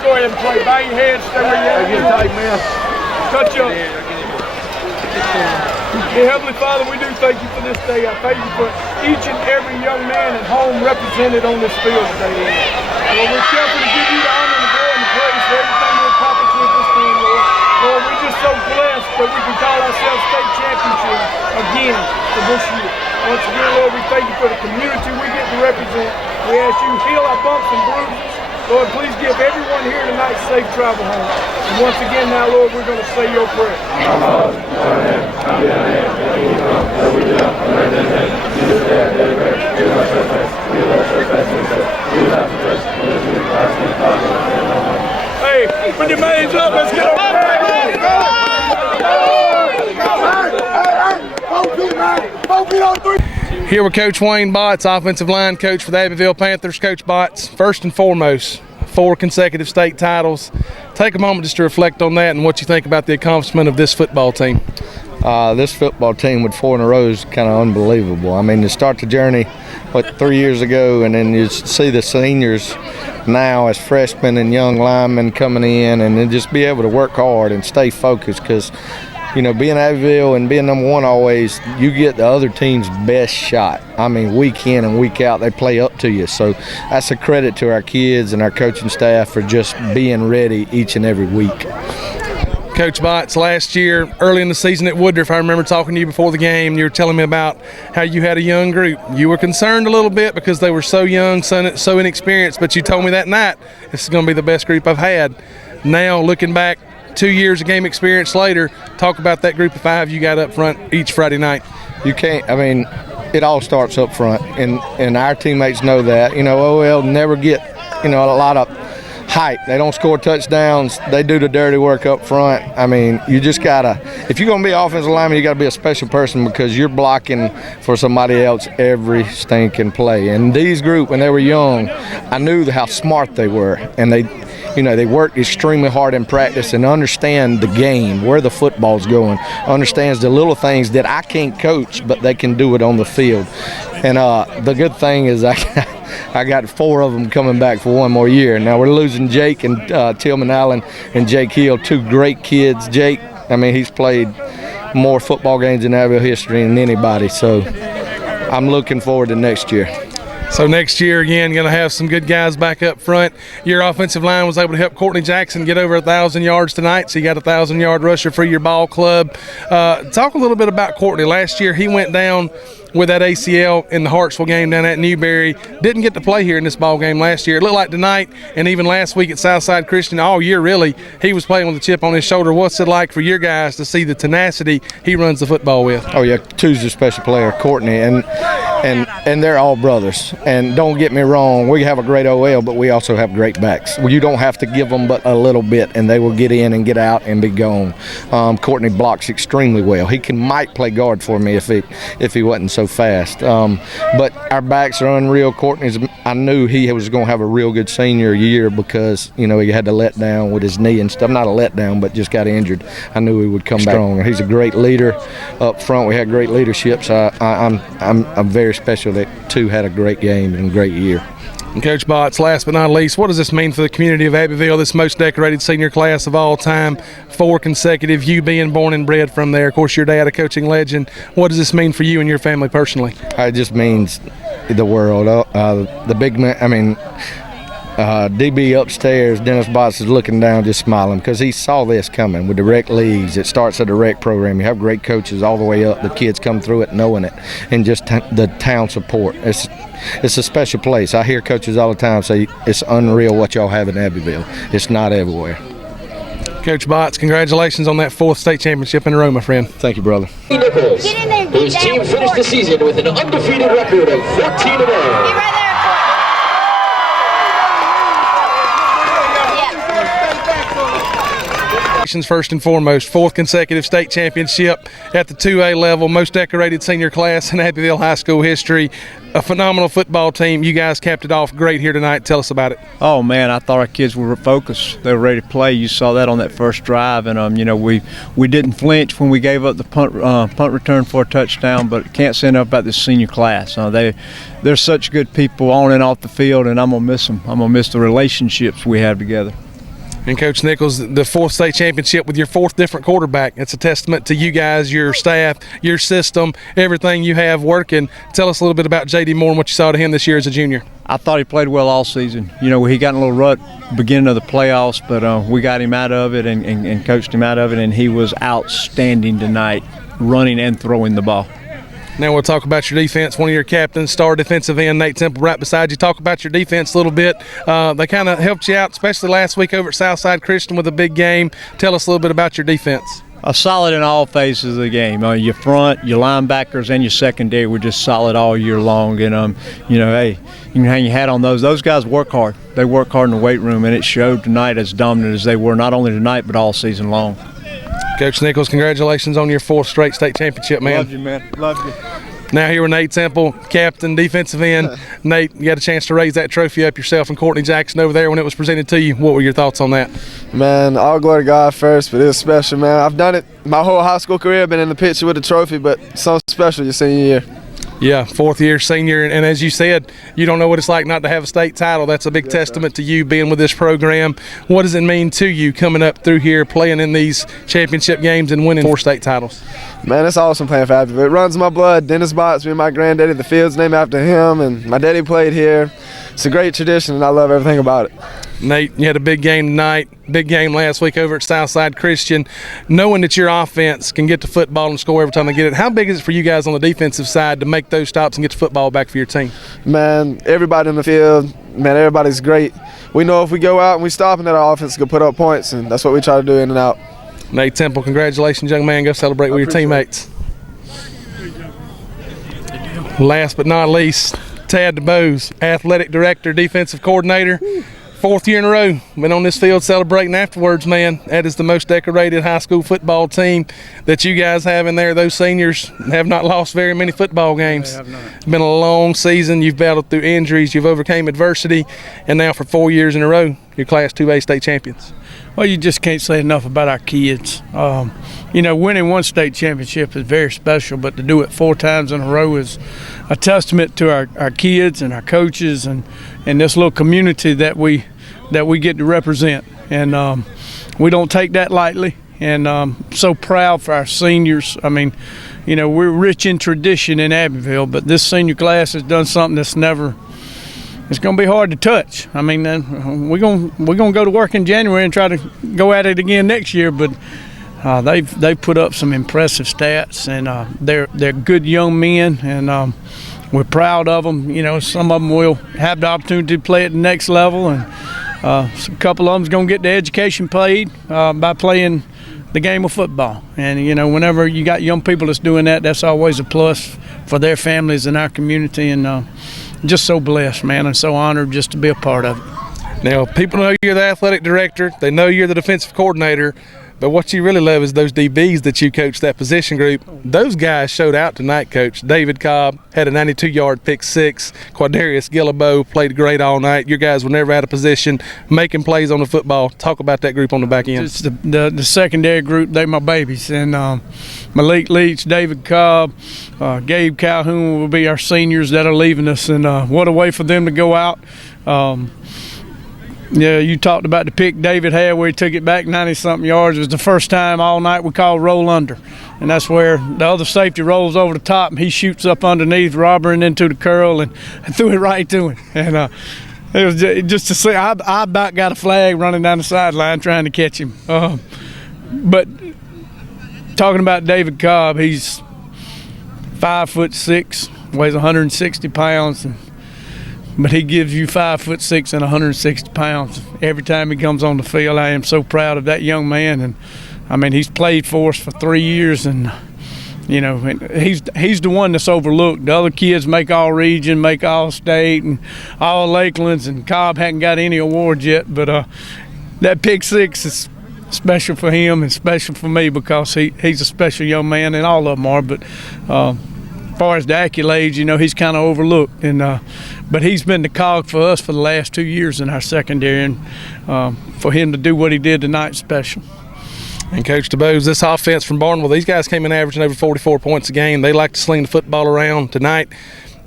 go ahead and play. Bow your head, stay where you're at. Get tight, man. Touch up. Dear Heavenly Father, we do thank you for this day. I thank you for each and every young man at home represented on this field today, Lord. Lord, we're careful to give you the honor and the glory and the praise for everything you accomplished with this team, Lord. Lord, we're just so blessed that we can call ourselves state champions again for this year. Once again, Lord, we thank you for the community we get to represent. We ask you to heal our bumps and bruises. Lord, please give everyone here tonight safe travel home. And once again now, Lord, we're going to say your prayer. Hey, put your hands up, let's get Here with Coach Wayne Botts, offensive line coach for the Abbeville Panthers. Coach Botts, first and foremost, 4 consecutive state titles. Take a moment just to reflect on that and what you think about the accomplishment of this football team. This football team with 4 in a row is kind of unbelievable. I mean, to start the journey, 3 years ago, and then you see the seniors now as freshmen and young linemen coming in, and then just be able to work hard and stay focused because, you know, being Abbeville and being number 1 always, you get the other team's best shot. I mean, week in and week out, they play up to you. So that's a credit to our kids and our coaching staff for just being ready each and every week. Coach Botts, last year, early in the season at Woodruff, I remember talking to you before the game. You were telling me about how you had a young group. You were concerned a little bit because they were so young, so inexperienced, but you told me that night, this is going to be the best group I've had. Now, looking back, 2 years of game experience later, talk about that group of 5 you got up front each Friday night. You can't, I mean, it all starts up front, and our teammates know that. You know, OL never get, you know, a lot of hype. They don't score touchdowns. They do the dirty work up front. I mean, you just gotta, if you're gonna be an offensive lineman, you gotta be a special person because you're blocking for somebody else every stinking play. And these group, when they were young, I knew how smart they were, and they, you know, they work extremely hard in practice and understand the game, where the football's going, understands the little things that I can't coach, but they can do it on the field. And the good thing is I got 4 of them coming back for 1 more year. Now we're losing Jake and Tillman Allen and Jake Hill, 2 great kids. Jake, I mean, he's played more football games in Abbeville history than anybody, so I'm looking forward to next year. So next year, again, going to have some good guys back up front. Your offensive line was able to help Courtney Jackson get over 1,000 yards tonight, so you got a 1,000-yard rusher for your ball club. Talk a little bit about Courtney. Last year, he went down with that ACL in the Hartsville game down at Newberry. Didn't get to play here in this ball game last year. It looked like tonight and even last week at Southside Christian, all year really, he was playing with a chip on his shoulder. What's it like for your guys to see the tenacity he runs the football with? Oh, yeah, 2's a special player, Courtney, and they're all brothers. And don't get me wrong, we have a great OL, but we also have great backs. You don't have to give them but a little bit, and they will get in and get out and be gone. Courtney blocks extremely well. He might play guard for me if he wasn't so fast. But our backs are unreal. Courtney's, I knew he was going to have a real good senior year because, you know, he had to let down with his knee and stuff. Not a letdown, but just got injured. I knew he would come back strong. He's a great leader up front. We had great leadership, so I'm very special that 2 had a great game and a great year. And Coach Botts, last but not least, what does this mean for the community of Abbeville, this most decorated senior class of all time, 4 consecutive, you being born and bred from there? Of course, your dad, a coaching legend. What does this mean for you and your family personally? It just means the world. The big man, I mean, DB upstairs, Dennis Botts is looking down just smiling because he saw this coming with the rec leagues. It starts at the rec program. You have great coaches all the way up. The kids come through it knowing it, and just the town support. It's a special place. I hear coaches all the time say it's unreal what y'all have in Abbeville. It's not everywhere. Coach Botts, congratulations on that 4th state championship in a row, my friend. Thank you, brother. Nichols, whose team finished the season with an undefeated record of 14-0. First and foremost, 4th consecutive state championship at the 2A level, most decorated senior class in Abbeville High School history. A phenomenal football team. You guys capped it off great here tonight. Tell us about it. Oh man, I thought our kids were focused. They were ready to play. You saw that on that first drive, and you know, we didn't flinch when we gave up the punt return for a touchdown. But can't say enough about this senior class. They're such good people on and off the field, and I'm gonna miss them. I'm gonna miss the relationships we have together. And Coach Nichols, the fourth state championship with your fourth different quarterback. It's a testament to you guys, your staff, your system, everything you have working. Tell us a little bit about J.D. Moore and what you saw to him this year as a junior. I thought he played well all season. You know, he got in a little rut beginning of the playoffs, but we got him out of it and coached him out of it, and he was outstanding tonight, running and throwing the ball. Now we'll talk about your defense. One of your captains, star defensive end, Nate Temple, right beside you. Talk about your defense a little bit. They kind of helped you out, especially last week over at Southside Christian with a big game. Tell us a little bit about your defense. Solid in all phases of the game. Your front, your linebackers, and your secondary were just solid all year long. And, you know, hey, you can hang your hat on those. Those guys work hard. They work hard in the weight room, and it showed tonight as dominant as they were, not only tonight but all season long. Coach Nichols, congratulations on your fourth straight state championship, man. Love you, man. Love you. Now here with Nate Temple, captain, defensive end. Nate, you got a chance to raise that trophy up yourself and Courtney Jackson over there when it was presented to you. What were your thoughts on that? Man, all glory to God first, but it was special, man. I've done it my whole high school career, been in the picture with the trophy, but something special your senior year. Yeah, fourth year senior, and as you said, you don't know what it's like not to have a state title. That's a big testament to you being with this program. What does it mean to you coming up through here, playing in these championship games and winning 4 state titles? Man, it's awesome playing for Abbeville. It runs my blood. Dennis Botts, me and my granddaddy, the field's named after him, and my daddy played here. It's a great tradition, and I love everything about it. Nate, you had a big game tonight, big game last week over at Southside Christian. Knowing that your offense can get to football and score every time they get it, how big is it for you guys on the defensive side to make those stops and get the football back for your team? Man, everybody in the field, man, everybody's great. We know if we go out and we stop and that our offense can put up points, and that's what we try to do in and out. Nate Temple, congratulations, young man. Go celebrate with your teammates. Last but not least, Tad DeBose, athletic director, defensive coordinator. 4th year in a row, been on this field celebrating afterwards, man. That is the most decorated high school football team that you guys have in there. Those seniors have not lost very many football games. It's been a long season. You've battled through injuries. You've overcame adversity. And now for 4 years in a row, you're Class 2A state champions. Well, you just can't say enough about our kids. You know, winning one state championship is very special, but to do it 4 times in a row is a testament to our kids and our coaches and this little community that we get to represent. And we don't take that lightly. And so proud for our seniors. I mean, you know, we're rich in tradition in Abbeville, but this senior class has done something that's never – it's going to be hard to touch. I mean, we're gonna go to work in January and try to go at it again next year. But they've put up some impressive stats, and they're good young men, and we're proud of them. You know, some of them will have the opportunity to play at the next level, and a couple of them's going to get the education paid by playing the game of football. And you know, whenever you got young people that's doing that, that's always a plus for their families and our community. And just so blessed, man, and so honored just to be a part of it. Now, people know you're the athletic director. They know you're the defensive coordinator. But what you really love is those DBs that you coach, that position group. Those guys showed out tonight, Coach. David Cobb had a 92-yard pick six. Quadarius Gillibo played great all night. Your guys were never out of position, making plays on the football. Talk about that group on the back end. It's the secondary group. They're my babies. And Malik Leach, David Cobb, Gabe Calhoun will be our seniors that are leaving us. And what a way for them to go out. Yeah, you talked about the pick David had where he took it back 90-something yards. It was the first time all night we called roll under. And that's where the other safety rolls over the top and he shoots up underneath Robert and into the curl and threw it right to him. And it was just to see, I about got a flag running down the sideline trying to catch him. But talking about David Cobb, he's 5'6", weighs 160 pounds. But he gives you 5'6" and 160 pounds every time he comes on the field. I am so proud of that young man, and I mean he's played for us for 3 years, and you know he's the one that's overlooked. The other kids make all region, make all state, and all Lakelands, and Cobb hadn't got any awards yet. But that pick six is special for him and special for me because he's a special young man, and all of them are. But as far as the accolades, you know, he's kind of overlooked, and but he's been the cog for us for the last 2 years in our secondary, and for him to do what he did tonight, special. And Coach DeBose, this offense from Barnwell, these guys came in averaging over 44 points a game. They like to sling the football around tonight.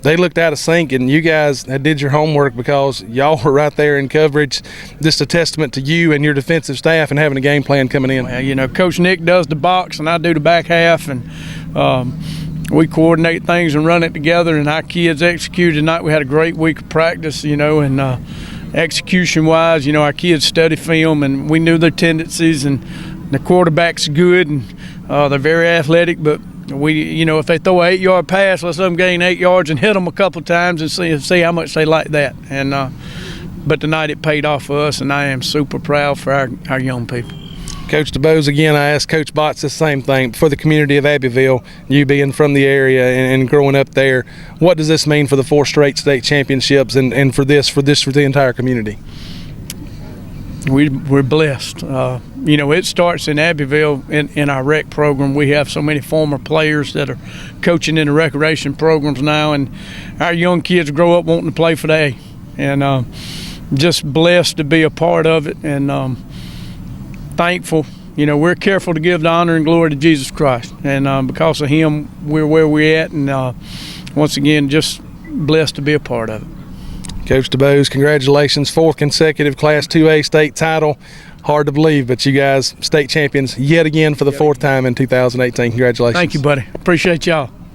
they looked out of sync, and you guys did your homework because y'all were right there in coverage. Just a testament to you and your defensive staff and having a game plan coming in. Well, you know, Coach Nick does the box and I do the back half, and we coordinate things and run it together, and our kids executed tonight. We had a great week of practice, you know, and execution-wise, you know, our kids study film, and we knew their tendencies, and the quarterback's good, and they're very athletic, but you know, if they throw an 8-yard pass, let's let them gain 8 yards and hit them a couple of times and see how much they like that. And but tonight it paid off for us, and I am super proud for our young people. Coach DeBose, again, I asked Coach Botts the same thing. For the community of Abbeville, you being from the area and growing up there, what does this mean for the 4 straight state championships and for the entire community? We're blessed. You know, it starts in Abbeville in our rec program. We have so many former players that are coaching in the recreation programs now, and our young kids grow up wanting to play for the A. And just blessed to be a part of it, and thankful. You know, we're careful to give the honor and glory to Jesus Christ, and because of him, we're where we're at, and once again, just blessed to be a part of it. Coach DeBose, congratulations, 4th consecutive Class 2A state title. Hard to believe, but you guys state champions yet again for the 4th time in 2018. Congratulations. Thank you, buddy. Appreciate y'all.